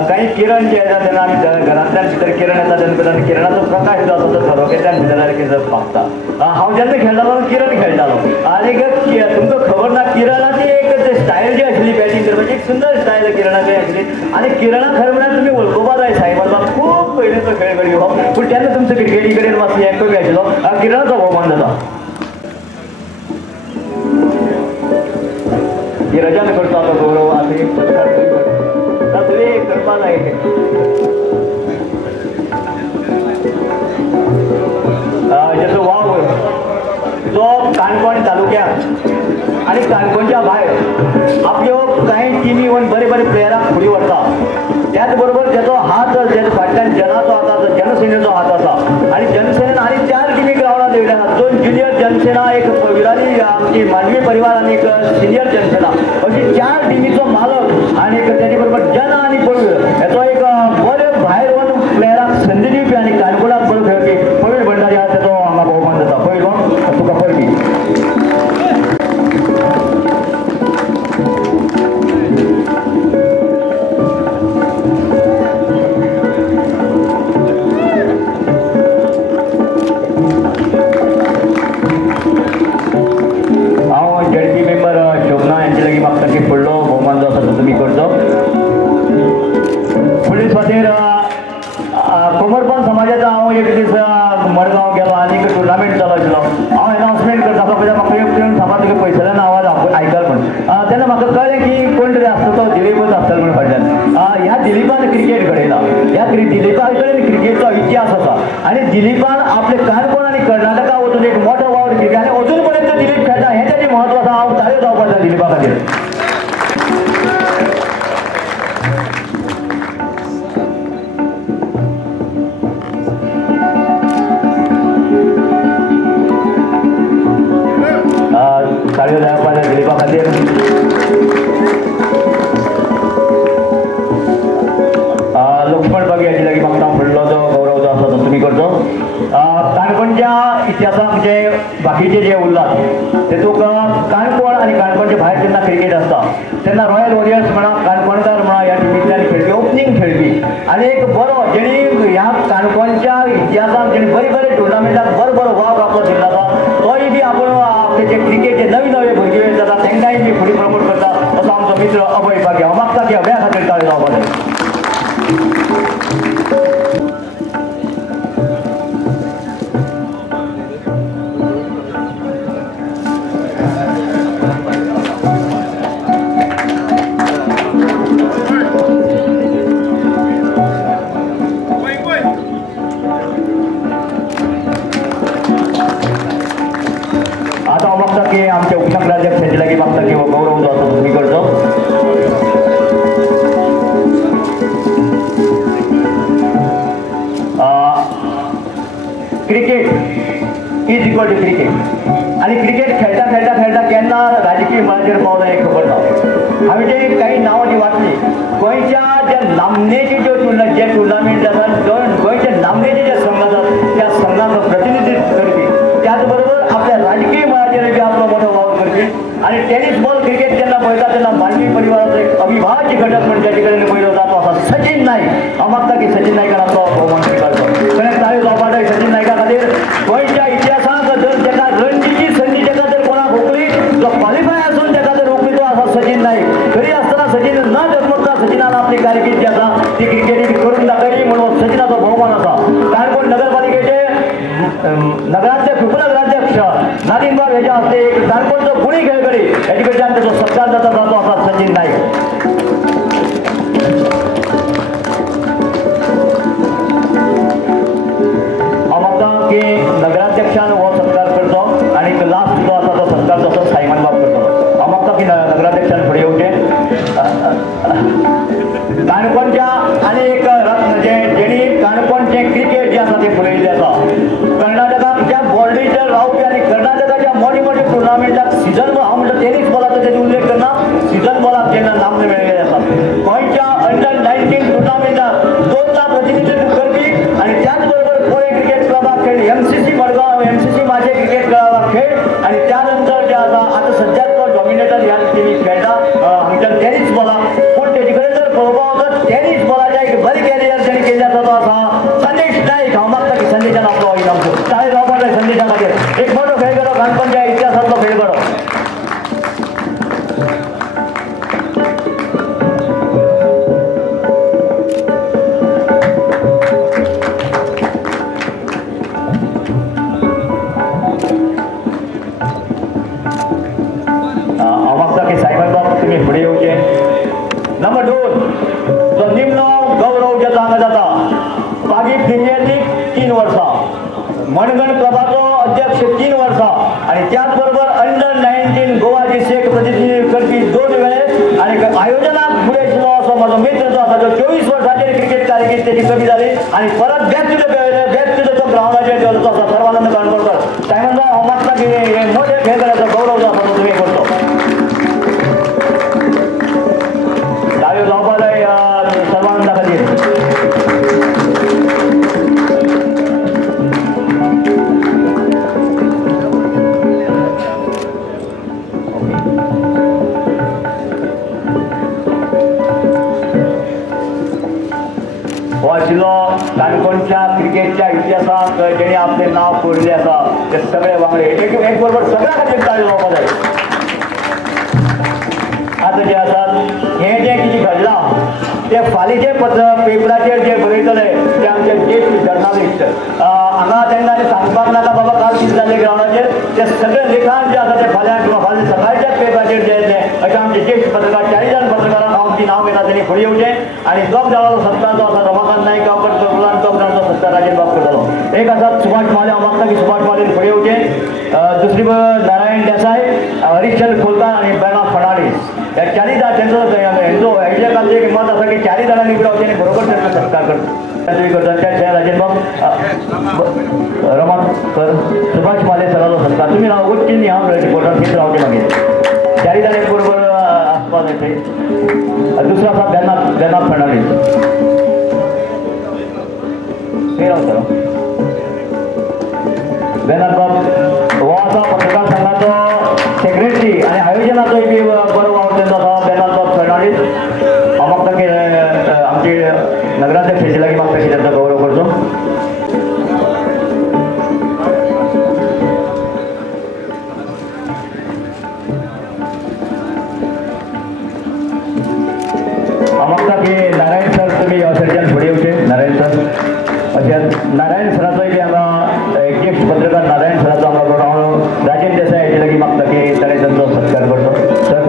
काही किरण जे येता तेन्ना आमी घरांतल्यान भितर किरण येता तेन्ना किरणाचो प्रकाश जो आसा तो खरोखेच्यान भितर भागता. हांव जेन्ना खेळटालो किरण खेळटालो आनी तुमकां खबर ना किरणाची एक स्टायल जी आशिल्ली बॅटींग करपाची एक सुंदर स्टायल किरणाची आशिल्ली आनी किरणाक खरें म्हळ्यार तुमी वळखुपा जाय सायबा खूब पयलींचो खेळगडी हो पूण तेन्ना तुमचो क्रिकेटी कडेन मातसो हें कमी आशिल्लो. किरणाचो भोवमान जाता. रजन करता तो गौरव आनी तसले करपा जाय. जसो वावर जो काणकोण तालुक्यांत आनी काणकोणच्या भायर आपल्यो कांय टिमी वन बरे बरे प्लेयराक फुडें व्हरता. त्याच बरोबर जेचो हात जेचो फाटल्यान जनाचो हात आसा जनसेनेचो हात आसा आनी जनसेनेन आनी 4 टिमी ग्रावंडार दवरल्या. 2 ज्युनियर जनसेना एक विराली आमची मानवी परिवार आनी एक सिनियर जनसेना अशी 4 टिमीचो मालक आनी तेजे बरोबर जना आनी पवीर हेचो एक बरे भायर वचून प्लेयराक संदी दिवपी आनी काणकोणाक बरो खेळपी पवीर भंडारी आसा तेचो हांगा भोवमान जाता. पयलो तुका पळपी हांव ZP मेंबर शोभना यांचे लागीं मागता की फुडलो भोवमान जो आसा तो तुमी करचो. जॉईन करता म्हाका येवन थांबा तुगे पयसल्यान आवाज आयकल म्हण तेन्ना म्हाका कळ्ळें की कोण तरी आसता तो दिलीपच आसतलो म्हण फाटल्यान ह्या दिलीपान क्रिकेट घडयला ह्या दिलीपा कडेन क्रिकेटचो इतिहास आसा आनी दिलीपान आपले काणकोण आनी कर्नाटका वचून एक मोठो वावर केली आनी अजून पर्यंत दिलीप खेळटा हें तेजें म्हत्व आसा हांव ताळयो जावपाक जाय दिलीपा खातीर ताळयो जावपाक जाय दिलीपा खातीर लक्ष्मण बागी हाची लागीं म्हाका फुडलो जो गौरव जो आसा तो तुमी करचो काणकोणच्या इतिहासाक जे बाकीचे जे उरलात तेतूंक काणकोण आनी काणकोणच्या भायर जेन्ना क्रिकेट आसता तेन्ना रॉयल वॉरियर्स म्हणा काणकोणकार म्हणा ह्या टिमींतल्यान खेळपी ओपनिंग खेळपी आनी एक बरो जेणी ह्या काणकोणच्या इतिहासाक जेणी बरे बरे टुर्नामेंटाक बरो वाव आपलो दिल्लो आसा तोय बी आपूण आपले जे क्रिकेट जे नवे नवे भुरगे जाता तांकांय बी फुडें प्रमोट करता असो आमचो मित्र अभय बागी हांव मागता की अभया खातीर ताळयो जावपाक जाय आता हांव मागता की आमच्या उपसंघराध्यक्षाची लागीं मागता की गौरव जो आसा तुमी करचो cricket is equal to cricket आणि क्रिकेट खेळटा खेळटा खेळटा केन्ना राजकीय मळाचेर पावलो हें खबर ना हांवें जे काही नांवां जी वाचली गोंयच्या ज्या नामनेचे जे टुर्नामेंट आसात गोंयचे नामनेचे जे संघ आसात त्या संघाचं प्रतिनिधित्व करपी त्याच बरोबर आपल्या राजकीय मळाचेर बी आपलो मोठो वावर करपी आणि टेनिस बॉल क्रिकेट जेन्ना पळयता तेन्ना मानवी परिवाराचो एक अविभाज्य घटक म्हणून त्याचे कडेन पयलो जातो आसा सचिन नाईक हांव मागता की सचिन नायकाचो भोवमान स्विकारचो खरेंच ताळयो जावपाक जाय सचिन नायका खातीर गोंयच्या इतिहासाक जर तेका रणजीची संदी तेका जर कोणाक ओंकली जो क्वॉलिफाय आसून तेका जर ओंकली तो आसा सचिन नाईक तरी आसतना सचिन न जन्मता सचिनान आपली कारकीर्द जी आसा ती क्रिकेटीन करून दाखयली म्हणून सचिनाचो भोवमान आसा काणकोण नगरपालिकेचे नगराध्यक्ष उपनगराध्यक्ष नादिनबाब हेच्या हस्ते एक काणकोणचो गुणी खेळगडी हेजे कडच्यान तेचो सत्कार जाता तो आसा सचिन नाईक हांव मागता की नगराध्यक्षान हो सत्कार करचो आनी लास्ट जो आसा तो सत्कार तसो सायमन बाब करतलो हांव मागता की नगराध्यक्षान फुडें येवचें काणकोणच्या आनी एक रत्न जेणी काणकोणचे क्रिकेट जे आसा ते फुलयल्लें आसा कर्नाटकाक ज्या बॉर्डरीचेर रावपी आनी कर्नाटकाच्या मोठी मोठी टुर्नामेंटाक सीजन हांव म्हणटा टेनिस बॉलाचो तेजे उल्लेख करना सीजन बॉलाक जेन्ना नामने मेळिल्ले आसात गोंयच्या अंडर-19 टुर्नामेंटाक 2दा प्रतिनिधित्व करपी आनी त्याच बरोबर पुणे क्रिकेट क्लबाक खेळ MCC मडगांव MCC माझे क्रिकेट क्लबाक खेळ आनी त्या नंतर जे आसा आतां सद्याक तो डॉमिनेटर ह्या टिमी खेळटा हांगच्या टेनिस बॉलाक पूण तेजे कडेन जर पळोवपाक वचत टेनिस बॉलाच्या एक बरी कॅरियर जेणे केल्ले आसा तो आसा संदेश नाईक हांव मागता की संदेशान आपलो इनाम ताळे जावपाक जाय संदेशा खातीर एक मोठो खेळगडो काणकोणच्या इतिहासांतलो खेळगडो हांव मागता की सायमन बाब तुमी फुडें येवचें नंबर 2 जो निमणो गौरव जेचो हांगा जाता बागी प्रिमियर लीग 3 वर्सां मणगण क्लबाचो अध्यक्ष 3 वर्सां आनी त्याच बरोबर अंडर-19 गोवा डिस्ट्रिक्ट प्रतिनिधित्व करपी 2 वेळे आनी आयोजनाक फुडें आशिल्लो असो म्हजो मित्र जो आसा जो 24 वर्सांचेर क्रिकेट कारकीर्द तेजी कमी जाली आनी परत बॅक टू द ग्रावंडाचेर गेलो आसा सर्वानंद काणकोणकर सायमन बाब हांव मागता की हे मोठे खेळगड्याचो गौरव जो आसा तो तुमी करचो ताळयो जावपाक जाय सर्वानंदा खातीर हो आशिल्लो काणकोणच्या क्रिकेटच्या इतिहासाक जेणे आपले नांव कोरलें आसा ते सगळे वांगडे एक बरोबर सगळ्या खातीर ताळयो जावपाक जाय आतां जे आसात हें जें कितें घडलां ते फालींचे पेपराचेर जे बरयतले ते आमचे ज्येश्ठ जर्नलिस्ट हांगा तेन्ना सांगपाक नाका बाबा काल कितें जालें ग्रावंडाचेर ते सगळे सांज जे आसा ते फाल्यां किंवा फाल्यां सकाळच्याच पेपराचेर जे येतले अशें आमचे ज्येश्ठ पत्रकार 40 जाण पत्रकारांक हांव ती नांव घेता तेणी फुडें येवचें आनी जोग जाणारो सत्कार जो आसा रमाकांत नायक गांवकर चौगुलान जोग जाणारो सत्कार राजेंद्र बाब करतलो एक आसा सुभाष माले हांव मागता की सुभाष मालेन फुडें येवचें दुसरी नारायण देसाय हरिश्चंद्र खोलकार आनी बेर्नार्ड फर्नांडीस ह्या 40 जाण तेंचो हेजे कालचे एक मत आसा की 40 जाणांनी फुडें वचचें आनी बरोबर तेंचो सत्कार करता राजेंद्र बाब रमाकर सुभाष माले सराचो सत्कार तुमी नांव उगोच न्ही हांव रिपोर्टार थंयच रावचें मागीर 40 जाणांनी बरोबर आसपा जाय थंय दुसरो आसा बेर्नार्ड फर्नांडीस थंय रावता बेर्नार्ड बाब हो आसा पत्रकार संघाचो सेक्रेटरी आनी आयोजनाचो एक बरो वावर तेंचो आसा बेर्नार्ड बाब फर्नांडीस हांव मागता की आमचे नगराध्यक्ष हेजे लागीं मागता की तेंचो गौरव करचो मागता की नारायण सर तुम्ही सर्जन फुडें येवचे नारायण सर अशें नारायण सराचो एक हांगा एक ज्येश्ठ पत्रकार नारायण सराचो हांगा हांव राजेंद्र देसाय हेजे लागीं मागता की ताणें तांचो सत्कार करचो सर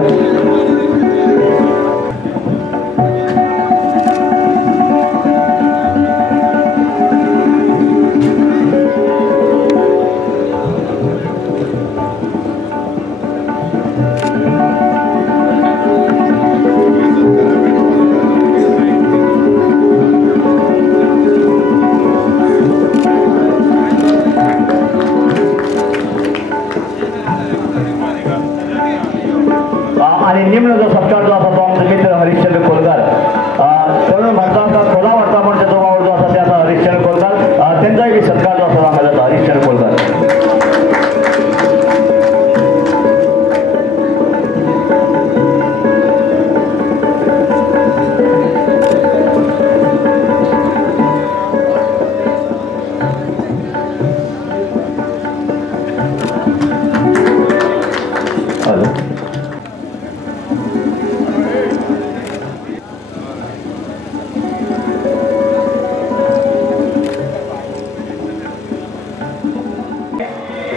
आणि निम्न जो सत्कार जो आसा तो आमचो मित्र हरिश्चंद्र खोलकार तरुण भारताचा खोला वार्ता म्हणून त्याचा वावर जो आसा ते आसा हरिश्चंद्र खोलकार तेंचोय बी सत्कार जो आसा हांगा जाता हरिश्चंद्र खोलकार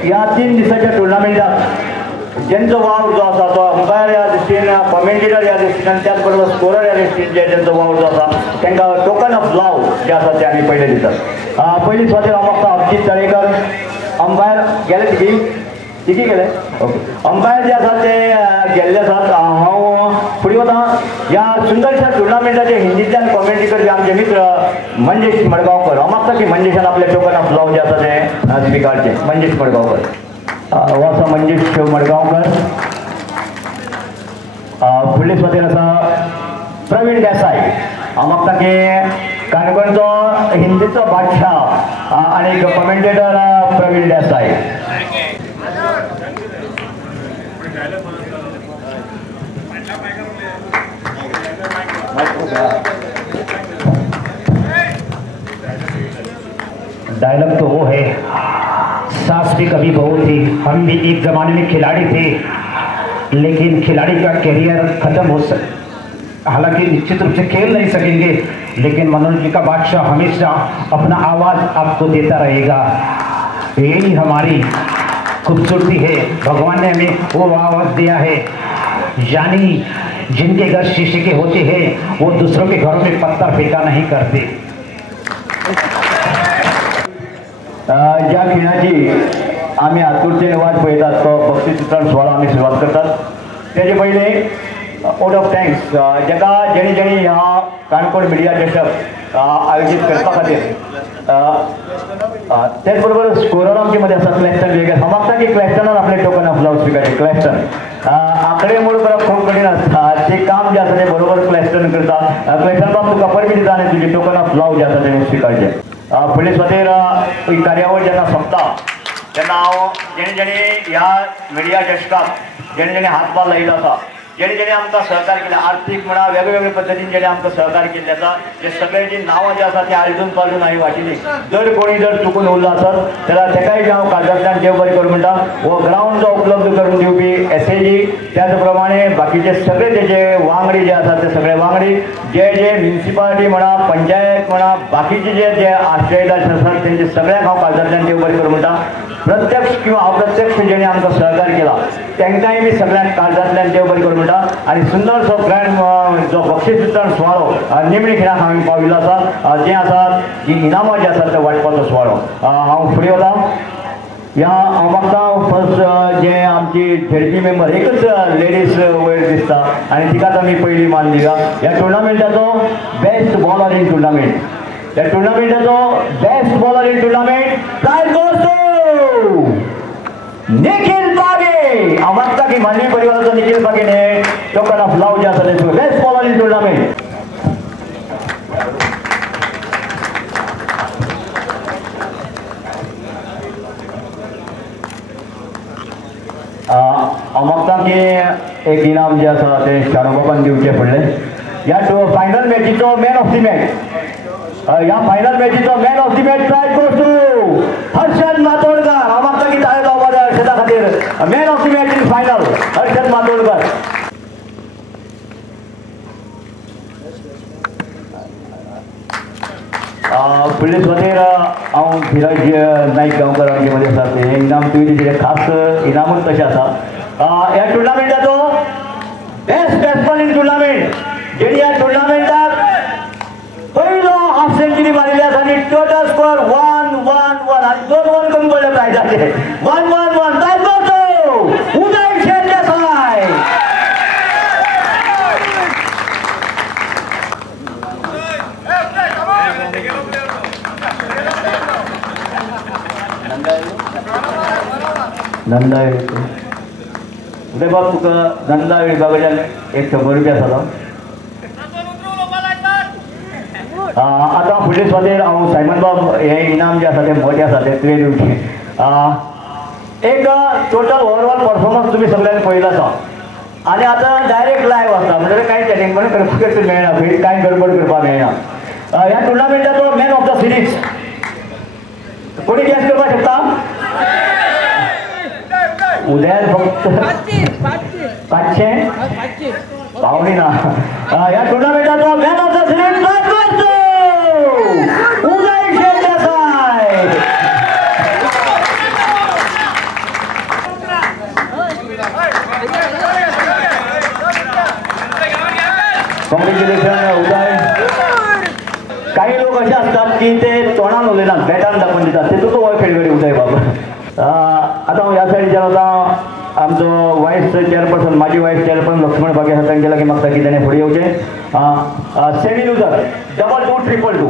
या 3 दिसाच्या टुर्नामेंटात ज्यांचो वावर जो आसा तो अंपायर ह्या दृश्टीन कॉमेंटेटर ह्या दृश्टीन त्याच बरोबर स्कोरर ह्या दृश्टीन जे ज्यांचो वावर जो आसा तांकां टोकन ऑफ लव जे आसा ते आमी पयले दितात पयली सुवातेर हांव मागता अभिजीत तळेकर अंपायर गेले तिकी गेले ओके अंपायर जे आसा ते गेल्ले आसात हांव फुडें वता ह्या सुंदरशा टुर्नामेंटाचे हिंदींतल्यान कॉमेंटेटर जे आमचे मित्र मंजेश मडगांवकर हांव मागता की मंजेशान आपले टोकन ऑफ लव जे आसा ते स्विकारचे मंजेश मडगांवकर हो आसा मंजेश मडगांवकर फुडले सुवातेर आसा प्रवीण देसाय हांव मागता की काणकोणचो हिंदीचो बादशाह आनी कॉमेंटेटर प्रवीण देसाय डायलॉग तो वो है, सास भी कभी बहू थी, हम भी एक जमाने में खिलाड़ी थे, लेकिन खिलाड़ी का करियर खत्म हो हालांकि निश्चित रूप से खेल नहीं सकेंगे, लेकिन मनोज जी का बादशाह हमेशा अपना आवाज़ आपको देता रहेगा। यही हमारी खूबसूरती है, भगवान ने हमें वो आवाज़ दिया है। यानी जिनके घर शीशे के होते हैं वो दूसरों के घरों में पत्थर फेंका नहीं करते। ज्या खिणाची आम्ही आतुरतेने वाट पळयतात तो भक्ती चित्रण सोहळा आम्ही सुरवात करतात त्याचे पहिले ओड ऑफ थँक्स जेका जेणी जेणी ह्या काणकोण मिडिया चषक आयोजित करपा खातीर त्याच बरोबर स्कोरर आमचे मध्ये आसा क्लॅस्टन वेगळे समजता की क्लॅस्टनान आपले टोकन ऑफ लव स्विकारले क्लॅस्टन आकडे मूळ करप खूब कठीण आसता ते काम जे आसा ते बरोबर क्लॅस्टन करता क्लॅस्टन बाब तुका परबी दिता आनी तुजे टोकन ऑफ लव जे आसा ते स्विकारचे फुडले सुवातेर ही कार्यावळ जेन्ना सोंपता तेन्ना हांव जेणे जेणे ह्या मिडिया चषकाक जेणे जेणे हातभार लायिल्लो आसा जेणे जेणे आमकां सहकार्य केलें आर्थीक म्हणा वेगवेगळे पद्दतीन जेणे आमकां सहकार्य केल्लें आसा ते सगळ्यांची नांवां जी आसा ती आलजून पालजून हांवें वाचिल्लीं जर कोणी जर चुकून उरलो आसत जाल्यार तेकाय बी हांव काळजांतल्यान देव बरें करूं म्हणटा हो ग्रावंड जो उपलब्ध करून दिवपी एसएजी त्याच प्रमाणे बाकीचे सगळे तेजे वांगडी जे आसात ते सगळे वांगडी जे जे म्युनिसिपालिटी म्हणा पंचायत म्हणा बाकीचे जे आश्रयदार आसात तेंचे सगळ्यांक हांव काळजांतल्यान देव बरें करूं म्हणटा प्रत्यक्ष किंवा अप्रत्यक्ष जेणे आमकां सहकार्य केला तांकांय बी सगळ्यांक काळजांतल्यान देव बरें करूं म्हणटा आनी सुंदरसो ग्रँड जो बक्षीस वितरण सुवाळो निमणे खिणाक हांवें पाविल्लो आसा जें आसा जी इनामां जी आसात ते वांटपाचो सुवाळो हांव फुडें वता हांव मागता फर्स्ट जे आमची झेडपी मेंबर एकच लेडीज वयर दिसता आनी तिकाच आमी पयली मान दिया ह्या टुर्नामेंटाचो बेस्ट बॉलर इन टुर्नामेंट ह्या टुर्नामेंटाचो best bowler in tournament prize goes to Nikhil Page हांव मागता की मानवी परिवाराचो निखिल पागेने टोकन ऑफ लव जे आसा ते बेस्ट बॉलर इन टुर्नामेंट हांव मागता की एक इनाम जे आसा ते शाणूबाबान दिवचे पडले ह्या फायनल मॅचीचो मॅन ऑफ दी मॅच ह्या फायनल मॅचीचो man of the match prize goes to Harshad Matodkar हांव मागता की ताळे जावपा जाय हर्षदा खातीर man of the match in final Harshad Matodkar फुडले सुवातेर हांव धीरज नायक गांवकर आमचे मदें आसा हे इनाम तुवें दिलें खास इनामूच तशें आसा ह्या टुर्नामेंटाचो बेस्ट बॅट्समॅन इन टुर्नामेंट जेणी ह्या टुर्नामेंटाक पयलो हाफ सेंचुरी मारिल्ली आसा आनी टोटल स्कोर 1-1-1 आनी 2-1 कमी पडले प्रायजाचे 1-1-1 प्रायज गोज टू उदय शेट देसाय नंदा उदय बाब तुका नंदा विभागाच्यान एक 100 रुपया आसलो आतां फुडले सुवातेर हांव सायमन बाब हे इनाम जे आसा ते मोठे आसा ते तुवें दिवचें एक टोटल ओवरऑल परफॉर्मन्स तुमी सगळ्यांनी पळयलो आसा आनी आतां डायरेक्ट लायव्ह आसता म्हणजे कांय चॅटिंग करपाक मेळना खंय कांय गडबड करपाक मेळना ह्या टुर्नामेंटाचो मॅन ऑफ द सिरीज कोणी गॅस करपाक शकता उदयान फक्त 500 पावणी ना ह्या टुर्नामेंटाचो मॅन ऑफ द सिरीज उदय शेट देसाय कॉंग्रॅच्युलेशन उदय काही लोक असे असतात की ते तोंडान उलयनात बॅटान दाखवून दितात ते तुका वय खेळगडी उदय बाबा आता ह्या सायडीच्यान वता आमचो वायस चेअरपर्सन माजी वायस चेअरपर्सन लक्ष्मण बागे आसा तांचे लागीं मागता की ताणें फुडें येवचें सेमी लुजर 2222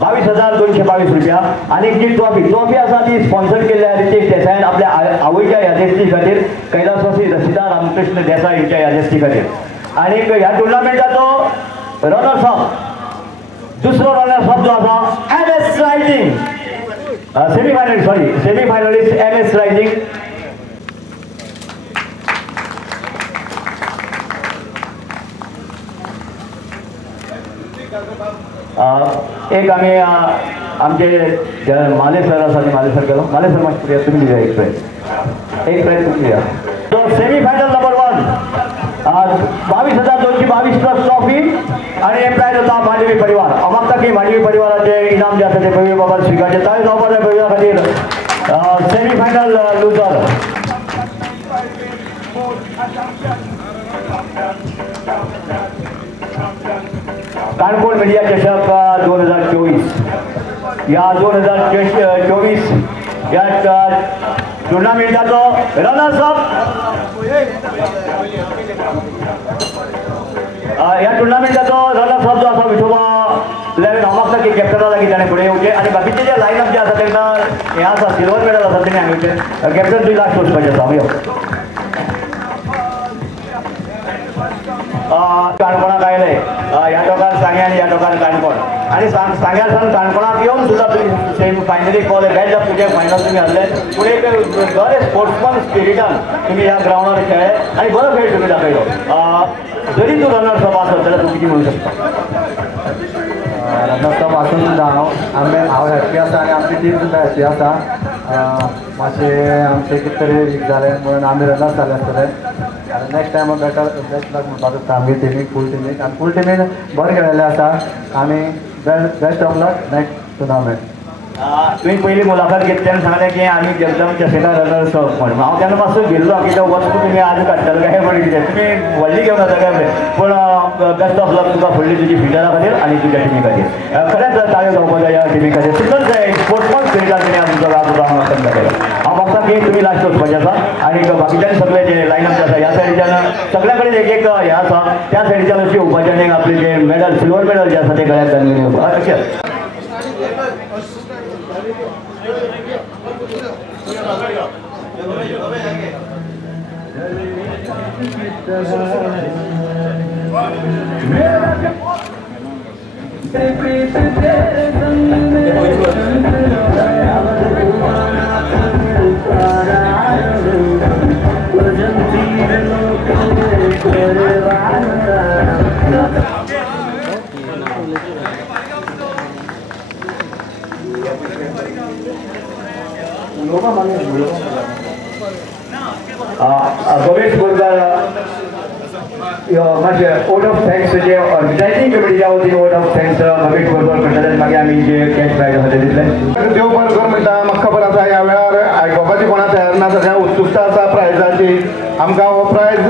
22,222 रुपया आनी जी ट्रॉफी आसा ती स्पॉन्सर केल्ल्या रितेश देसायान आपल्या आवयच्या यादेस्ती खातीर कैलासवासी रसिदा रामकृष्ण देसाय यांच्या यादेस्ती खातीर आनी ह्या टुर्नामेंटाचो रनर्स अप दुसरो रनर्स अप जो आसा MS rising semi finalist MS rising एक आम्ही आमचे माले सर आसा माले सर गेलो माले सर मातशें तुम्ही दिया एक प्राइज तुम्ही दिया तो semi final number 1 22,222 plus trophy आणि हे प्राइज होता मांडवी परिवार मागता की मांडवी परिवाराचे इनाम जे आसा ते पळय बाबा स्विकारचे ताळे जावपा जाय पळय खातीर semi final loser Canacona media चषक 2024 या 2024 या टुर्नामेंटाचो रनर्स अप या टुर्नामेंटाचो रनर्स अप जो आसा विठोबा 11 हांव मागता की कॅप्टना लागीं ताणें फुडें येवचें आनी बाकीचे जे लायनअप जे आसा तेन्ना हें आसा सिल्वर मेडल आसा तेणी हांवें कॅप्टन तुवें लास्ट वचपाचें आसा यो काणकोणाक आयले ह्या टोकार सांगे आनी ह्या टोकार काणकोण आनी सांग्यार सावन काणकोणाक येवन सुद्दां तुमी फायनली कॉल बेस्ट ऑफ तुजे फायनल तुमी हाडले फुडें बरे स्पोर्ट्समन स्पिरिटान तुमी ह्या ग्रावंडार खेळ्ळे आनी बरो खेळ तुमी दाखयलो जरी तूं रनर्स अप आसत जाल्यार तूं कितें म्हणूं शकता रनर्स अप आसून सुद्दां हांव हॅप्पी आसा आनी आमची टीम सुद्दां हॅप्पी आसा मातशें आमचें कितें तरी वीक जालें म्हणून आमी रनर्स जाले आसतले आनी नेक्स्ट टायम बेस्ट लक म्हणपाक सोदता आमगे टिमीक फूल टिमीक आनी फूल टिमीन बरें खेळिल्लें आसा आनी best of luck next tournament तुम्ही पहिली मुलाखत घेतल्यानं सांगले की आम्ही जगदम चषका रनर्स म्हणून हांव तेन्ना मातसो भिल्लो कित्याक वस्तू तुमी आज काडटले काय म्हणून कितें तुमी व्हडली घेवन वता काय पण बेस्ट ऑफ लक तुका फुडली तुजी फिल्डरा खातीर आनी तुज्या टिमी खातीर खरेंच ताळयो जावपाक जाय ह्या टिमी खातीर सुंदर जाय स्पोर्ट्समॅन स्पिरिटान तुमी आमचो राज उदाहरण केलें हांव मागता की तुमी लास्ट वचपाचें आसा आनी बाकीच्यान सगळे जे लायनअप जे आसा ह्या सायडीच्यान सगळ्या कडेन एक एक हें आसा त्या सायडीच्यान अशी येवपाचें आनी आपले जे मेडल सिल्वर मेडल जे आसा ते गळ्यात घालून येवपाक अशें गोवेश बोरकार मातशें वोट ऑफ थँक्स जे ऑर्गनायझींग कमिटीच्या वतीन वोट ऑफ थँक्स गोवेश बोरकार करतले मागीर आमी जे कॅश प्रायज आसा ते दितले देव बरें कर म्हणटा म्हाका खबर आसा ह्या वेळार आयकोपाची कोणा तयार ना सगळ्यांक उत्सुकता आसा प्रायजाची आमकां हो प्रायज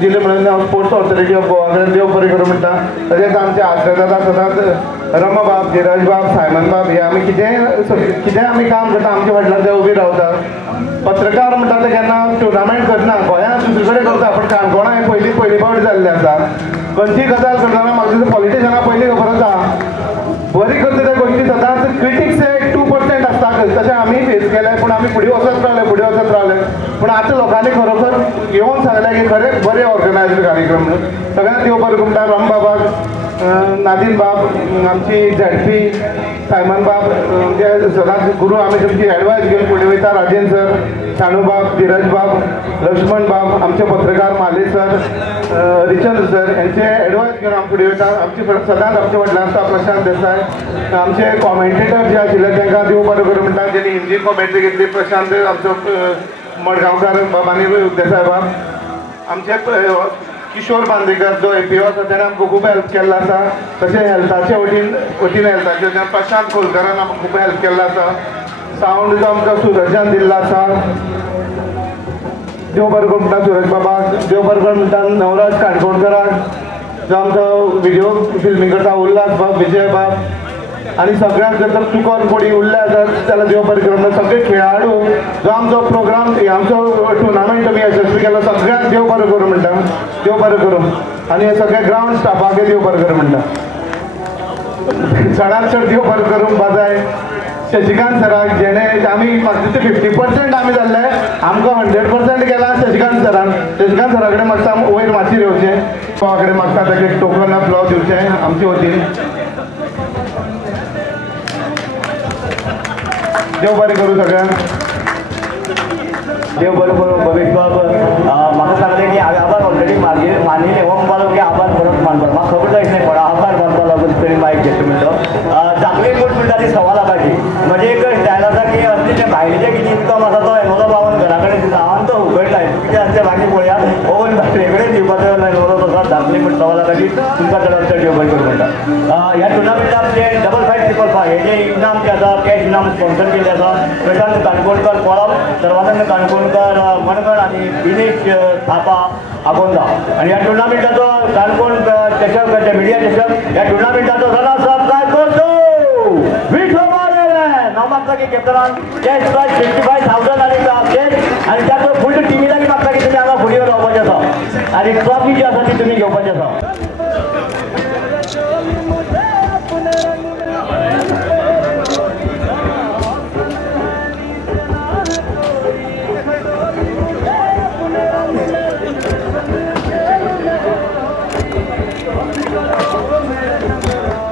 दिले म्हणून हांव स्पोर्ट्स ऑथॉरिटी ऑफ गोवा कडेन देव बरें कर म्हणटा तशेंच आमचे आश्रयदाता सदांच रमा बाब धीरज बाब सायमन बाब हे आमी कितें आमी काम करता आमच्या फाटल्यान ते उबी रावतात पत्रकार म्हणटा ते केन्ना टुर्नामेंट करना गोंयांत दुसरे कडेन करता पण काणकोणा हे पयली फावट जाल्ले आसा खंयची गजाल करतना म्हाका दिसता पॉलिटिशनां पयली खबर आसा बरी करता त्या गोष्टी सदांच क्रिटिक्स 2% आसता तशें आमी फेस केलें पूण आमी फुडें वचत रावले पूण आतां लोकांनी खरोखर येवन सांगलें की खरें बरें ऑर्गनायज्ड कार्यक्रम म्हणून सगळ्यांत देव बरें म्हणटा राम बाबाक नादीन बाब आमची झडपी सायमन बाब जे सदांच गुरू आमी तुमची एडवायस घेवन फुडें वयता राजेन सर शाणू बाब धीरज बाब लक्ष्मण बाब आमचे पत्रकार माले सर रिचंद्र सर यांचे एडवायस घेवन आमी फुडें वयता आमचे सदांच आमचे फाटल्यान आसता प्रशांत देसाय आमचे कॉमेंटेटर जे आशिल्ले तांकां देव बरें करूं म्हणटा जेणी हिंदी कॉमेंट्री घेतली प्रशांत आमचो मडगांवकार बाबांनी देसाय बाब आमचे किशोर बांदेकर जो APO आसा ताणें आमकां खूब हेल्प केल्लो आसा तशें हेल्थाचे वतीन हेल्थाचे प्रशांत खोलकरान आमकां खूब हेल्प केल्लो आसा सावंड जो आमकां सुरजान दिल्लो आसा देव बरें करूं म्हणटा सुरज बाबा देव बरें करूं म्हणटा नवराज काणकोणकराक जो आमचो व्हिडिओ फिल्मींग करता उल्हास बाब विजय बाब आनी सगळ्यांक जर तर चुकोन कोणी उरले आसात जाल्यार देव बरें करूं म्हणटा सगळे खेळाडू जो आमचो प्रोग्राम आमचो टुर्नामेंट आमी यशस्वी केलो सगळ्यांक देव बरें करूं म्हणटा देव बरें करूं आनी हे सगळे ग्रावंड स्टाफाकय देव बरें करूं म्हणटा चडांत चड देव बरें करूं बाजाय शशिकांत सराक जेणे आमी म्हाका दिसता 50% आमी जाल्ले आमकां 100% केला शशिकांत सरा कडेन मागता वयर मातशें येवचें कोवा कडेन मागता ताका एक टोकन ऑफ लव दिवचें आमचे वतीन देव बरें करूं सगळ्यांक देव बरें करूं भवेश बाब म्हाका सांगलें की हांवें आभार ऑलरेडी मानिले हो म्हणपाक की आभार परत मानपाक म्हाका खबर जायच नाही पण आभार मानपाक लागून तरी मायक घेतलो म्हणटो धाकली मूठ म्हणटा ती सवा लाखाची म्हणजे एक स्टायल आसा की असले जे भायले जे कितें इन्कम आसा तो एमोलो बाबून घरा कडेन दिता हांवें तो उगडलाय कितें आसता बाकी पळया ओवन वेगळेच दिवपाचो एमोलो आसा धाकली मूठ सवा लाखाची तुमकां चडांत चड देव बरें करूं म्हणटा ह्या टुर्नामेंटाक जे 5555 हे जे इनाम जे आसा कॅश इनाम स्पॉन्सर केल्ले आसा प्रशांत काणकोणकर कोळप सर्वानंद काणकोणकर मणगड आनी दिनेश थापा आगोंदा आनी ह्या टुर्नामेंटाचो काणकोण चषक मिडिया चषक ह्या टुर्नामेंटाचो जाला सबस्क्रायब करतो हांव मागता की कॅप्टनान कॅश प्रायज 55,000 आनी कॅश आनी त्याचो फूल टिमी लागीं मागता की तुमी हांगा फुडें रावपाचें आसा आनी ट्रॉफी जी आसा ती तुमी घेवपाची आसा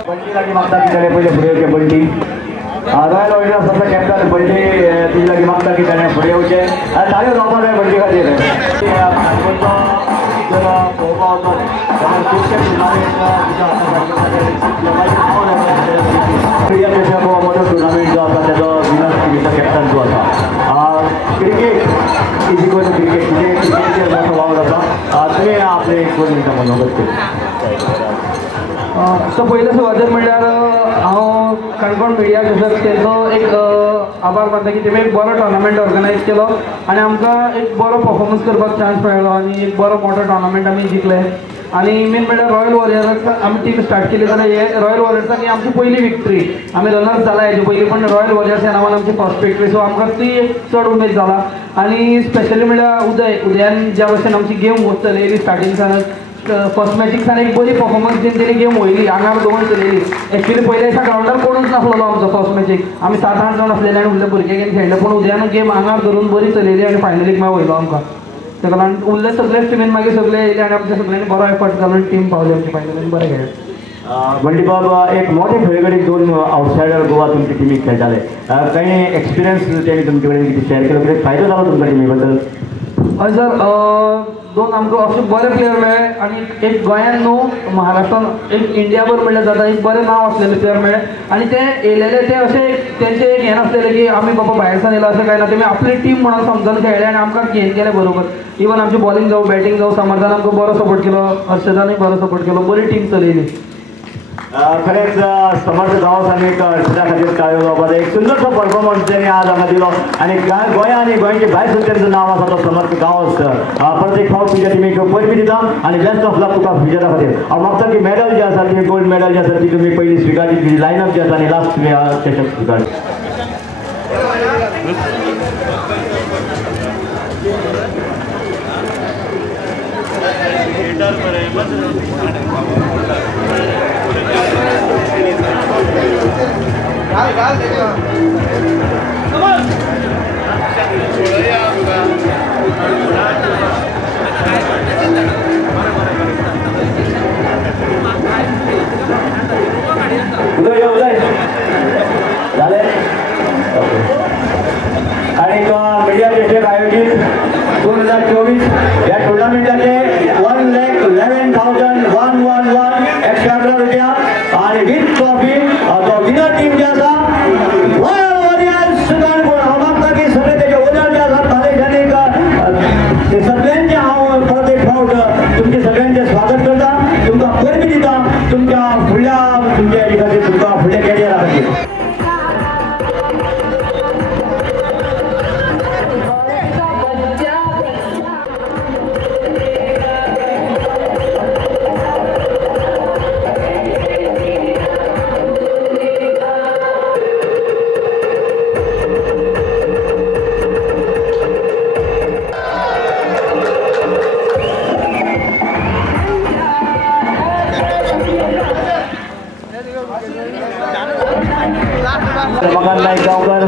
बंटी लागीं मागता की ताणें पयलें फुडें येवचें बंटी रॉयल वॉरियर्स आसा कॅप्टन बंटी तुजे लागीं मागता की ताणें फुडें येवचें आनी ताणें जावपाक जाय बंटी खातीर पळोवपाक वचत जाल्यार खुबशे टुर्नामेंट हो मोठो टुर्नामेंट जो आसा तेजो विनर टिमीचो कॅप्टन जो आसा cricket is equal to cricket म्हणजे क्रिकेटचेर मोठो वावर आसा तुमी आपले एक 2 मिनटां मनोगत केली सो पयले सुवातेर म्हणल्यार हांव काणकोण मिडिया चषक तेंचो एक आभार मानता की तेमी एक बरो टोर्नामेंट ऑर्गनायज केलो आनी आमकां एक बरो परफॉर्मन्स करपाक चान्स मेळ्ळो आनी एक बरो मोठो टोर्नामेंट आमी जिखले आनी मेन म्हणल्यार रॉयल वॉरियर्स आमी टीम स्टार्ट केली जाल्यार हे रॉयल वॉरियर्साक ही आमची पयली विक्ट्री आमी रनर्स जाला हेजे पयलीं पण रॉयल वॉरियर्स ह्या नांवान आमची फर्स्ट विक्ट्री सो आमकां ती एक चड उमेद जाला आनी स्पेशली म्हणल्यार उदयान ज्या भशेन आमची गेम चलयली स्टार्टिंगसानच फर्स्ट मॅचीक सान एक बरी परफॉर्मन्स दिवन तेणी गेम वयली आंगार दवरून चलयली एक्चुअली पयल्या दिसा ग्राउंडार कोणूच नासलो आमचो फर्स्ट मॅचीक आमी 7-8 जाण आसलेले आनी उरले भुरगे गेम खेळ्ळे पूण उदयान गेम आंगार धरून बरी चलयली आनी फायनलीक मागीर वयलो आमकां ताका लागून उरले सगळेच टिमीन मागीर सगळे येयले आनी आमच्या सगळ्यांनी बरो एफर्ट घालून टीम पावली आमची फायनलीन बरें खेळ्ळे बंडी बाबा एक मोठे खेळगडे 2 आउटसायडर गोवा तुमची टिमीक खेळटाले काही एक्सपिरियन्स त्यांनी तुमचे कडेन कितें शेअर केलो कितें फायदो जालो तुमच्या टिमी बद्दल हय सर 2 आमकां अशे बरे प्लेयर मेळ्ळे आनी एक गोंयान न्हू महाराष्ट्रान एक इंडियाभर म्हणल्यार जाता एक बरें नांव आसलेले प्लेयर मेळ्ळे आनी ते येयलेले ते अशे तेंचे एक हें नासलेलें की आमी बाबा भायरसान येयलो अशें कांय ना तेमी आपली टीम म्हणून समजून खेळ्ळे आनी आमकां घेवन गेले बरोबर इवन आमची बॉलिंग जावं बॅटिंग जावं समर्थान आमकां बरो सपोर्ट केलो हर्षदानूय बरो सपोर्ट केलो बरी टीम चलयली खरेंच समर्थ गांव आनीक हर्षदा खातीर काळयो गावपाचो एक सुंदरसो परफॉर्मन्स तेणी आज हांगा दिलो आनी गोंया आनी गोंयचे भायर सुद्दां तेंचो नांव आसा तो समर्थ गांव परत एक फावट तुमच्या टिमीक परबी दिता आनी बेस्ट ऑफ लक तुका फ्युचरा खातीर हांव मागता की मेडल जे आसा ती गोल्ड मेडल जे आसा ती तुमी पयली स्विकारली लायनअप जे आसा आनी लास्ट तुमी चषक स्विकारली आणि मीडिया चषक आयोजित 2024 या टुर्नामेंटाचे 1,11,111 ₹111 आणि विथ ट्रॉफी तो विनर टीम जे आसा रॉयल वॉरियर्स काणकोण हांव मागता की सगळे तेजे ओनर जे आसात मालेशांनी ते सगळ्यांचे हांव परत एक फावट तुमचे सगळ्यांचे स्वागत करता तुमकां परबी दिता तुमच्या फुडल्या तुमच्या हेजे खातीर तुमकां फुडल्या कॅरियरा खातीर रमाकांत नाईक गांवकर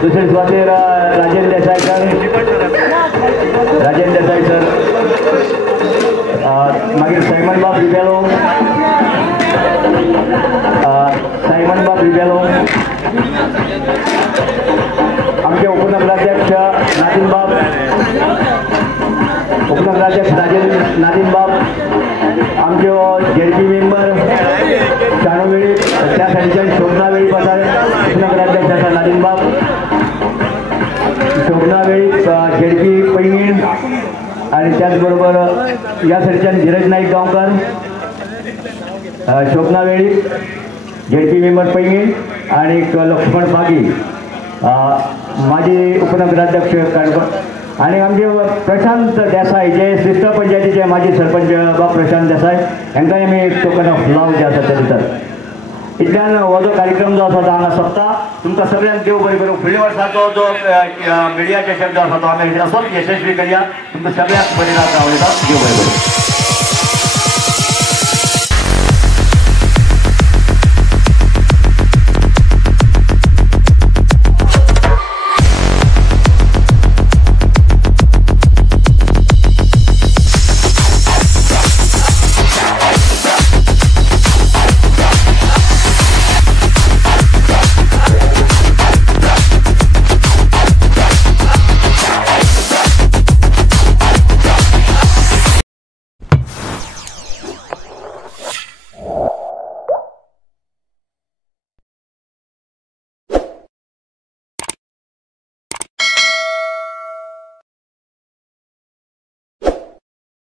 दुसरे सुवातेर राजेंद्र देसाई सर मागीर सायमन बाब रिबेलो आमचे उपनगराध्यक्ष नादिम बाब नादिम बाब आमचे जेडपी मेंबर शाणूवेळी त्या साईडच्यान शोभना वेळी पसार उपनगराध्यक्ष आसा नादिम बाब शोभना वेळी जेडपी पैंगीण आणि त्याच बरोबर या साईडच्यान धीरज नाईक गांवकर शोभना वेळी जेडपी मेंबर पैंगीण आणि लक्ष्मण पागी माजी उपनगराध्यक्ष काणकोण आणि आमचे प्रशांत देसाई जे श्रीस्थ पंचायतीचे माजी सरपंच बाब प्रशांत देसाई हांकांय आमी टोकन ऑफ लव जे आसा ते दितात इतल्यान हो जो कार्यक्रम जो आसा तो हांगा सोंपता तुमकां सगळ्यांक देव बरें करूं फुडल्या वर्साचो जो मिडिया चषक जो आसा तो आमी असोच यशस्वी करया तुमकां सगळ्यांक बरें रावता देव बरें करूं